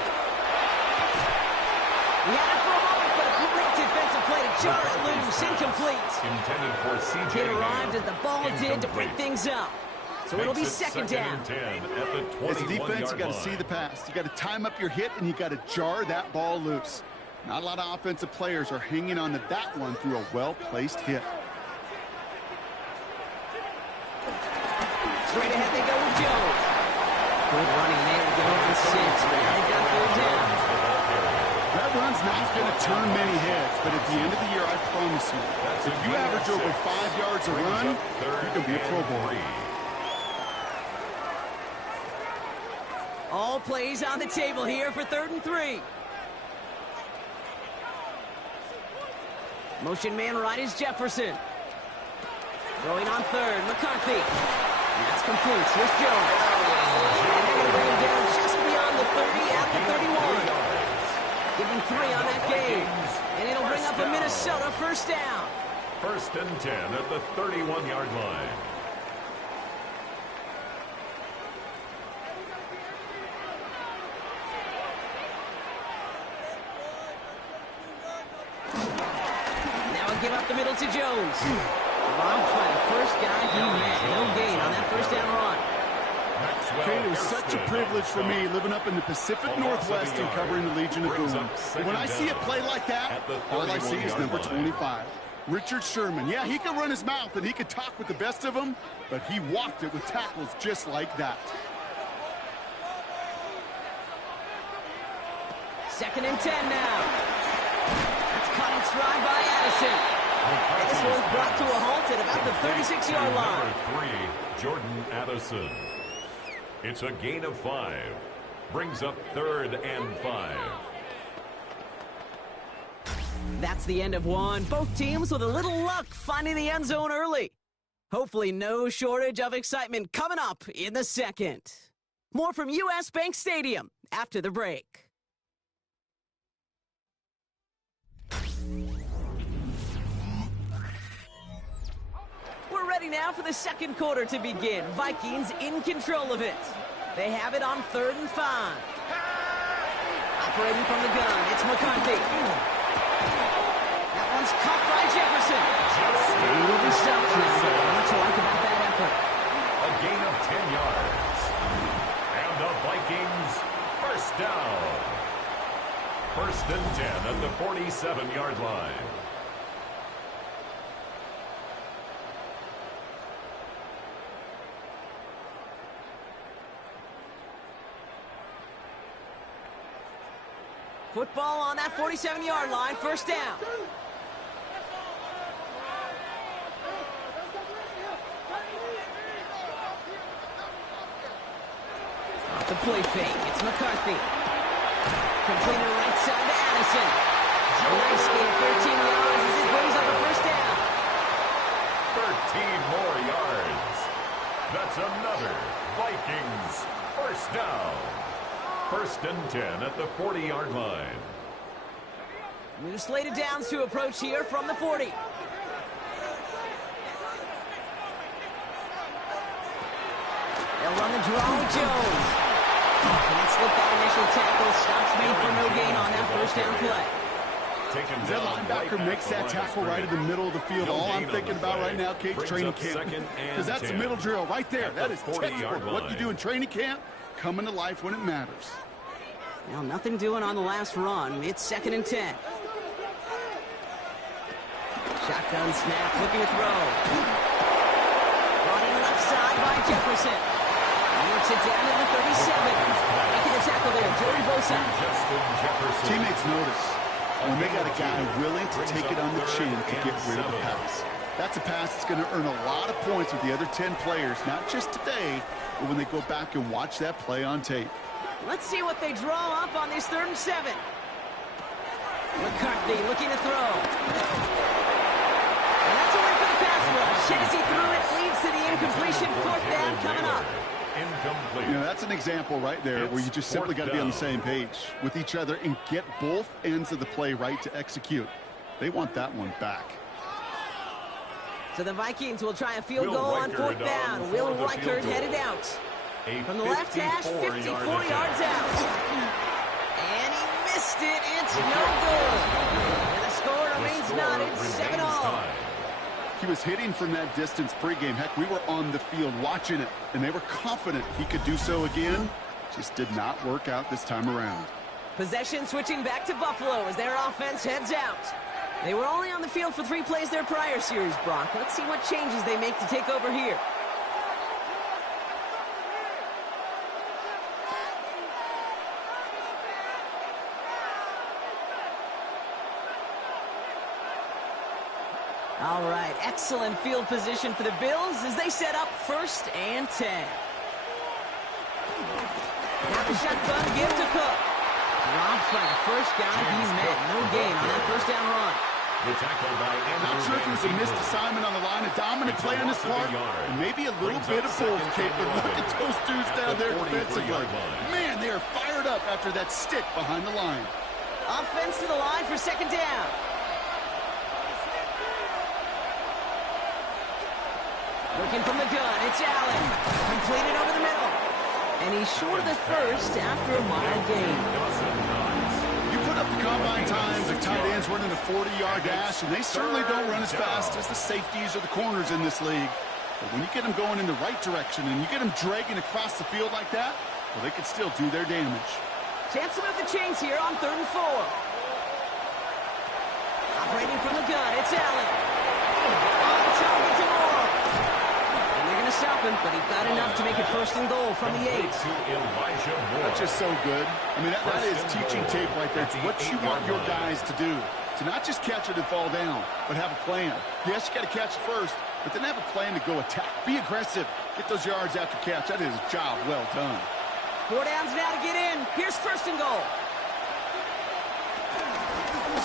had it for a moment, but a great defensive play to jar it loose. Incomplete. Intended for C.J. It arrived as the ball did to break things up. So it'll be 2nd down. As a defense, you got to see the pass. You got to time up your hit, and you got to jar that ball loose. Not a lot of offensive players are hanging on to that one through a well-placed hit. Straight ahead they go with Jones. Good running there to get around 6, but now they got 3rd down. That run's not going to turn many heads, but at the end of the year, I promise you, if you average over 5 yards a run, you can be a Pro Bowler. All plays on the table here for 3rd and 3. Motion man right is Jefferson. Throwing on 3rd, McCarthy. And that's complete. Here's Jones. And they're going to bring him down just beyond the 30 at the 31. Give him 3 on that game. And it'll bring up a Minnesota first down. 1st and 10 at the 31-yard line. Give up the middle to Jones. Robbed by the first guy he met. No gain on that first down run. Kate, it was such a privilege for me living up in the Pacific Northwest and covering the Legion of Boom. When I see a play like that, all I see is number 25. Richard Sherman. Yeah, he could run his mouth and he could talk with the best of them, but he walked it with tackles just like that. 2nd and 10 now. Caught in stride by Addison. And this one's brought to a halt at about the 36-yard line. Number 3, Jordan Addison. It's a gain of 5. Brings up 3rd and 5. That's the end of one. Both teams with a little luck finding the end zone early. Hopefully no shortage of excitement coming up in the second. More from U.S. Bank Stadium after the break. We're ready now for the second quarter to begin. Vikings in control of it. They have it on 3rd and 5. Operating from the gun, it's McCarthy. That one's caught by Jefferson. He will be stopped now. What to like about that effort? A gain of 10 yards. And the Vikings first down. 1st and 10 at the 47-yard line. Football on that 47-yard line, first down. Off the play fake, it's McCarthy. Completed right side to Addison. A nice gain of 13 yards as it brings up a first down. 13 more yards. That's another Vikings first down. 1st and 10 at the 40-yard line. New slated downs to approach here from the 40. They'll run the draw with Jones. Can't slip that initial tackle. Stops made for no gain on that first down play. That linebacker makes that tackle right in the middle of the field. All I'm thinking about right now, Kate, training camp. Because that's a middle drill right there. That is textbook. What you do in training camp, coming to life when it matters. Well, nothing doing on the last run. It's 2nd and 10. Shotgun snap, looking to throw. Brought in left side by Jefferson. He works it down to the 37. Making the tackle there, Jordan Bosa. Teammates notice when they got a guy willing to take it on the chin to get rid of the pass. That's a pass that's going to earn a lot of points with the other 10 players, not just today, but when they go back and watch that play on tape. Let's see what they draw up on this 3rd and 7. McCarthy looking to throw. And that's a win for the pass rush. As he threw it, leads to the incompletion. 4th down coming up. Incomplete. You know, that's an example right there where you just simply got to be on the same page with each other and get both ends of the play right to execute. They want that one back. So the Vikings will try a field goal on 4th down. Will Reichert headed out. From the left hash, 54 yards out. And he missed it. It's no good. And the score remains knotted, 7-all. He was hitting from that distance pregame. Heck, we were on the field watching it, and they were confident he could do so again. Just did not work out this time around. Possession switching back to Buffalo as their offense heads out. They were only on the field for 3 plays their prior series, Brock. Let's see what changes they make to take over here. All right, excellent field position for the Bills as they set up 1st and 10. Got the shotgun give to Cook. Dropped by the first guy he met. No gain on that 1st down run. The tackle by Not sure if it was a missed assignment on the line, a dominant play on his part, and maybe a little bit of both, Kate, but look at those dudes down there defensively. Man, they are fired up after that stick behind the line. Offense to the line for 2nd down. Looking from the gun, it's Allen. Completed over the middle. And he's short of the 1st after a mild gain. You put up the combine times of tight ends running a 40-yard dash, and they certainly don't run as fast as the safeties or the corners in this league. But when you get them going in the right direction and you get them dragging across the field like that, well, they can still do their damage. Chance to move the chains here on 3rd and 4. Operating from the gun, it's Allen. On target to Moore. And they're going to stop him, but he got enough to make it 1st and goal from the 8. That's just so good. I mean, that is teaching tape right there. It's what you want your guys to do. To not just catch it and fall down, but have a plan. Yes, you got to catch it first, but then have a plan to go attack. Be aggressive. Get those yards after catch. That is a job well done. 4 downs now to get in. Here's 1st and goal.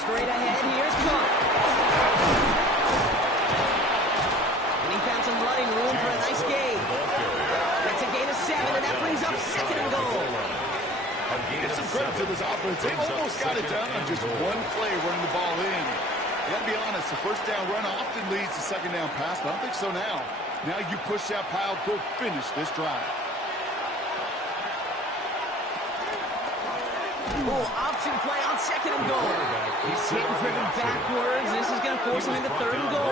Straight ahead, here's Cook. And he found some running room for a nice gain. That's a gain of 7, and that brings up 2nd and goal. Give some credit to this offense. They almost got it done on just one play running the ball in. I got to be honest, the 1st down run often leads to 2nd down pass, but I don't think so now. Now you push that pile, go finish this drive. Option play on 2nd and goal. He's hitting driven backwards. This is going to force him into 3rd and goal.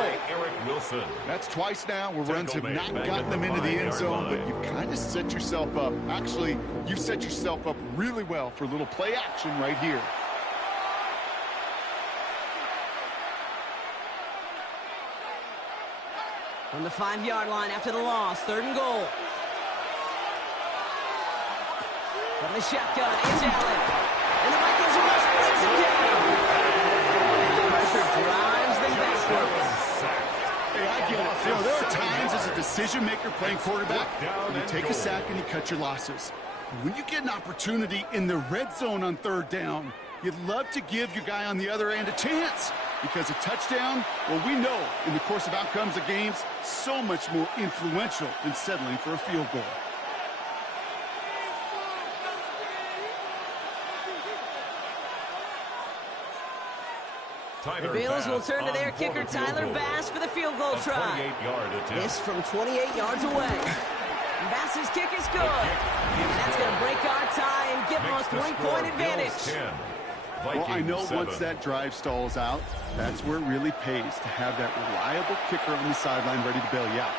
That's twice now where runs have not gotten them into the end zone, but you've kind of set yourself up. Actually, you've set yourself up really well for a little play action right here. From the 5-yard line after the loss, 3rd and goal. From the shotgun, it's Allen. And the Vikings rush brings him down. And the pressure drives them backwards. Hey, I get it. You know, there are times as a decision-maker playing quarterback when you take a sack and you cut your losses. But when you get an opportunity in the red zone on 3rd down, you'd love to give your guy on the other end a chance. Because a touchdown, well, we know in the course of outcomes of games, so much more influential than settling for a field goal. The Bills will turn to their kicker, Tyler Bass, for the field goal try. This from 28 yards away. Bass's kick is good. And that's going to break our tie and give them a 3-point advantage. Well, I know once that drive stalls out, that's where it really pays to have that reliable kicker on the sideline ready to bail you out.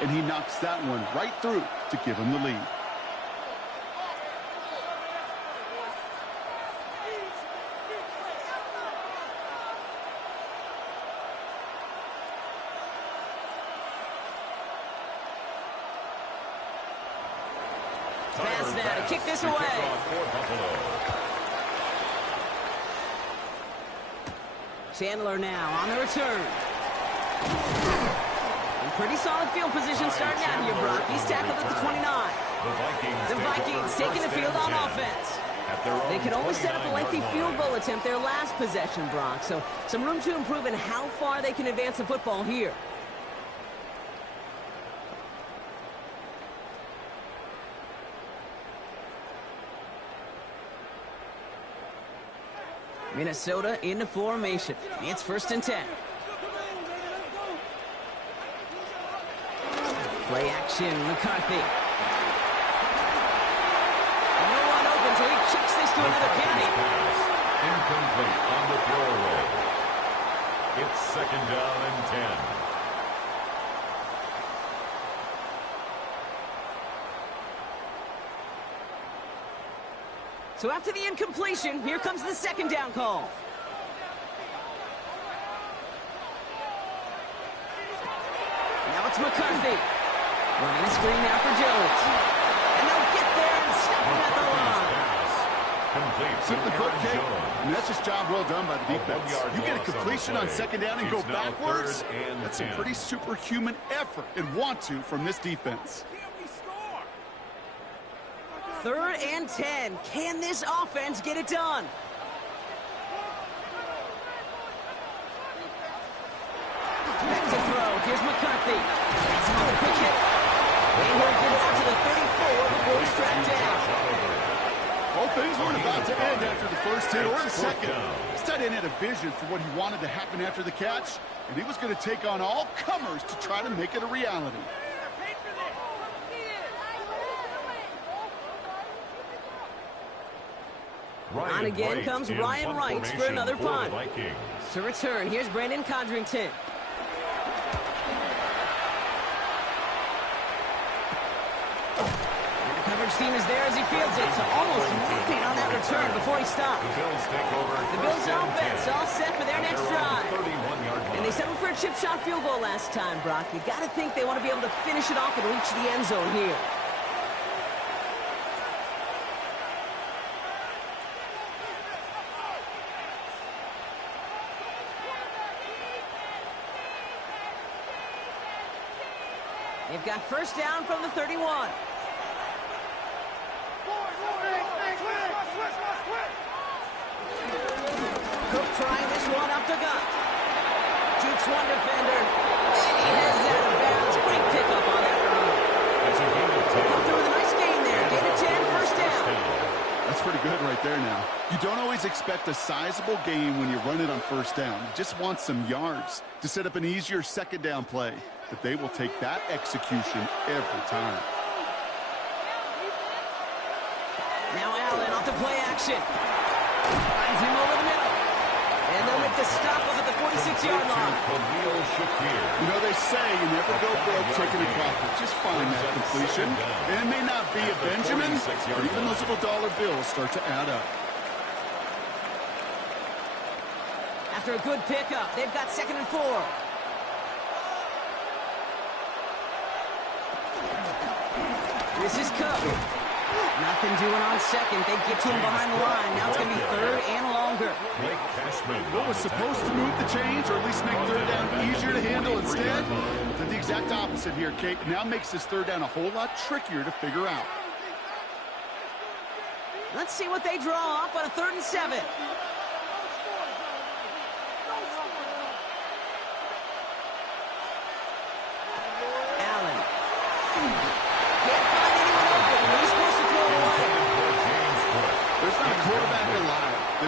And he knocks that one right through to give him the lead. Bass now to kick this away. Chandler now on the return. And pretty solid field position starting out here, Brock. He's tackled at the 29. The Vikings taking the field on offense. They could only set up a lengthy field goal attempt their last possession, Brock. So some room to improve in how far they can advance the football here. Minnesota into formation. It's 1st and 10. Play action, McCarthy. No one open, so he chucks this to another county. Incomplete on the throwaway. It's 2nd down and 10. So after the incompletion, here comes the 2nd down call. Now it's McCarthy. Running a screen now for Jones. And they'll get there and stop him at the line. Simply put, Kate, And that's just job well done by the defense. You get a completion on second down and go backwards. That's a pretty superhuman effort and want to from this defense. 3rd and 10. Can this offense get it done? Back to throw. Here's McCarthy. It's another quick hit. And he'll get it out to the 34 before he's tracked down. Well, things weren't about to end after the first hit or the second. This tight end had a vision for what he wanted to happen after the catch, and he was going to take on all comers to try to make it a reality. On again comes Ryan Wright for another punt. To return, here's Brandon Condrington. And the coverage team is there as he fields it, so almost nothing on that return before he stops. The Bills offense all set for their next drive. And they settled for a chip shot field goal last time, Brock. You got to think they want to be able to finish it off and reach the end zone here. They've got first down from the 31. Cook trying this one up the gut. Jukes one defender. And he has that out of bounds. Great pickup on that run. They come through with a nice gain there. Gain of 10, first down. That's pretty good right there now. You don't always expect a sizable gain when you run it on first down. You just want some yards to set up an easier second down play. But they will take that execution every time. Now Allen off the play action. Finds him over the middle. And they'll make the stop up at the 46-yard line. You know, they say you never go broke taking a profit. Just find that completion. And it may not be a Benjamin, but even those little dollar bills start to add up. After a good pickup, they've got 2nd and 4. This is Cook. Nothing doing on second. They get to him behind the line. Now it's going to be 3rd and longer. What was supposed to move the chains, or at least make 3rd down easier to handle instead, did the exact opposite here, Kate. Now makes this 3rd down a whole lot trickier to figure out. Let's see what they draw up on a 3rd and 7.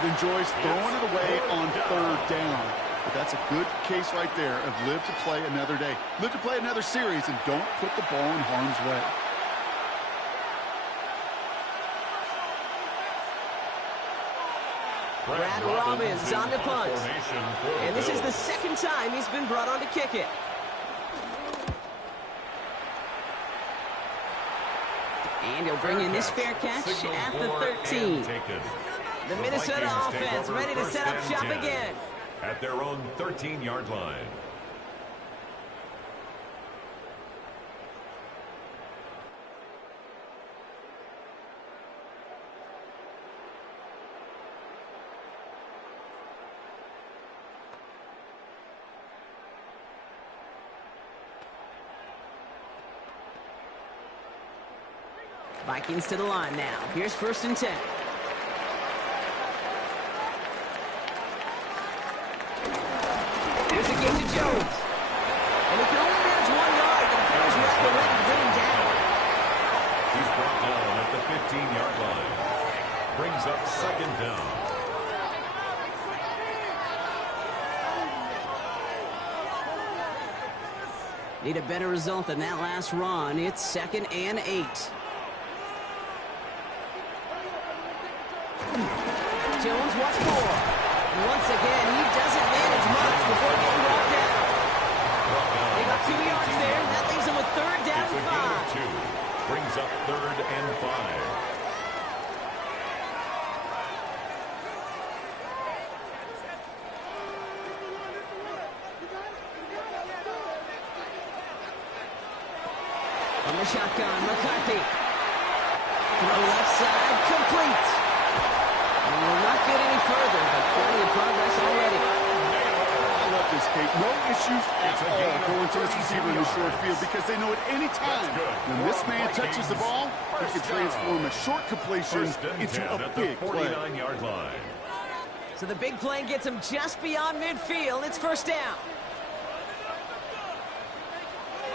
Enjoys throwing it away on 3rd down. But that's a good case right there of live to play another day. Live to play another series and don't put the ball in harm's way. Brad Robbins on to punt. And this is the 2nd time he's been brought on to kick it. And he'll bring in this fair catch at the 13. The Minnesota offense ready to set up shop again. At their own 13-yard line. Vikings to the line now. Here's 1st and 10. Here's a game to Jones. And he can only manage 1 yard. The defenders are at the ready to bring him down. He's brought down at the 15-yard line. Brings up 2nd down. Need a better result than that last run. It's 2nd and 8. Jones wants more. And once again, he doesn't manage much before getting brought down. They got 2 yards there. That leaves them with 3rd down and 5. Brings up 3rd and 5. From the shotgun, McCarthy. Throw left side, complete. And will not get any further. Kate. No issues at all going to this receiver in the short field because they know at any time when this man touches the ball, he can transform a short completion into a big play. 49-yard line. So the big play gets him just beyond midfield. It's first down.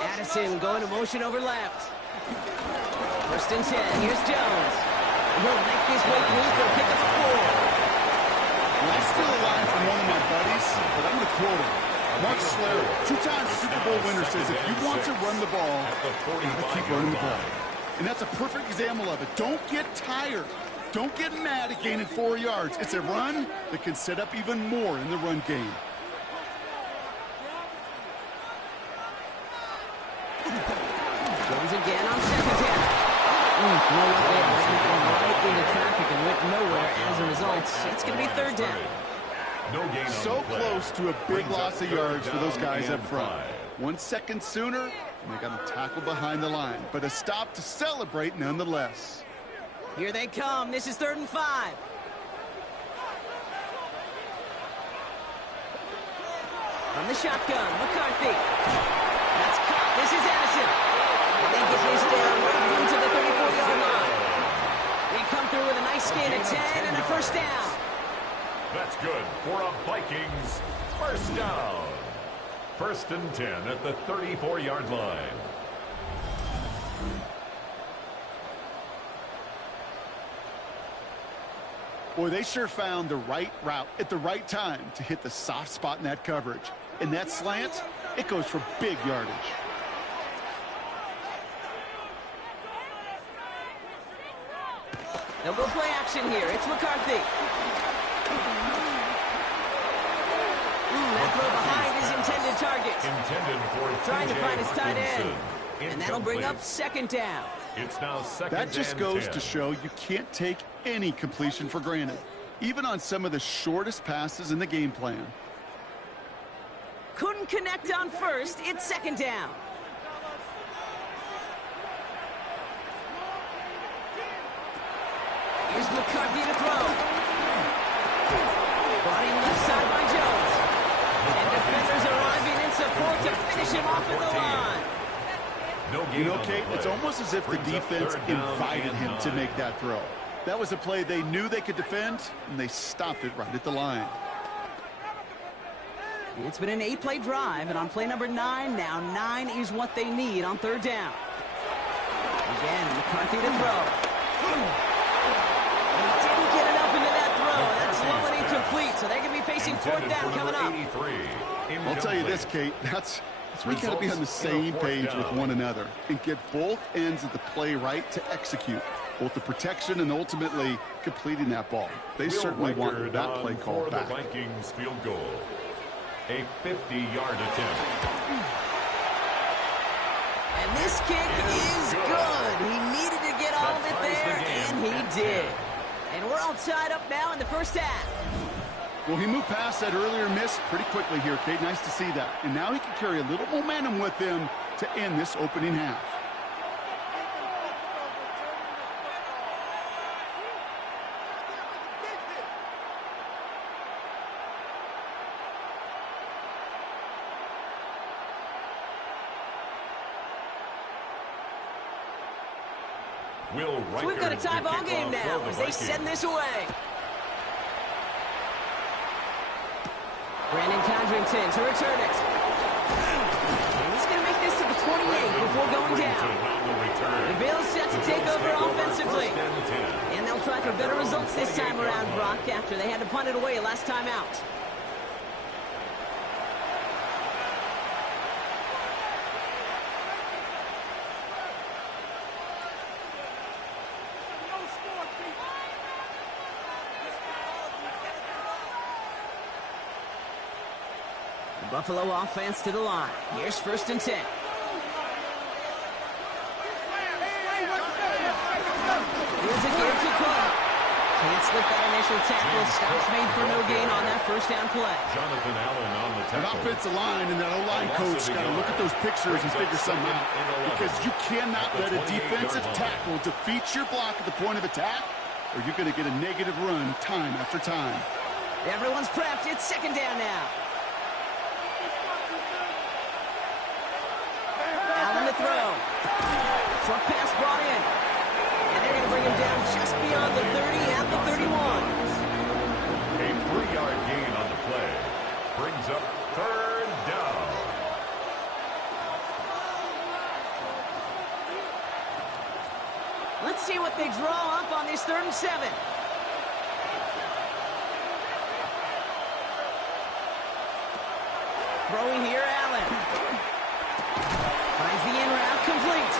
Addison going to motion over left. First and 10. Here's Jones. He'll make his way through for a pick up a 4. Well, I steal a line from one of my buddies, but I'm going to quote him. Mark Schlereth, two-time Super Bowl winner, says if you want to run the ball, you got to keep running the ball. And that's a perfect example of it. Don't get tired. Don't get mad at gaining 4 yards. It's a run that can set up even more in the run game. Jones again on second down. No luck there. Ran that one right into traffic and went nowhere as a result. It's going to be third down. No gain on So the play. close to a big Brings loss up of third yards for those down guys up and front. 5. 1 second sooner, and they got a tackle behind the line. But a stop to celebrate nonetheless. Here they come. This is 3rd and 5. From the shotgun, McCarthy. That's caught. This is Addison. And they get this down right into the 34-yard line. They come through with a nice gain of 10 and a first down. That's good for a Vikings first down. 1st and 10 at the 34-yard line. Boy, they sure found the right route at the right time to hit the soft spot in that coverage. And that slant, it goes for big yardage. They'll go play action here. It's McCarthy. That throw behind his intended target. Intended for Trying to find his tight end. Hockenson. And that'll bring up Incomplete. 2nd down. It's now 2nd That just and goes 10. to show you can't take any completion for granted, even on some of the shortest passes in the game plan. Couldn't connect on first. It's 2nd down. Here's McCarthy to throw. Brought in left side by Jones. And defenders arriving in support to finish him off at the line. No gain You know, on the Kate, play. it's almost as if the Brings up defense 3rd down invited and him to 9. make that throw. That was a play they knew they could defend, and they stopped it right at the line. It's been an 8-play drive, and on play number 9 now, 9 is what they need on 3rd down. Again, McCarthy to throw. And he didn't get enough into that throw. That's low and incomplete, so they're going to be facing 4th down coming up. I'll tell you this, Kate, that's we got to be on the same page with one another and get both ends of the play right to execute, both the protection and ultimately completing that ball. They certainly want that play called back. The Vikings field goal. A 50-yard attempt. And this kick is good. He needed to get all of it there, and he did. And we're all tied up now in the first half. Well, he moved past that earlier miss pretty quickly here, Kate. Nice to see that. And now he can carry a little momentum with him to end this opening half. So we've got a tie ball game now as they send this away. Brandon Condrington to return it. And he's going to make this to the 28 before going down. The Bills set to take over offensively. And they'll try for better results this time around, Brock, after they had to punt it away last time out. Buffalo offense to the line. Here's 1st and 10. Here's a give to Clark. Can't slip that initial tackle. Stops made for no gain on that first down play. Jonathan Allen on the An tackle. offensive line and that O-line coach got to look at those pictures and figure something out. Because you cannot let a defensive tackle defeat your block at the point of attack, or you're going to get a negative run time after time. Everyone's prepped. It's 2nd down now. Allen to throw. Short pass brought in. And they're going to bring him down just beyond the 30 at the 31. A 3-yard gain on the play. Brings up third down. Let's see what they draw up on this 3rd and 7. Throwing here, Allen. Finds the in route complete.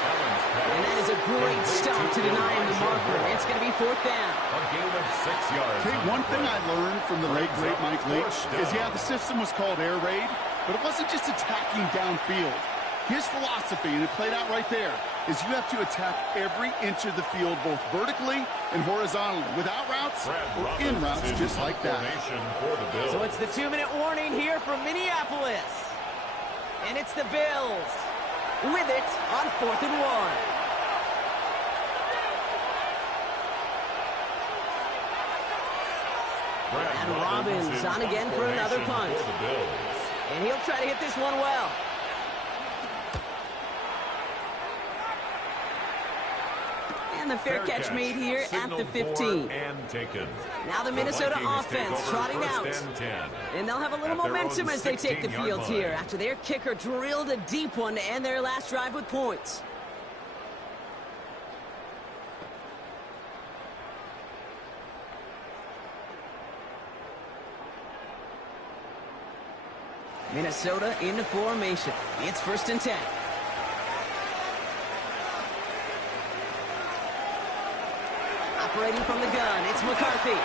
And that is a great stop to deny him the marker. It's going to be 4th down. A gain of 6 yards. Okay, one thing I learned from the late, great Mike Leach is, yeah, the system was called air raid, but it wasn't just attacking downfield. His philosophy, and it played out right there, is you have to attack every inch of the field, both vertically and horizontally, without routes or in routes, just like that. So it's the 2-minute warning here from Minneapolis. And it's the Bills with it on 4th and 1. And Robbins on again for another punt. And he'll try to hit this one well. And the fair catch made here at the 15. Now the Minnesota offense trotting out. And they'll have a little momentum as they take the field here after their kicker drilled a deep one to end their last drive with points. Minnesota into formation. It's 1st and 10. Operating from the gun, it's McCarthy.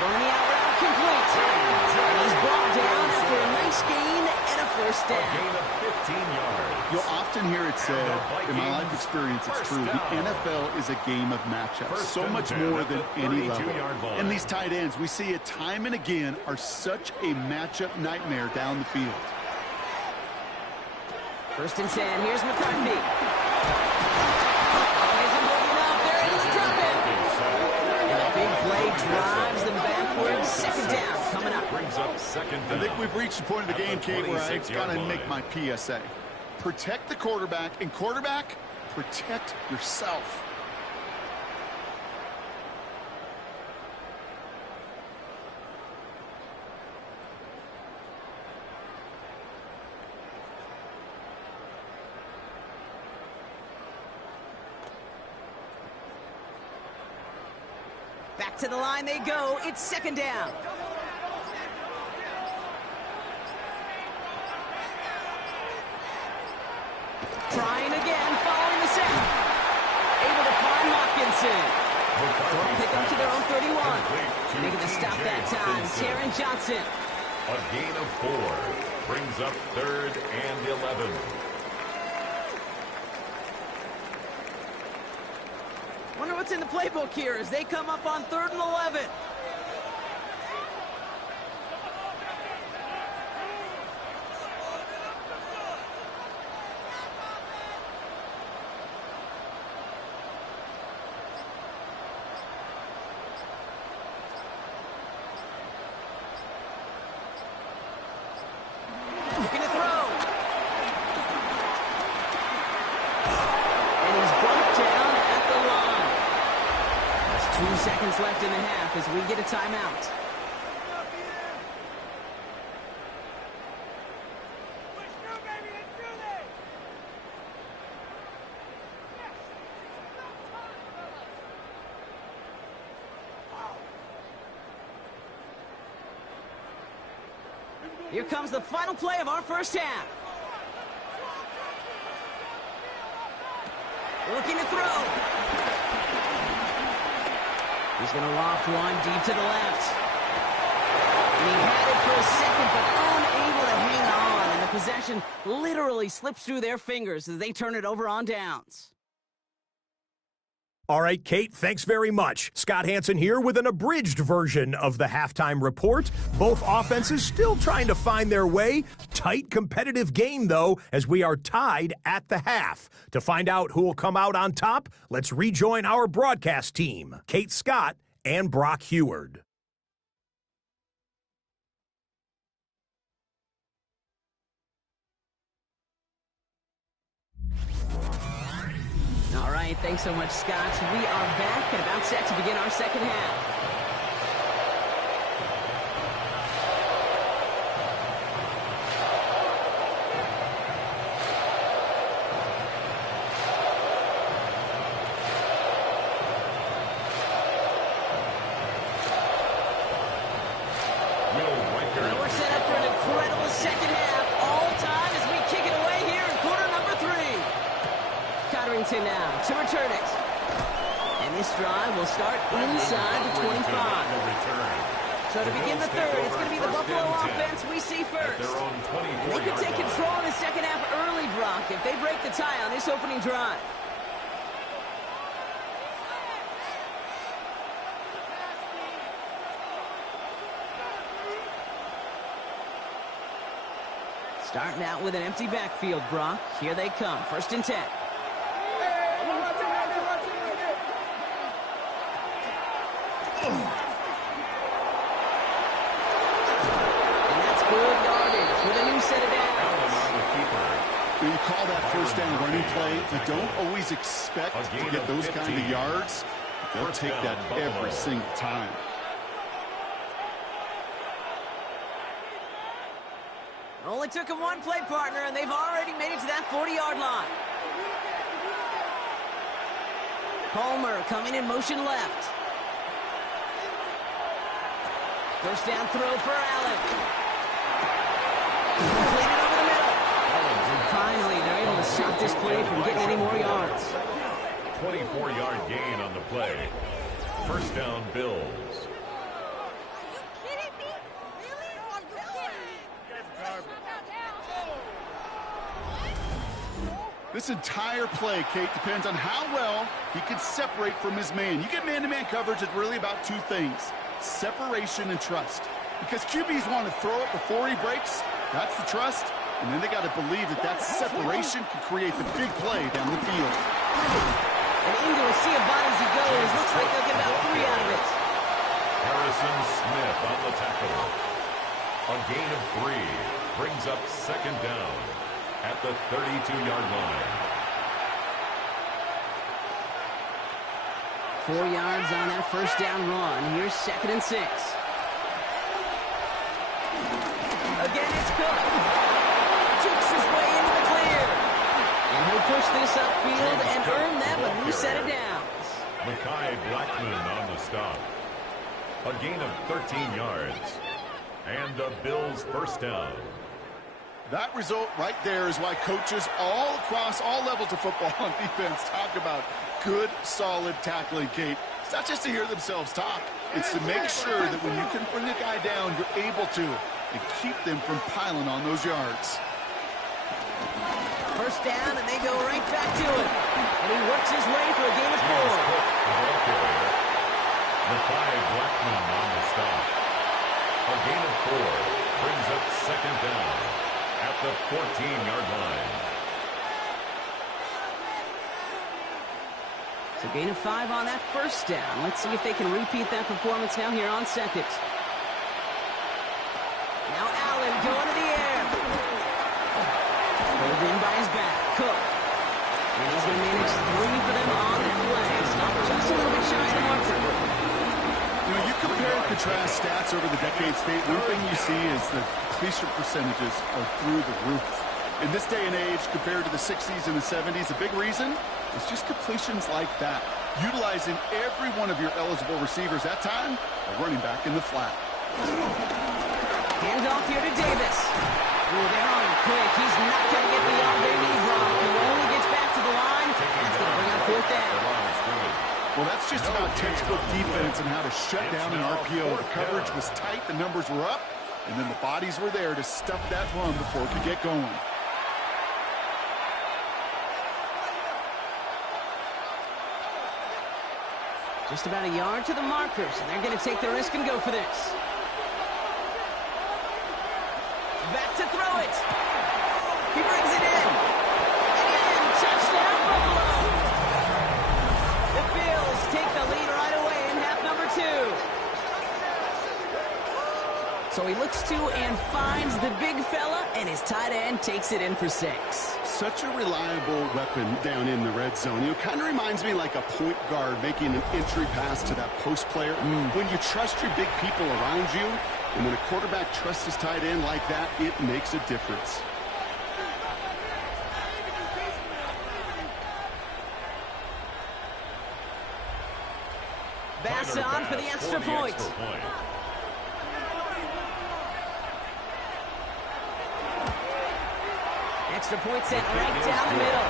Throwing the out route complete. And he's brought down after a nice gain and a 1st down. A gain of 15 yards. You'll often hear it said, in my life experience, it's true, the NFL is a game of matchups, so much more than any level. And these tight ends, we see it time and again, are such a matchup nightmare down the field. 1st and 10, here's McCarthy. Drives them backwards. 2nd down coming up. Brings up 2nd down. I think we've reached the point of the game, Kate, where I got to make my PSA. Protect the quarterback, and quarterback, protect yourself. Back to the line they go. It's 2nd down. Trying again, following the set. Able to find Hawkinson. They'll pick up to their own 31. Making the stop that time, Taron Johnson. A gain of 4. Brings up 3rd and 11. Wonder what's in the playbook here as they come up on 3rd and 11. Looking to throw. And he's brought down at the line. There's 2 seconds left in the half as we get a timeout. Here comes the final play of our 1st half. Looking to throw. He's going to loft one deep to the left. And he had it for a second, but unable to hang on. And the possession literally slips through their fingers as they turn it over on downs. All right, Kate, thanks very much. Scott Hanson here with an abridged version of the halftime report. Both offenses still trying to find their way. Tight, competitive game, though, as we are tied at the half. To find out who will come out on top, let's rejoin our broadcast team, Kate Scott and Brock Heward. right, thanks so much, Scott. We are back and about set to begin our second half. Well, we're set up for an incredible second half. All time as we kick it away here in quarter number 3. Cotterington now to return it. And this drive will start inside the 25. So to begin the third, it's going to be the Buffalo offense we see first. And they could take control in the second half early, Brock, if they break the tie on this opening drive. Starting out with an empty backfield, Brock. Here they come. 1st and 10. And that's good yardage with a new set of downs. When you call that first down running play, you don't always expect to get those kind of yards. They'll take that every single time. Only took him one play, partner, and they've already made it to that 40-yard line. Palmer coming in motion left. First down throw for Allen. Completed over the middle. And finally, they're able to stop this play from getting any more yards. 24-yard gain on the play. First down, Bills. This entire play, Kate, depends on how well he can separate from his man. You get man-to-man coverage, it's really about two things: separation and trust. Because QBs want to throw it before he breaks, that's the trust, and then they got to believe that that separation can create the big play down the field. And into a sea of bodies he goes. Looks like they'll get about 3 out of it. Harrison Smith on the tackle. A gain of 3 brings up 2nd down at the 32-yard line. 4 yards on that first down run. Here's 2nd and 6. Again, it's Cook. Jukes his way into the clear. And he'll push this upfield and earn them a new set of downs. Mekhi Blackman on the stop. A gain of 13 yards. And the Bills' first down. That result right there is why coaches all across all levels of football on defense talk about good, solid tackling, Kate. It's not just to hear themselves talk. It's to make sure that when you can bring a guy down, you're able to, and keep them from piling on those yards. First down, and they go right back to it. And he works his way for a gain of 4. Mekhi Blackman on the stop. A gain of 4 brings up 2nd down at the 14-yard line. So gain of 5 on that first down. Let's see if they can repeat that performance now here on 2nd. Now Allen going to the air. Pulled in by his back. Cook. And he's going to manage 3 for them on the play. Stop just a little bit shy of the marker. You know, you compare and contrast stats over the decades, State. One thing you see is the completion percentages are through the roof. In this day and age, compared to the 60s and the 70s, a big reason is just completions like that. Utilizing every one of your eligible receivers that time, a running back in the flat. Hands off here to Davis. Ooh, they're on him quick. He's not going to get the yard they need, Brock. He only gets back to the line. That's going to bring up 4th down. Well, that's just about textbook defense and how to shut down an RPO. The coverage was tight, the numbers were up, and then the bodies were there to stuff that run before it could get going. Just about a yard to the markers, and they're going to take the risk and go for this. Back to throw it. He brings it in. And touchdown, Buffalo. The Bills take the lead right away in half number 2. So he looks to and finds the big fella, and his tight end takes it in for 6. Such a reliable weapon down in the red zone. It kind of reminds me like a point guard making an entry pass to that post player. When you trust your big people around you, and when a quarterback trusts his tight end like that, it makes a difference. Bass on for the extra point. Extra point set right down the middle.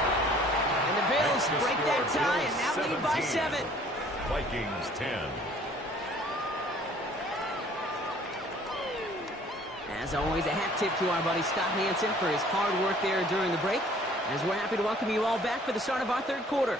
And the Bills break that tie and now lead by 7. Vikings 10. As always, a hat tip to our buddy Scott Hansen for his hard work there during the break, as we're happy to welcome you all back for the start of our third quarter.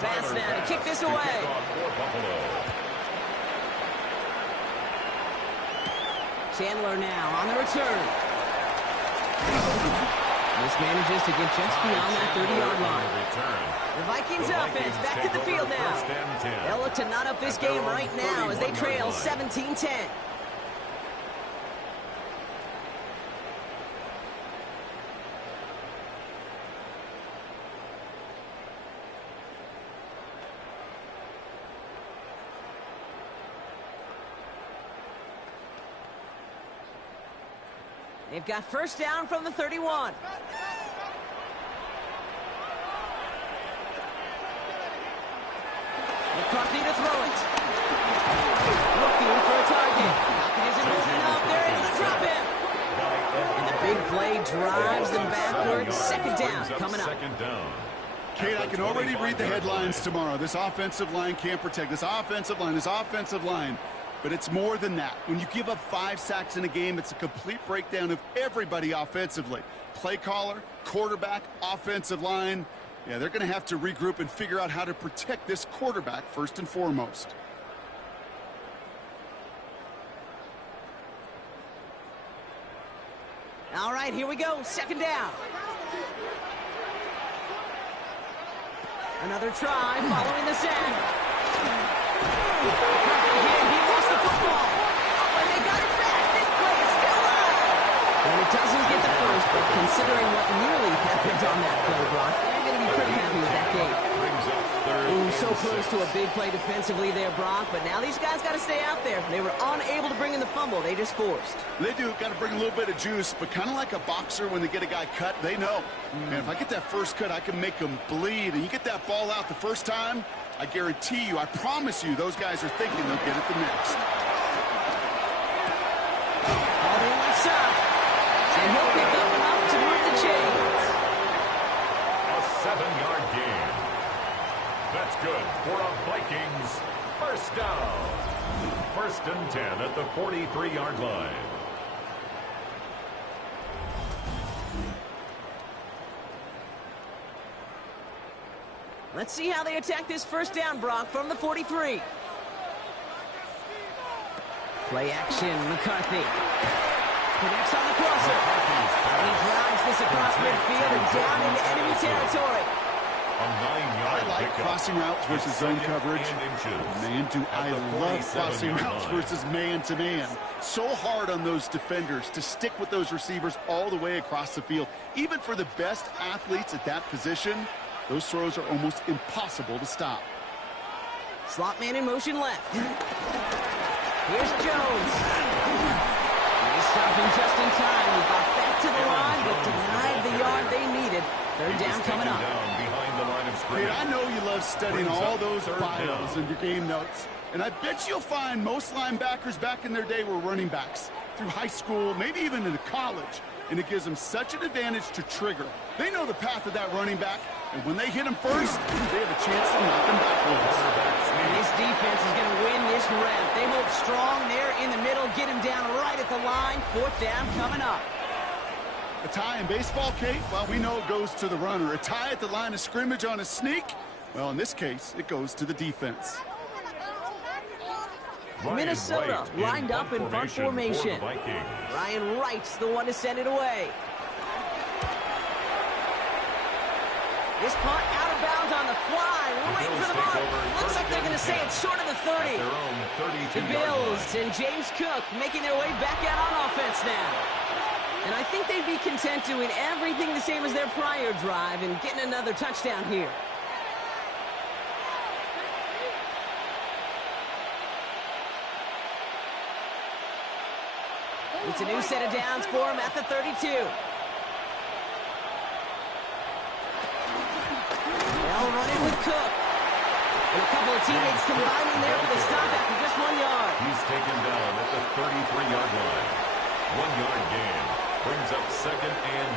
Pass now to kick this away. Chandler now on the return. Mismanages to get just beyond that 30-yard line. The Vikings offense back to the field now. They'll look to knot up this game right now as they trail 17-10. They've got first down from the 31. McCarthy to throw it. Looking for a target. Falcon isn't holding up. They're able to drop him. And the big play drives them backwards. Second down coming up. Kate, I can already read the headlines tomorrow. This offensive line can't protect. This offensive line. But it's more than that. When you give up 5 sacks in a game, it's a complete breakdown of everybody offensively. Play caller, quarterback, offensive line. Yeah, they're going to have to regroup and figure out how to protect this quarterback first and foremost. All right, here we go. Second down. Another try following the sack. He lost the football. Oh, and they got it back. This play is still alive. And it doesn't get the first, but considering what nearly happened on that play, Brock, they're going to be pretty happy with that game. Ooh, so close to a big play defensively there, Brock, but now these guys got to stay out there. They were unable to bring in the fumble. They just forced. They do. Got to bring a little bit of juice, but kind of like a boxer when they get a guy cut, they know. Man, if I get that first cut, I can make them bleed. And you get that ball out the first time, I guarantee you, I promise you, those guys are thinking they'll get it the next. On the left side. And he'll pick up enough to move the chains. A 7-yard gain. That's good for a Vikings first down. First and 10 at the 43-yard line. Let's see how they attack this first down, Brock, from the 43. Play action, McCarthy. Connects on the crosser. And he drives this across midfield and down into enemy territory. I like crossing routes versus zone coverage. Man, do I love crossing routes versus man-to-man. So hard on those defenders to stick with those receivers all the way across the field. Even for the best athletes at that position, those throws are almost impossible to stop. Slot man in motion left. Here's Jones. They stop him just in time. He got back to the line, but denied the yard they needed. Third down coming up. Hey, I know you love studying all those bios and your game notes. And I bet you'll find most linebackers back in their day were running backs. Through high school, maybe even into college. And it gives them such an advantage to trigger. They know the path of that running back. And when they hit him first, they have a chance to knock him backwards. And this defense is going to win this rep. They hold strong there in the middle, get him down right at the line. Fourth down coming up. A tie in baseball, Kate, well, we know it goes to the runner. A tie at the line of scrimmage on a sneak, well, in this case, it goes to the defense. Minnesota lined up in punt formation. Ryan Wright's the one to send it away. This punt out of bounds on the fly. We're waiting for the mark. Looks like they're going to say it's short of the 30. The Bills and James Cook making their way back out on offense now. And I think they'd be content doing everything the same as their prior drive and getting another touchdown here. It's a new set of downs for him at the 32. They'll run it with Cook. And a couple of teammates combining there for the stop after just 1 yard. He's taken down at the 33-yard line. 1 yard gain brings up 2nd and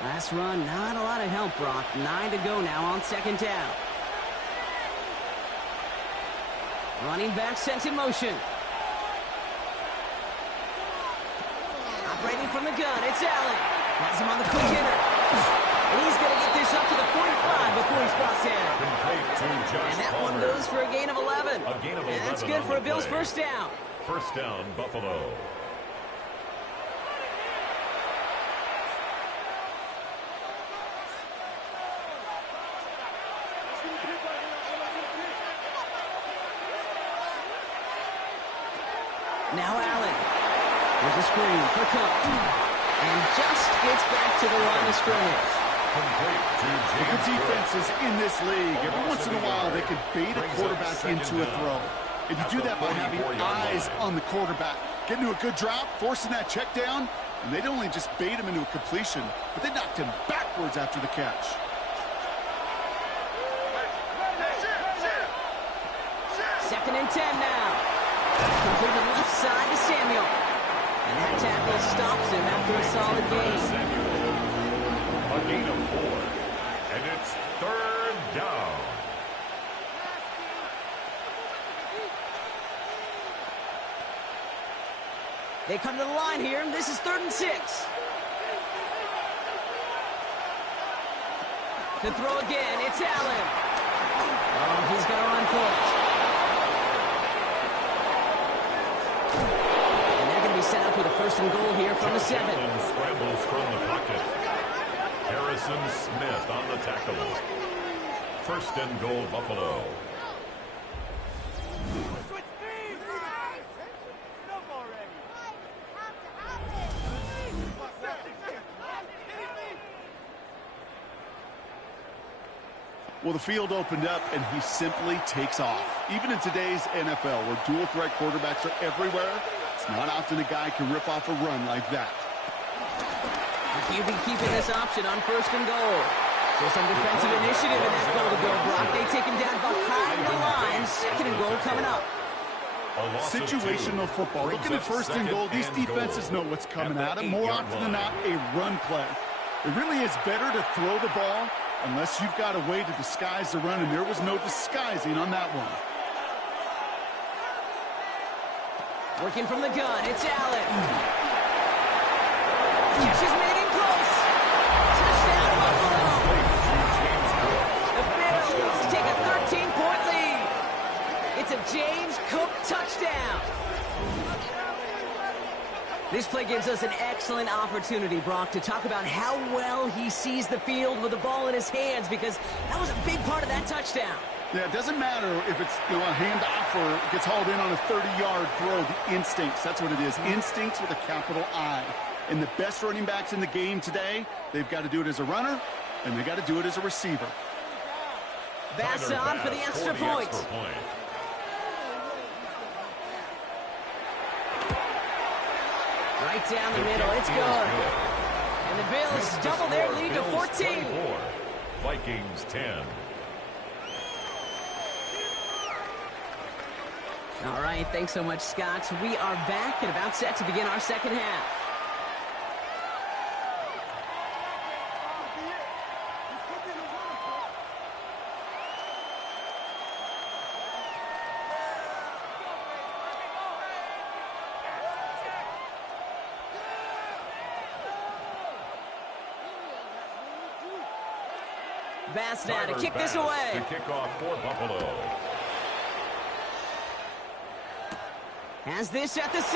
9. Last run, not a lot of help, Brock. 9 to go now on 2nd down. Running back sent in motion. Operating from the gun, it's Allen. Has him on the quick hitter. And he's going to get this up to the 45 before he's brought down. And that one goes for a gain of 11. And that's good for a Bills first down. First down, Buffalo. Now Allen. There's a screen for Cook. And just gets back to the line of scrimmage. The defenses in this league, every once in a while, they can bait a quarterback into a throw. And you do that by having eyes on the quarterback. Get into a good drop, forcing that check down, and they'd only just bait him into a completion, but they knocked him backwards after the catch. Second and 10 now. Completed left side to Samuel. And that tackle stops him after a solid gain. A gain of 4. And it's 3rd down. They come to the line here, and this is 3rd and 6. To throw again, it's Allen. Oh, he's going to run for it. And they're going to be set up with a 1st and goal here from the 7. Scrambles from the pocket. Harrison Smith on the tackle. 1st and goal, Buffalo. Well, the field opened up, and he simply takes off. Even in today's NFL, where dual-threat quarterbacks are everywhere, it's not often a guy can rip off a run like that. The QB keeping this option on 1st and goal. So some defensive initiative in that goal to go, Brock. They take him down behind the line. 2nd and goal coming up. Situational football. Looking at 1st and goal, these defenses know what's coming at them. More often than not, a run play. It really is better to throw the ball unless you've got a way to disguise the run, and there was no disguising on that one. Working from the gun, it's Allen. Catch is made in close. Touchdown, Buffalo. The Bills take a 13-point lead. It's a James Cook touchdown. This play gives us an excellent opportunity, Brock, to talk about how well he sees the field with the ball in his hands, because that was a big part of that touchdown. Yeah, it doesn't matter if it's a handoff or gets hauled in on a 30-yard throw. The instincts, that's what it is. Instincts with a capital I. And the best running backs in the game today, they've got to do it as a runner, and they've got to do it as a receiver. Bass on for the extra point. Right down the middle, it's good. And the Bills double their lead to 14. Vikings 10. All right, thanks so much, Scott. We are back and about set to begin our 2nd half. Bass now to Tyler kick this Bass away. to kick off for Buffalo. Has this at the 6.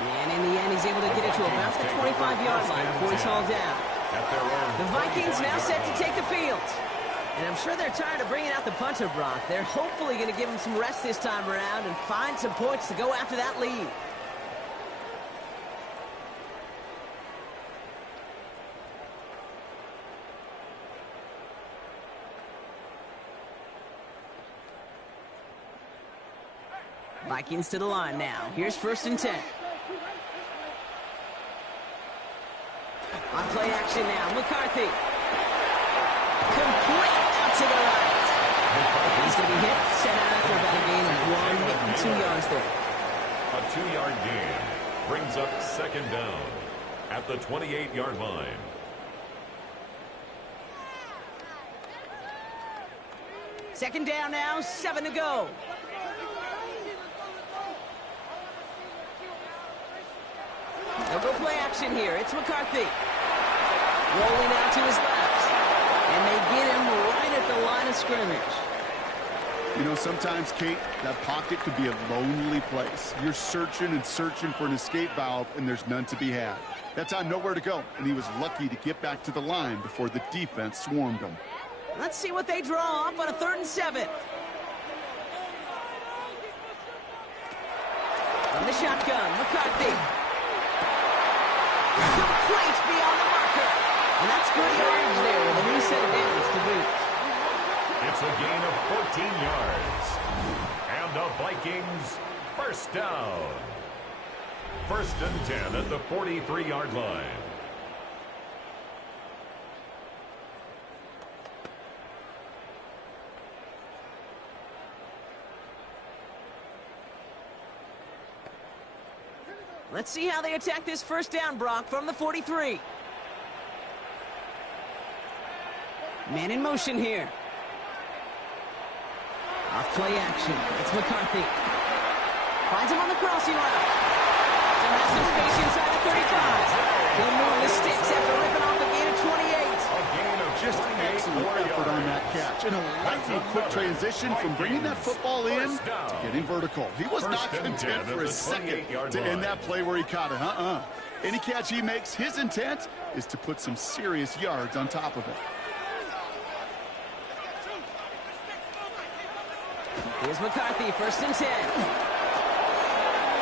And in the end, he's able to get it to about the 25-yard line before he's hauled down. The Vikings now set to take the field. And I'm sure they're tired of bringing out the punter, Brock. They're hopefully going to give him some rest this time around and find some points to go after that lead. Vikings to the line now. Here's 1st and 10. On play action now, McCarthy. Complete out to the right. He's going to be hit, sent out after about a gain of 1 2 yards there. A 2-yard gain brings up 2nd down at the 28-yard line. Second down now, 7 to go. They'll go play action here. It's McCarthy. Rolling out to his left. And they get him right at the line of scrimmage. You know, sometimes, Kate, that pocket could be a lonely place. You're searching and searching for an escape valve, and there's none to be had. That time, nowhere to go, and he was lucky to get back to the line before the defense swarmed him. Let's see what they draw up on a 3rd and 7. From the shotgun, McCarthy. Complete beyond the marker. And that's good yardage there with a new set of downs to boot. It's a gain of 14 yards. And the Vikings, 1st down. 1st and 10 at the 43-yard line. Let's see how they attack this 1st down, Brock, from the 43. Man in motion here. Off play action. It's McCarthy. Finds him on the crossing route. Still has some space inside the 35. He'll move the sticks after ripping off a gain of 28. Just an excellent effort on that catch. And a lightning quick transition from bringing that football in to getting vertical. He was not content for a second to end that play where he caught it. Any catch he makes, his intent is to put some serious yards on top of it. Here's McCarthy, 1st and 10.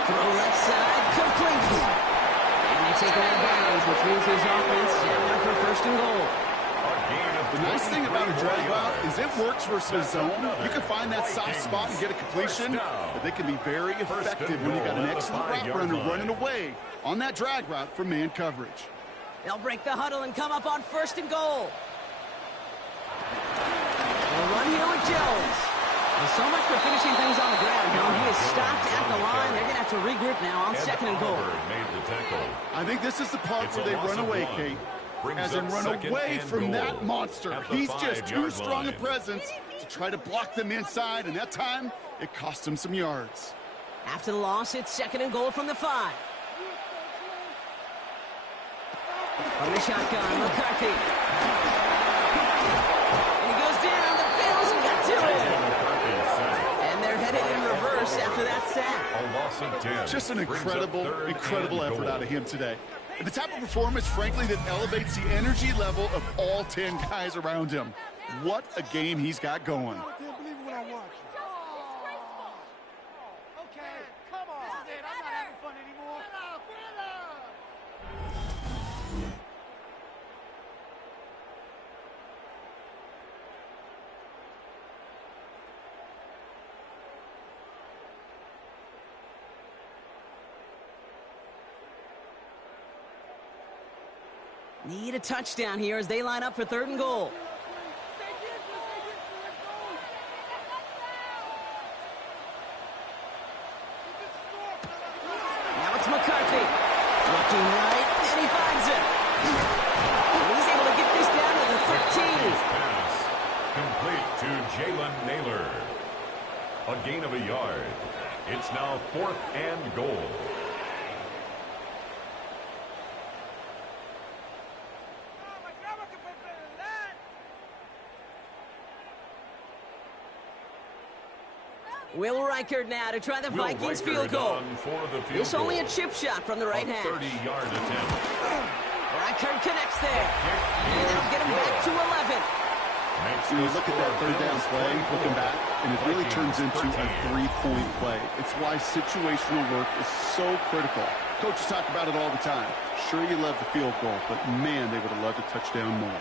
Throw left side, complete. And they take him out of bounds, which means his offense set up for 1st and goal. The nice thing about a drag route is it works versus zone. You can find that soft spot and get a completion, but they can be very effective when you got an excellent route runner running away on that drag route from man coverage. They'll break the huddle and come up on 1st and goal. They'll run here with Jones. Well, so much for finishing things on the ground. He is stopped at the line. They're going to have to regroup now on 2nd and goal. I think this is the part where they run away, Kate. As in run away from that monster. He's just too strong a presence to try to block them inside, and that time, it cost him some yards. After the loss, it's 2nd and goal from the 5. From the shotgun, McCarthy. And he goes down. The Bills got to it. And they're headed in reverse after that sack. A loss of 10. Just an incredible effort out of him today. The type of performance, frankly, that elevates the energy level of all 10 guys around him. What a game he's got going. I can't believe what I'm watching. Okay, come on. This is it. I'm not having fun anymore. Need a touchdown here as they line up for 3rd and goal. Now it's McCarthy. Looking right, and he finds it. He's able to get this down to the 13. Pass complete to Jalen Naylor. A gain of a yard. It's now 4th and goal. Will Reichert now to try the Vikings field goal. It's only a chip shot from the right hash. 30-yard attempt. Reichert connects there. And that'll get him back to 11. You look at that third down play, looking back, and it really turns into a three-point play. It's why situational work is so critical. Coaches talk about it all the time. Sure, you love the field goal, but man, they would have loved a touchdown more.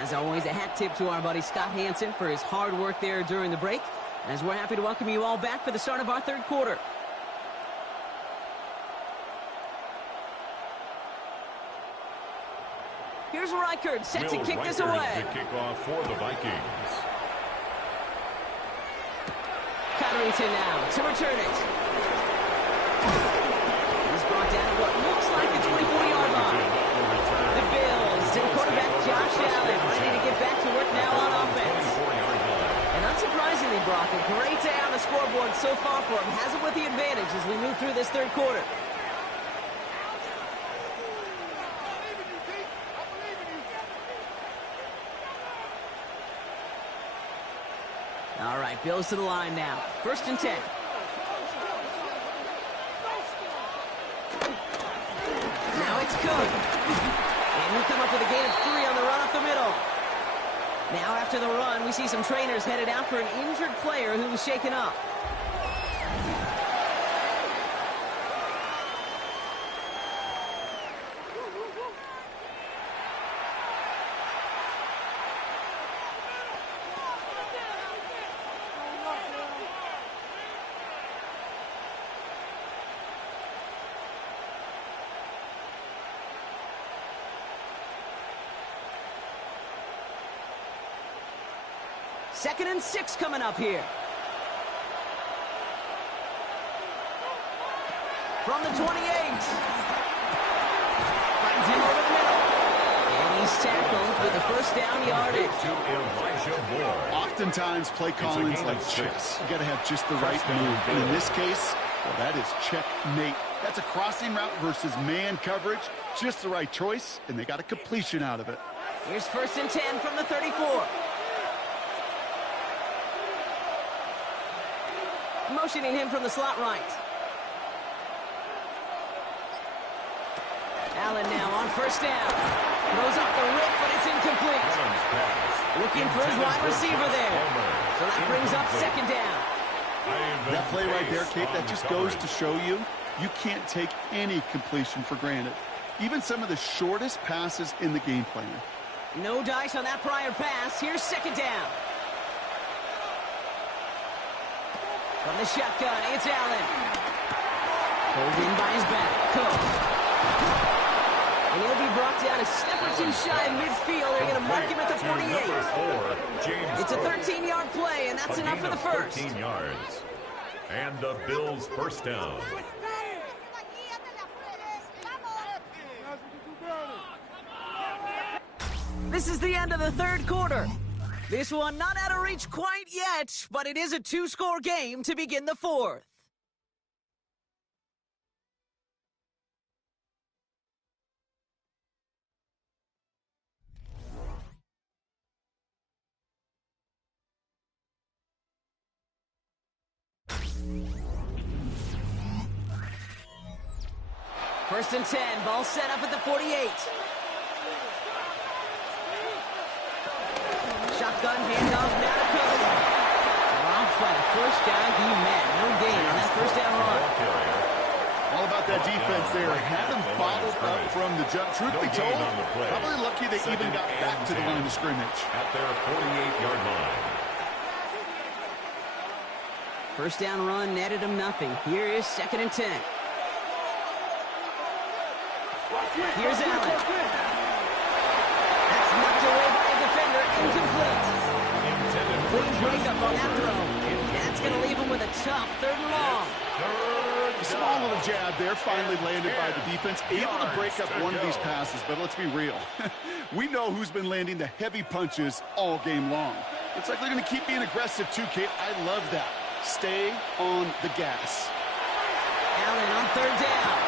As always, a hat tip to our buddy Scott Hansen for his hard work there during the break, as we're happy to welcome you all back for the start of our third quarter. Here's Reichert set to kick this away. The kickoff for the Vikings. Cotterington now to return it. He's brought down at what looks like the 24-yard line. The Bills and quarterback Josh Allen ready to get back to work now on offense. And unsurprisingly, Brock, a great day on the scoreboard so far for him. Has it with the advantage as we move through this third quarter. All right, Bills to the line now. 1st and 10. Now it's Cook. And he'll come up with a gain of 3 on the run up the middle. Now after the run, we see some trainers headed out for an injured player who was shaken up. Second and 6 coming up here. From the 28. Finds him over the middle. And he's tackled with the first down yardage. Oftentimes, play calling's like chess. You got to have just the right move. And in this case, well, that is checkmate. That's a crossing route versus man coverage. Just the right choice, and they got a completion out of it. Here's 1st and 10 from the 34. Motioning him from the slot right. Allen now on 1st down. Throws off the rip, but it's incomplete. Looking for his wide receiver there. So that brings up 2nd down. That play right there, Kate, that just goes to show you, you can't take any completion for granted. Even some of the shortest passes in the game plan. No dice on that prior pass. Here's 2nd down. From the shotgun, it's Allen. Pulled in by his back. Cook. And he'll be brought down a step or 2 shy of midfield. They're going to mark him at the 48. It's a 13-yard play, and that's enough for the first. 13 yards. And the Bills' first down. This is the end of the third quarter. This one not out of reach quite yet, but it is a 2-score game to begin the 4th. First and 10, ball set up at the 48. Shotgun handoff, now to Cook. Dropped by the first guy he met. No gain on that 1st down run. All about that defense there. Had them bottled up from the jump. Truth be told, probably lucky they even got back to the line of scrimmage. At their 48-yard line. 1st down run netted him nothing. Here is 2nd and 10. Here's Allen. That's knocked away by a defender. Incomplete. Clean breakup on that throw. And that's going to leave him with a tough 3rd and long. A small little jab there, finally landed by the defense. Able to break up one of these passes, but let's be real. We know who's been landing the heavy punches all game long. Looks like they're going to keep being aggressive too, Kate. I love that. Stay on the gas. Allen on 3rd down.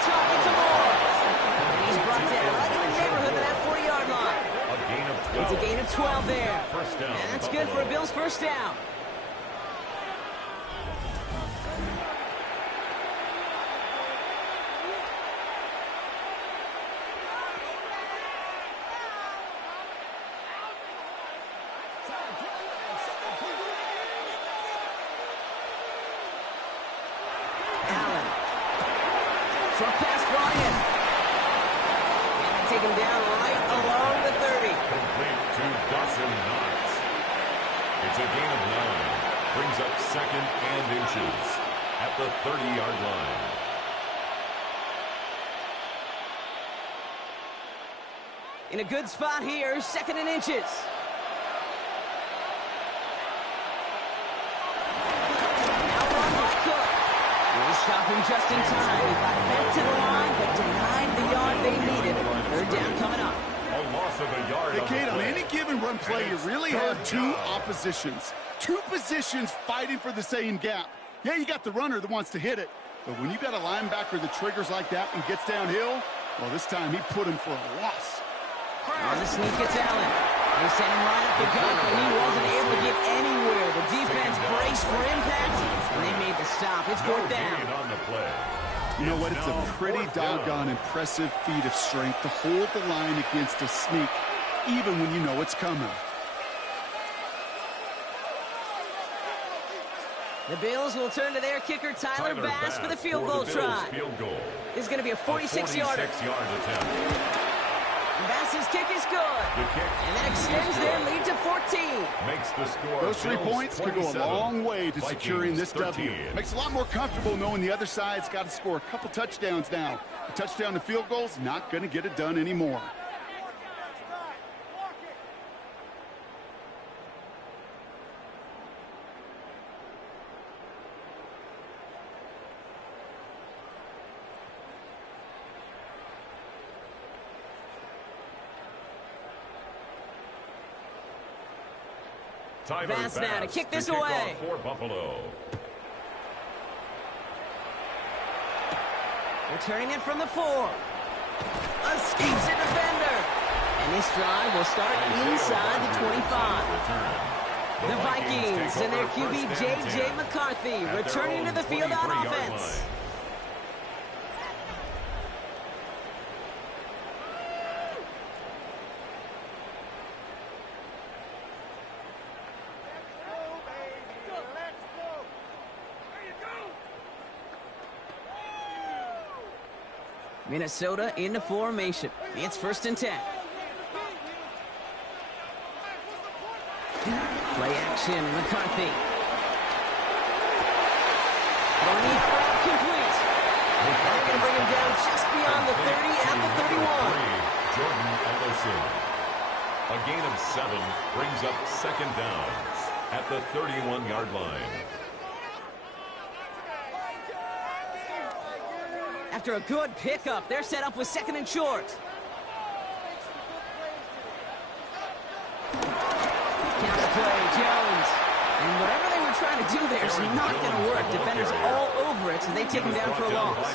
It's on target to Moore. And he's brought down right in the neighborhood of that 40-yard line. It's a gain of 12 there. First down. And that's good for a Bills 1st down. Short pass brought in. And they take him down right along the 30. Complete to Dawson Knox. It's a gain of 9. Brings up second and inches at the 30-yard line. In a good spot here, second and inches. They stop him just in time. He got back to the line, but denied the yard they needed. Third down coming up. A loss of a yard. Hey, Kate, on any given run play, you really have two oppositions. Two positions fighting for the same gap. Yeah, you got the runner that wants to hit it, but when you got a linebacker that triggers like that and gets downhill, well, this time he put him for a loss. On the sneak, it's Allen. They sent him right up the gut, but he wasn't able to get anywhere. The defense braced for impact, and they made the stop. It's fourth down. On the play. You know what? It's a pretty doggone impressive feat of strength to hold the line against a sneak, even when you know it's coming. The Bills will turn to their kicker, Tyler Bass, for the field goal try. This is going to be a 46-yarder. 46-yard attempt. Bass's kick is good. And that extends their lead to 14. Makes the score. Those 3 points could go a long way to securing this W. Makes it a lot more comfortable knowing the other side's got to score a couple touchdowns now. A touchdown to field goal's not going to get it done anymore. Bass now to kick this away. For Buffalo. Returning it from the 4. Escapes a defender. And this drive will start inside the 25. The Vikings and their QB J.J. McCarthy returning to the field on offense. Minnesota in the formation. It's 1st and 10. Play action, McCarthy. Throwing the out route complete. And they're going to bring him down just beyond the 30 at the 31. Jordan Ellison. A gain of 7 brings up second downs at the 31-yard line. After a good pickup, they're set up with second and short. Counter play, Jones. And whatever they were trying to do there is not going to work. Defenders all over it, so they take him down for a loss.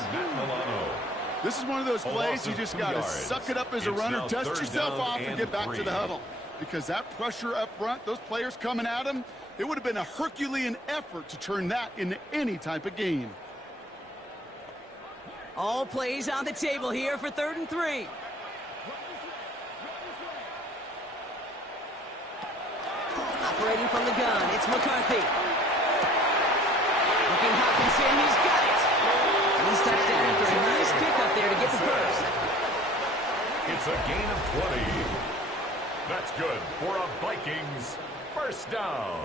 This is one of those plays you just got to suck it up as a runner, dust yourself off, and get back to the huddle. Because that pressure up front, those players coming at him, it would have been a Herculean effort to turn that into any type of game. All plays on the table here for 3rd and 3. Operating from the gun, it's McCarthy. Looking Hawkinson, he's got it. And he's touched down after a nice pickup there to get the first. It's a gain of 20. That's good for a Vikings first down.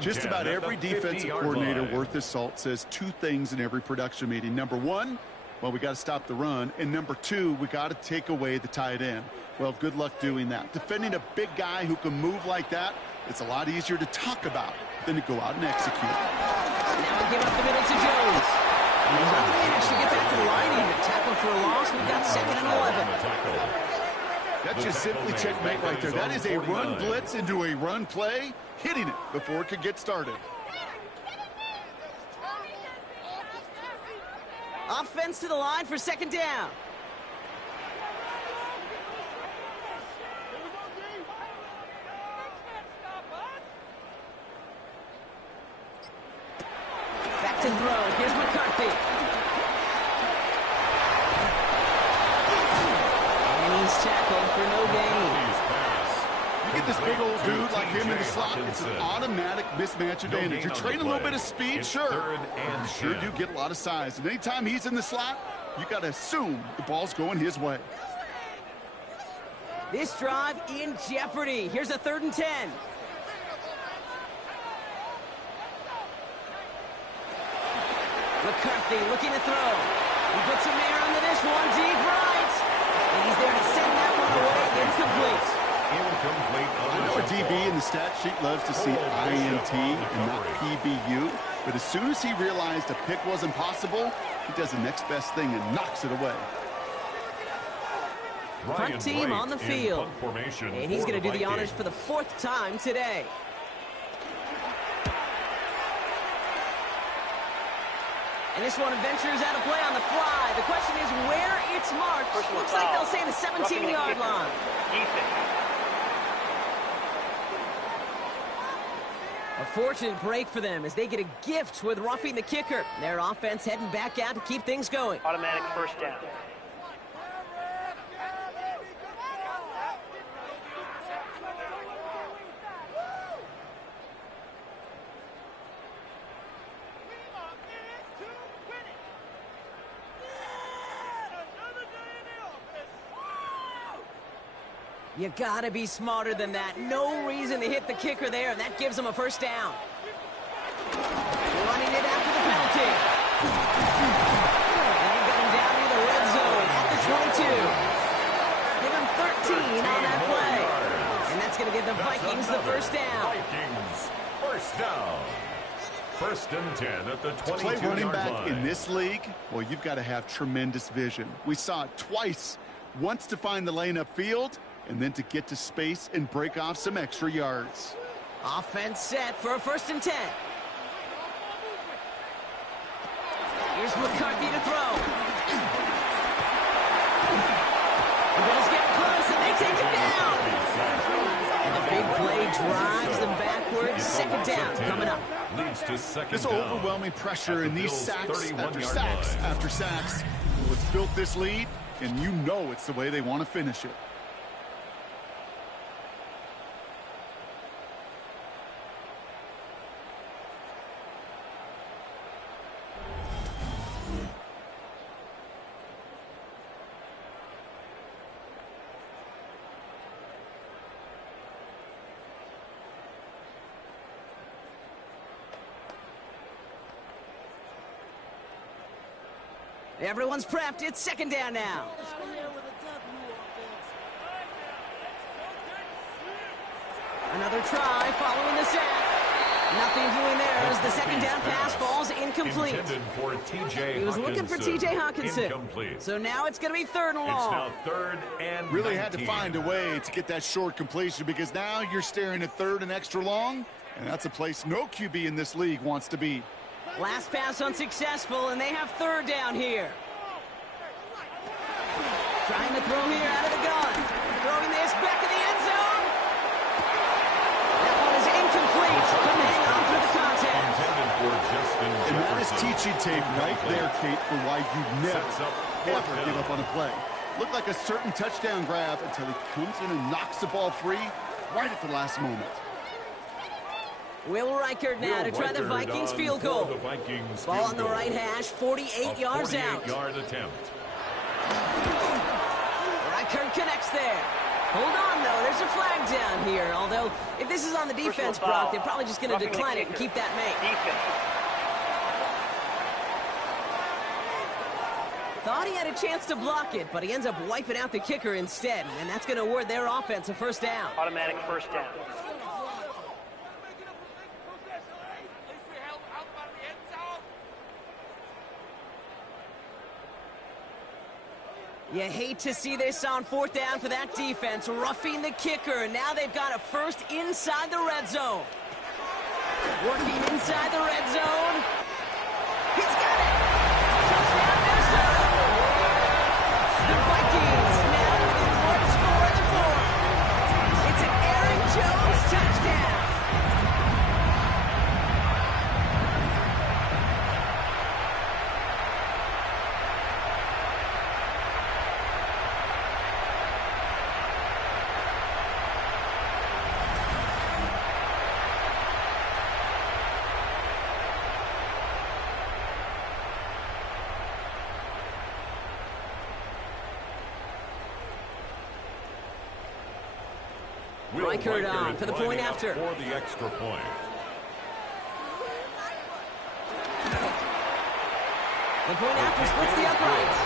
Just about every defensive coordinator worth his salt says 2 things in every production meeting. Number 1, well, we got to stop the run. And number 2, we got to take away the tight end. Well, good luck doing that. Defending a big guy who can move like that, it's a lot easier to talk about than to go out and execute. Now we give up the middle to Jones. And he's not going to actually get back to the line even. Tackle for a loss. We've got 2nd and 11. That's just simply checkmate right there. That is a run blitz into a run play, hitting it before it could get started. Offense to the line for 2nd down. Back to throw. Here's McCarthy. And he's tackled for no gain. You get this big old dude like him in the slot, it's an automatic mismatch advantage. You're trading a little bit of speed, sure. You sure do get a lot of size. And anytime he's in the slot, you got to assume the ball's going his way. This drive in jeopardy. Here's a 3rd and 10. McCarthy looking to throw. He puts some air under this one, deep right. And he's there to send that one away. Incomplete. I know a DB in the stat sheet loves to see INT and not PBU, but as soon as he realized a pick wasn't possible, he does the next best thing and knocks it away. Front team on the field. And he's going to do the honors for the 4th time today. And this one ventures out of play on the fly. The question is where it's marked. Looks like they'll say the 17-yard line. A fortunate break for them as they get a gift with roughing the kicker. Their offense heading back out to keep things going. Automatic first down. You gotta be smarter than that. No reason to hit the kicker there, and that gives them a first down. Running it after the penalty. And they've got him down near the red zone at the 22. Give him 13 on that play. And that's gonna give the Vikings the first down. Vikings, first down. 1st and 10 at the 22-yard line. To play running back in this league, well, you've got to have tremendous vision. We saw it twice. Once to find the lane upfield, and then to get to space and break off some extra yards. Offense set for a 1st and 10. Here's McCarthy to throw. The Bills get close, and they take it down. And the big play drives them backwards. 2nd down coming up. Leads to 2nd This down. overwhelming pressure in these sacks after sacks. Well, it's built this lead, and you know it's the way they want to finish it. Everyone's prepped. It's 2nd down now. Another try following the sack. Nothing doing there as the 2nd down pass falls incomplete. For TJ He was looking for TJ Hawkinson. Incomplete. So now it's going to be 3rd and long. It's now 3rd and Really 19. had to find a way to get that short completion because now you're staring at 3rd and extra long, and that's a place no QB in this league wants to be. Last pass unsuccessful, and they have 3rd down here. Trying to throw here out of the gun. Throwing this back in the end zone. That one is incomplete. Couldn't hang on through the contact. Intended for Justin And that is Jefferson. teaching tape right there, Kate, for why you never, Sets up ever 4th give down. up on a play. Looked like a certain touchdown grab until he comes in and knocks the ball free right at the last moment. Will Reichert now to try the Vikings field goal. Ball on the right hash, 48 yards out. 48-yard attempt. Reichert connects there. Hold on, though. There's a flag down here. Although, if this is on the defense, Brock, they're probably just going to decline it and keep that make. Thought he had a chance to block it, but he ends up wiping out the kicker instead. And that's going to award their offense a first down. Automatic first down. You hate to see this on 4th down for that defense, roughing the kicker. Now they've got a first inside the red zone. Working inside the red zone. He's got it! Touchdown, Minnesota! The Vikings now within one score at the 4. It's an Aaron Jones touchdown. Reichert on for the point after. For the extra point. The point after splits the uprights.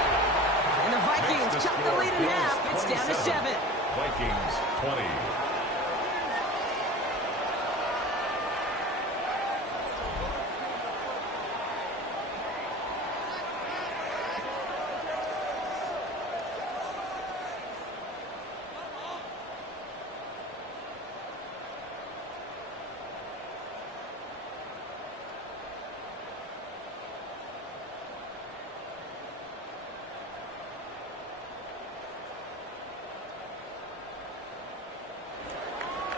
And the Vikings chop the lead in half. It's down to 7. Vikings 20.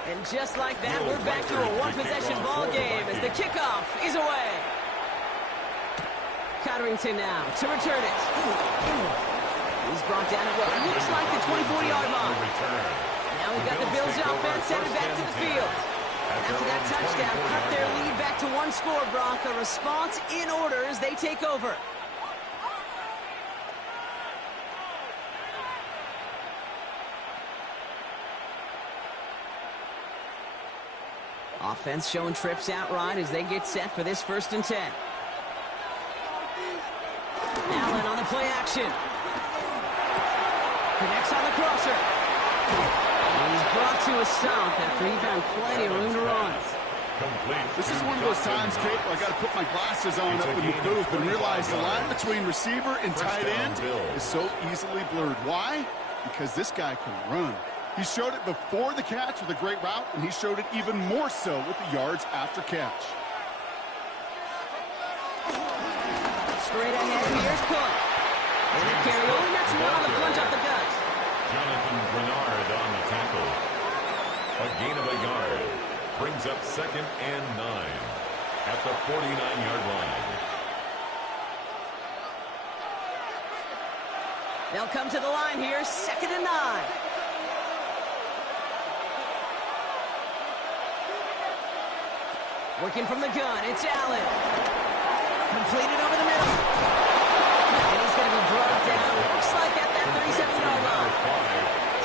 And just like that, we're back to a one-possession ball game as the kickoff is away. Cotterington now to return it. He's brought down at what looks like the 24-yard line. Now we've got the Bills offense headed back to the field. And after that touchdown, cut their lead back to 1 score, Brock. A response in order as they take over. Offense showing trips out right as they get set for this 1st and 10. Allen on the play action. Connects on the crosser. And he's brought to a stop after he found plenty of room to run. This is one of those times, Kate, where I got to put my glasses on up in the booth and realize the line between receiver and tight end is so easily blurred. Why? Because this guy can run. He showed it before the catch with a great route, and he showed it even more so with the yards after catch. Straight ahead, here's Cook. And a carry only gets one on the plunge off the gut. Jonathan Grenard on the tackle. A gain of a yard. Brings up 2nd and 9 at the 49-yard line. They'll come to the line here, 2nd and 9. Working from the gun, it's Allen. Completed over the middle. And he's going to be brought down, looks like at that 37-yard line.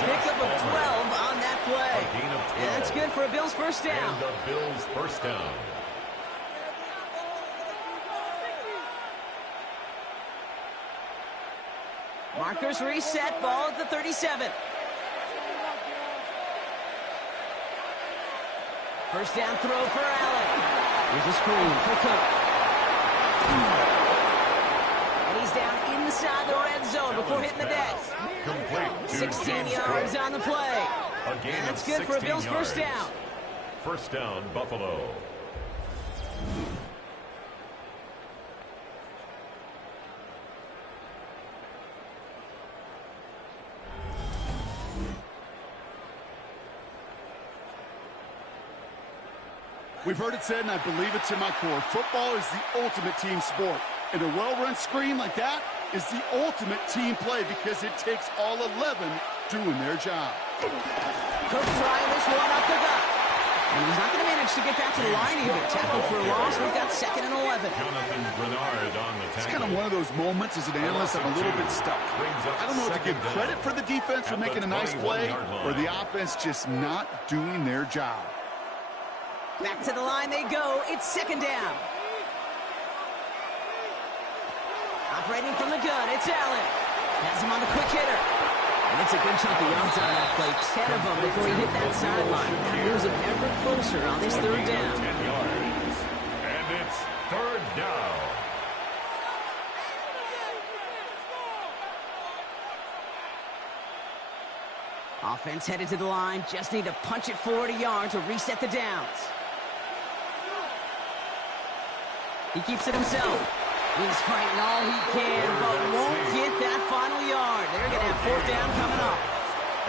Pickup of 12 on that play. And that's good for a Bills 1st down. And the Bills 1st down. Markers reset, ball at the 37. 1st down throw for Allen. Here's a screen for Cook. And he's down inside the red zone before hitting the deck. 16 yards on the play. And that's good for a Bills 1st down. 1st down, Buffalo. We've heard it said, and I believe it to my core, football is the ultimate team sport. And a well-run screen like that is the ultimate team play because it takes all 11 doing their job. Cook trying this one up the gut. And he's not going to manage to get back to the line even. Tackle for a loss. We've got 2nd and 11. Jonathan Grenard on the tackle. It's kind of one of those moments as an analyst I'm a little bit stuck. I don't know if to give credit for the defense for making a nice play or the offense just not doing their job. Back to the line they go. It's 2nd down. Operating from the gun, it's Allen. Has him on the quick hitter. And it's a good chunk of yards on that play. 10 of them before he hit that sideline. That moves him ever closer on this 3rd down. 10 yards. And it's 3rd down. Offense headed to the line. Just need to punch it 40 yards to reset the downs. He keeps it himself. He's fighting all he can, but won't get that final yard. They're going to have 4th down coming up.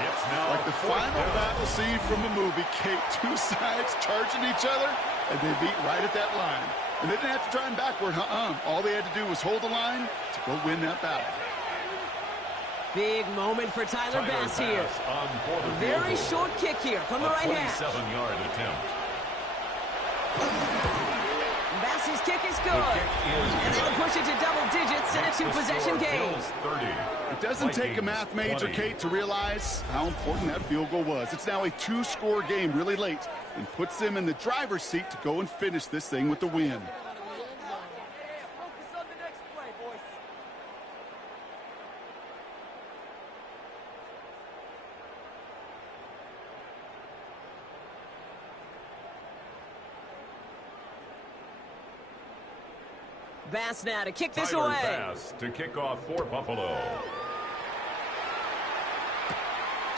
It's now like the final battle scene from a movie, Kate. 2 sides charging each other, and they beat right at that line. And they didn't have to try and backward, All they had to do was hold the line to go win that battle. Big moment for Tyler Bass here. Very short kick here from the right hand. 27-yard attempt. Bass Yes, his kick is good. And that'll push it to double digits in a two-possession game. It doesn't take a math major, Kate, to realize how important that field goal was. It's now a two-score game really late and puts them in the driver's seat to go and finish this thing with the win. Bass now to kick this Tyler away. Bass to kick off for Buffalo.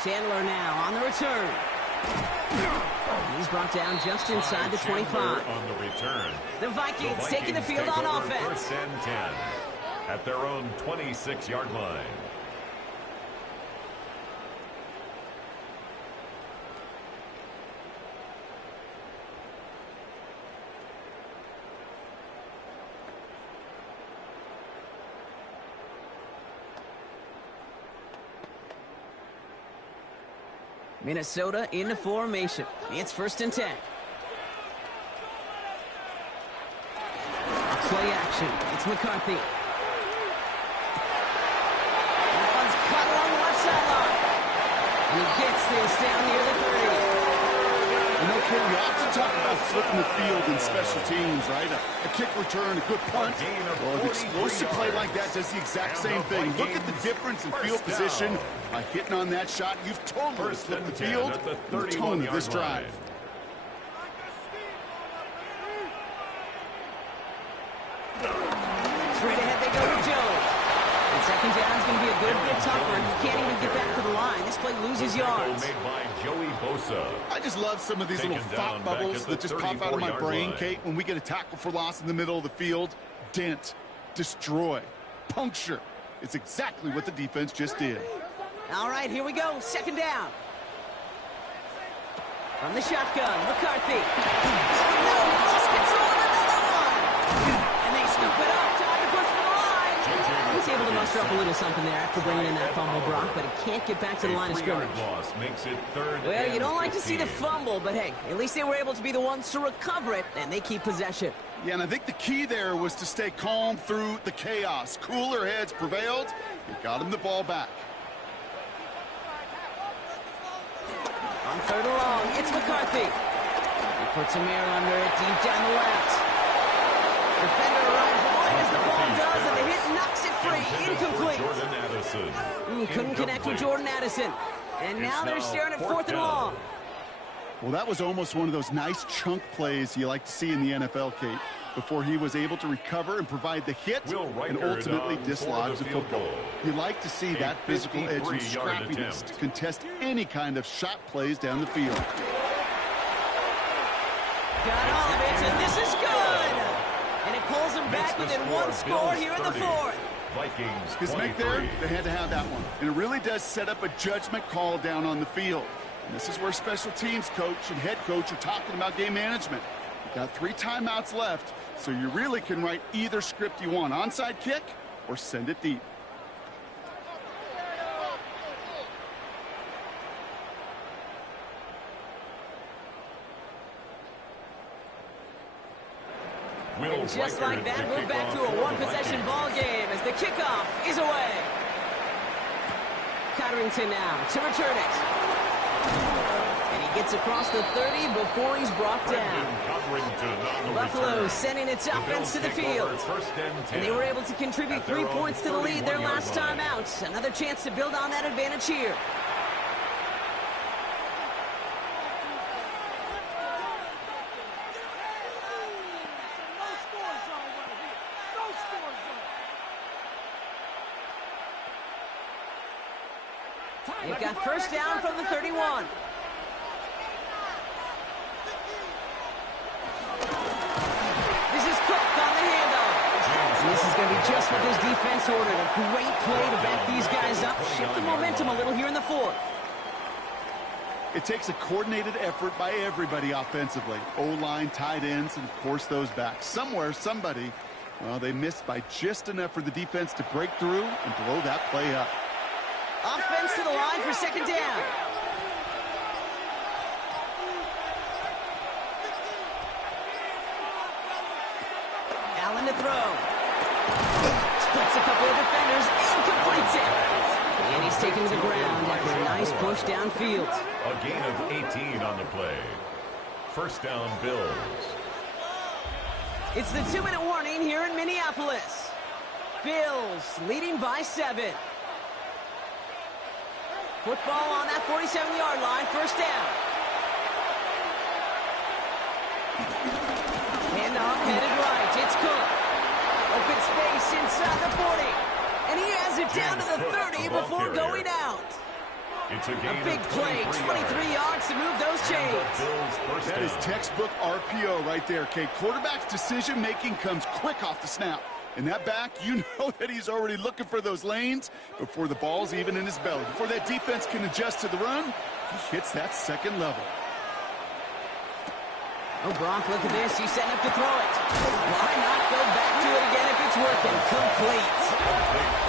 Chandler now on the return. He's brought down just inside the 25. On the return. The Vikings taking the field on offense. First and 10 at their own 26-yard line. Minnesota in the formation. It's first and 10. Play action. It's McCarthy. That one's cut along the left sideline. And he gets this down near the 30. You know, Ken, you often talk about flipping the field in special teams, right? A kick return, a good punt. Well, an explosive play like that does the exact same thing. Look at the difference in field position. By hitting on that shot, you've totally flipped the field and the tone of this drive. Straight ahead they go with Jones. And second down is going to be a good bit tougher. He can't even get back to the line. This play loses yards. Made by Joey Bosa. I just love some of these little thought bubbles that just pop out of my brain, Kate, when we get a tackle for loss in the middle of the field. Dent, destroy, puncture. It's exactly what the defense just did. All right, here we go. Second down. From the shotgun, McCarthy. Oh, no, he lost control of another one. And they scoop it up. Time to push for the line. He's able to muster up a little something there after bringing in that fumble, Brock, but he can't get back to the line of scrimmage. Loss makes it third. Well, you don't like to see the fumble, but hey, at least they were able to be the ones to recover it, and they keep possession. Yeah, and I think the key there was to stay calm through the chaos. Cooler heads prevailed. It got him the ball back. On third and long, it's McCarthy. He puts a mirror under it deep down the left. Defender arrives wide as the ball does, and the hit knocks it free. Incomplete. Jordan Addison. Couldn't connect with Jordan Addison. And now they're staring at fourth and long. Well, that was almost one of those nice chunk plays you like to see in the NFL, Kate, before he was able to recover and provide the hit and ultimately dislodge the football. You like to see that physical edge and scrappiness to contest any kind of shot plays down the field. Got all of it, and this is good. And it pulls him back within one score here in the fourth. Vikings His make there, they had to have that one. And it really does set up a judgment call down on the field. And this is where special teams coach and head coach are talking about game management. You've got 3 timeouts left, so you really can write either script you want. Onside kick or send it deep. And just like that, we're back to a one-possession ball game as the kickoff is away. Cotterington now to return it. And he gets across the 30 before he's brought down. Buffalo sending its offense to the field. And they were able to contribute 3 points to the lead their last time out. Another chance to build on that advantage here. They've got first down from the 31. This is Cook on the handoff. And this is going to be just what this defense ordered. A great play to back these guys up. Shift the momentum a little here in the fourth. It takes a coordinated effort by everybody offensively. O-line, tight ends, and of course those backs. Somewhere, somebody, well, they missed by just enough for the defense to break through and blow that play up. Offense to the line for second down. to throw. Splits a couple of defenders and completes it. And he's taken to the ground after a nice push downfield. A gain of 18 on the play. First down, Bills. It's the 2-minute warning here in Minneapolis. Bills leading by 7. Football on that 47-yard line, first down. Handoff headed right, it's Cook. Open space inside the 40. And he has it down to the 30 before going out. It's a big play, 23 yards to move those chains. That is textbook RPO right there, Kate. Quarterback's decision-making comes quick off the snap. And that back, you know that he's already looking for those lanes before the ball's even in his belly. Before that defense can adjust to the run, he hits that second level. Oh, Gronk, look at this. He's setting up to throw it. Why not go back to it again if it's working? Complete.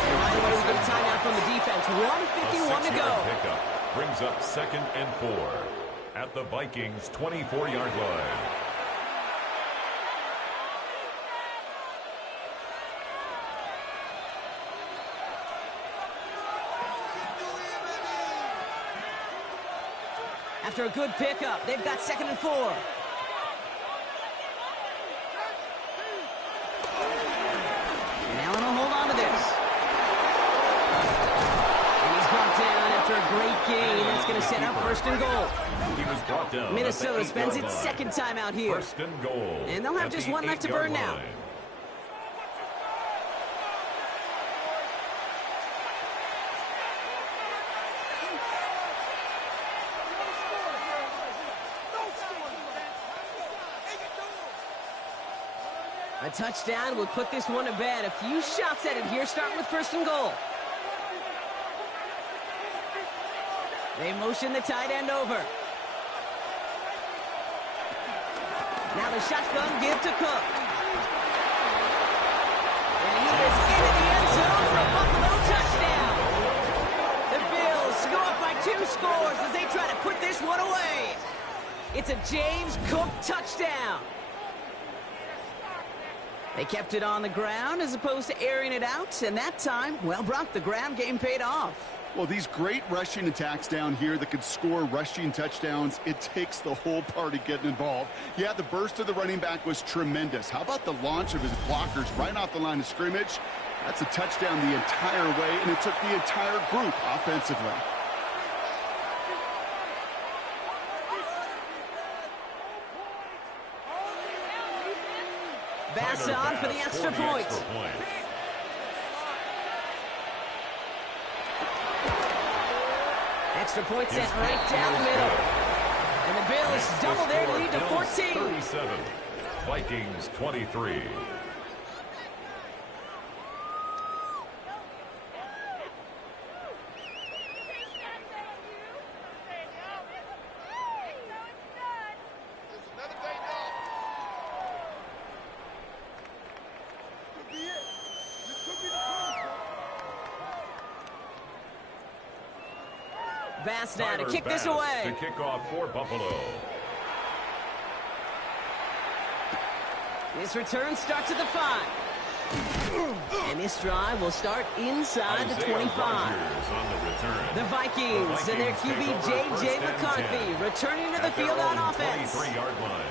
And right away, we get a timeout from the defense. 1:51 to go. Pickup brings up 2nd and 4 at the Vikings' 24-yard line. After a good pickup, they've got 2nd and 4. Gain. That's going to set up 1st and goal. He was brought down. Minnesota spends its second time out here. 1st and goal. And they'll have just one left to burn now. A touchdown will put this one to bed. A few shots at it here, starting with 1st and goal. They motion the tight end over. Now the shotgun give to Cook. And he is into the end zone for a Buffalo touchdown. The Bills go up by 2 scores as they try to put this one away. It's a James Cook touchdown. They kept it on the ground as opposed to airing it out. And that time, well, Brock, the ground game paid off. Well, these great rushing attacks down here that could score rushing touchdowns, it takes the whole party getting involved. Yeah, the burst of the running back was tremendous. How about the launch of his blockers right off the line of scrimmage? That's a touchdown the entire way, and it took the entire group offensively. Bass on for the extra point. Extra point sent right down the middle. And the Bills double their lead to 14. 37. Vikings 23. Bass now to kick this away. To kick off for Buffalo. This return starts at the 5. And this drive will start inside the 25. The Vikings and their QB J.J. McCarthy returning to the field on offense. 23-yard line.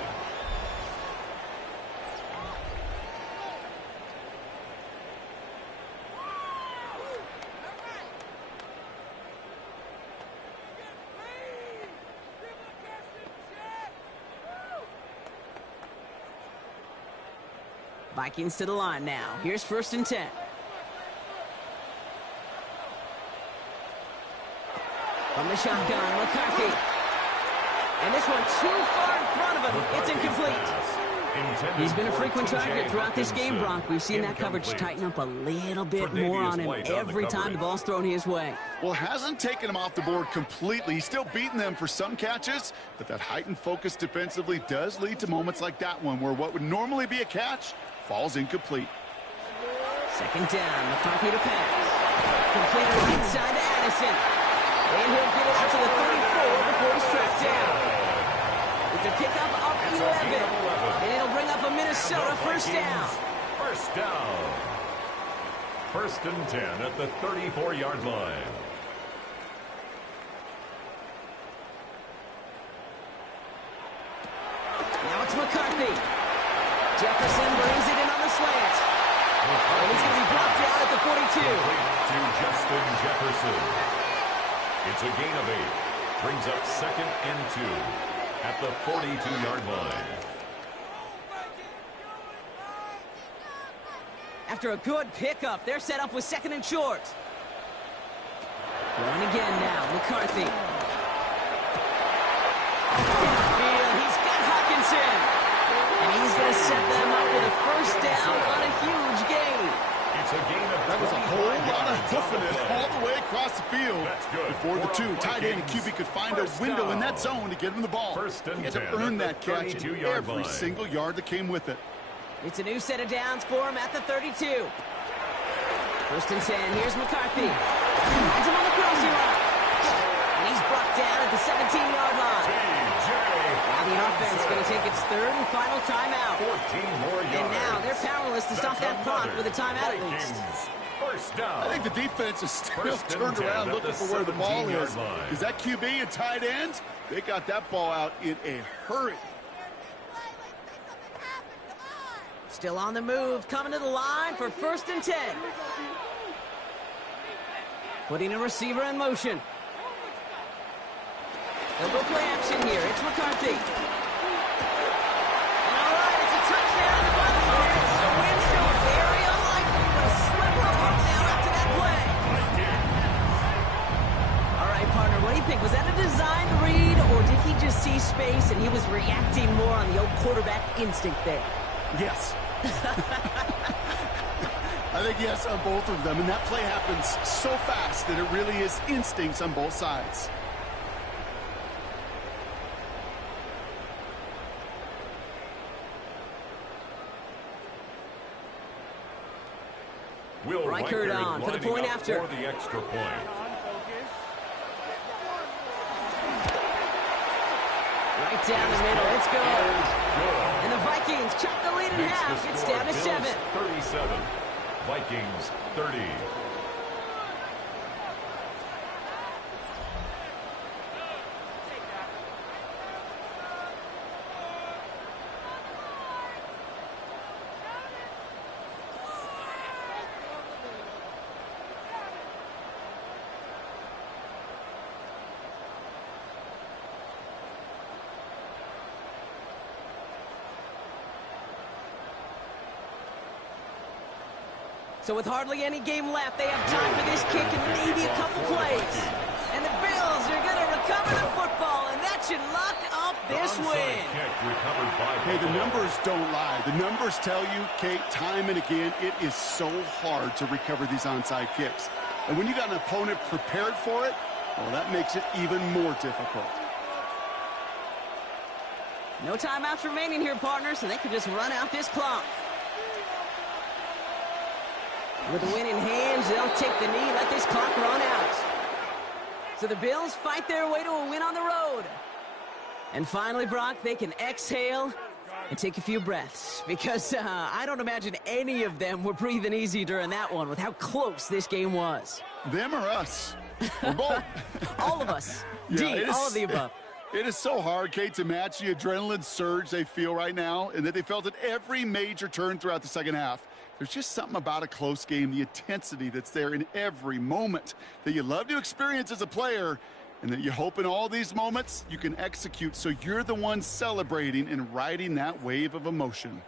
Vikings to the line now. Here's 1st and 10. From the shotgun, McCarthy. And this one too far in front of him. It's incomplete. He's been a frequent target throughout this game, Brock. We've seen that coverage tighten up a little bit more on him every time the ball's thrown his way. Well, hasn't taken him off the board completely. He's still beating them for some catches, but that heightened focus defensively does lead to moments like that one where what would normally be a catch falls incomplete. 2nd down, McCarthy to pass. Completed right side to Addison. And he'll get it out to the 34 before he's tracked down. It's a pickup of 11. And it'll bring up a Minnesota 1st down. First down. First and 10 at the 34-yard line. Now it's McCarthy. Jefferson brings it in on the slant. And he's going to be brought down at the 42. To Justin Jefferson. It's a gain of 8. Brings up 2nd and 2 at the 42-yard line. After a good pickup, they're set up with 2nd and short. Going again now, McCarthy. He's got Hawkinson. And he's going to set them up with a first down on a huge gain. It's a gain of That was a whole lot of hoofing it all the way across the field. That's good. Before the two tight end and QB could find a window in that zone to get him the ball. First and he had 10 to earn at that the catch in 32-yard every line. single yard that came with it. It's a new set of downs for him at the 32. First and 10. Here's McCarthy. Finds him on the crossing route. And he's brought down at the 17-yard line. Now the offense is going to take its 3rd and final timeout. 14 more yards. And now they're powerless to stop that clock with a timeout at least. First down. I think the defense is still First and turned 10 around at looking the for where the ball 17-yard is. line. Is that QB and tight end? They got that ball out in a hurry. Still on the move, coming to the line for first and 10. Putting a receiver in motion. They'll go play action here. It's McCarthy. And all right, it's a touchdown in the final minutes. The win still very unlikely, but a sliver of hope now after that play. All right, partner, what do you think? Was that a design read, or did he just see space and he was reacting more on the old quarterback instinct there? Yes. I think yes on both of them, and that play happens so fast that it really is instincts on both sides. Will Reichert on for the lining point up after. For the extra point. Right down the middle. It's good. Good. And the Vikings chop the lead in Makes half. the It's score down to Bills 7. 37. Vikings 30. So with hardly any game left, they have time for this kick and maybe a couple plays. And the Bills are going to recover the football, and that should lock up this win. Kick recovered by Hey, the Buffalo. numbers don't lie. The numbers tell you, Kate, time and again, it is so hard to recover these onside kicks. And when you got an opponent prepared for it, well, that makes it even more difficult. No timeouts remaining here, partners, so they can just run out this clock. With the win in hands, they'll take the knee, let this clock run out. So the Bills fight their way to a win on the road. And finally, Brock, they can exhale and take a few breaths. Because I don't imagine any of them were breathing easy during that one with how close this game was. Them or us? Or both. All of us. Yeah, All of the above. It is so hard, Kate, to match the adrenaline surge they feel right now and that they felt at every major turn throughout the second half. There's just something about a close game, the intensity that's there in every moment that you love to experience as a player, and that you hope in all these moments you can execute so you're the one celebrating and riding that wave of emotion.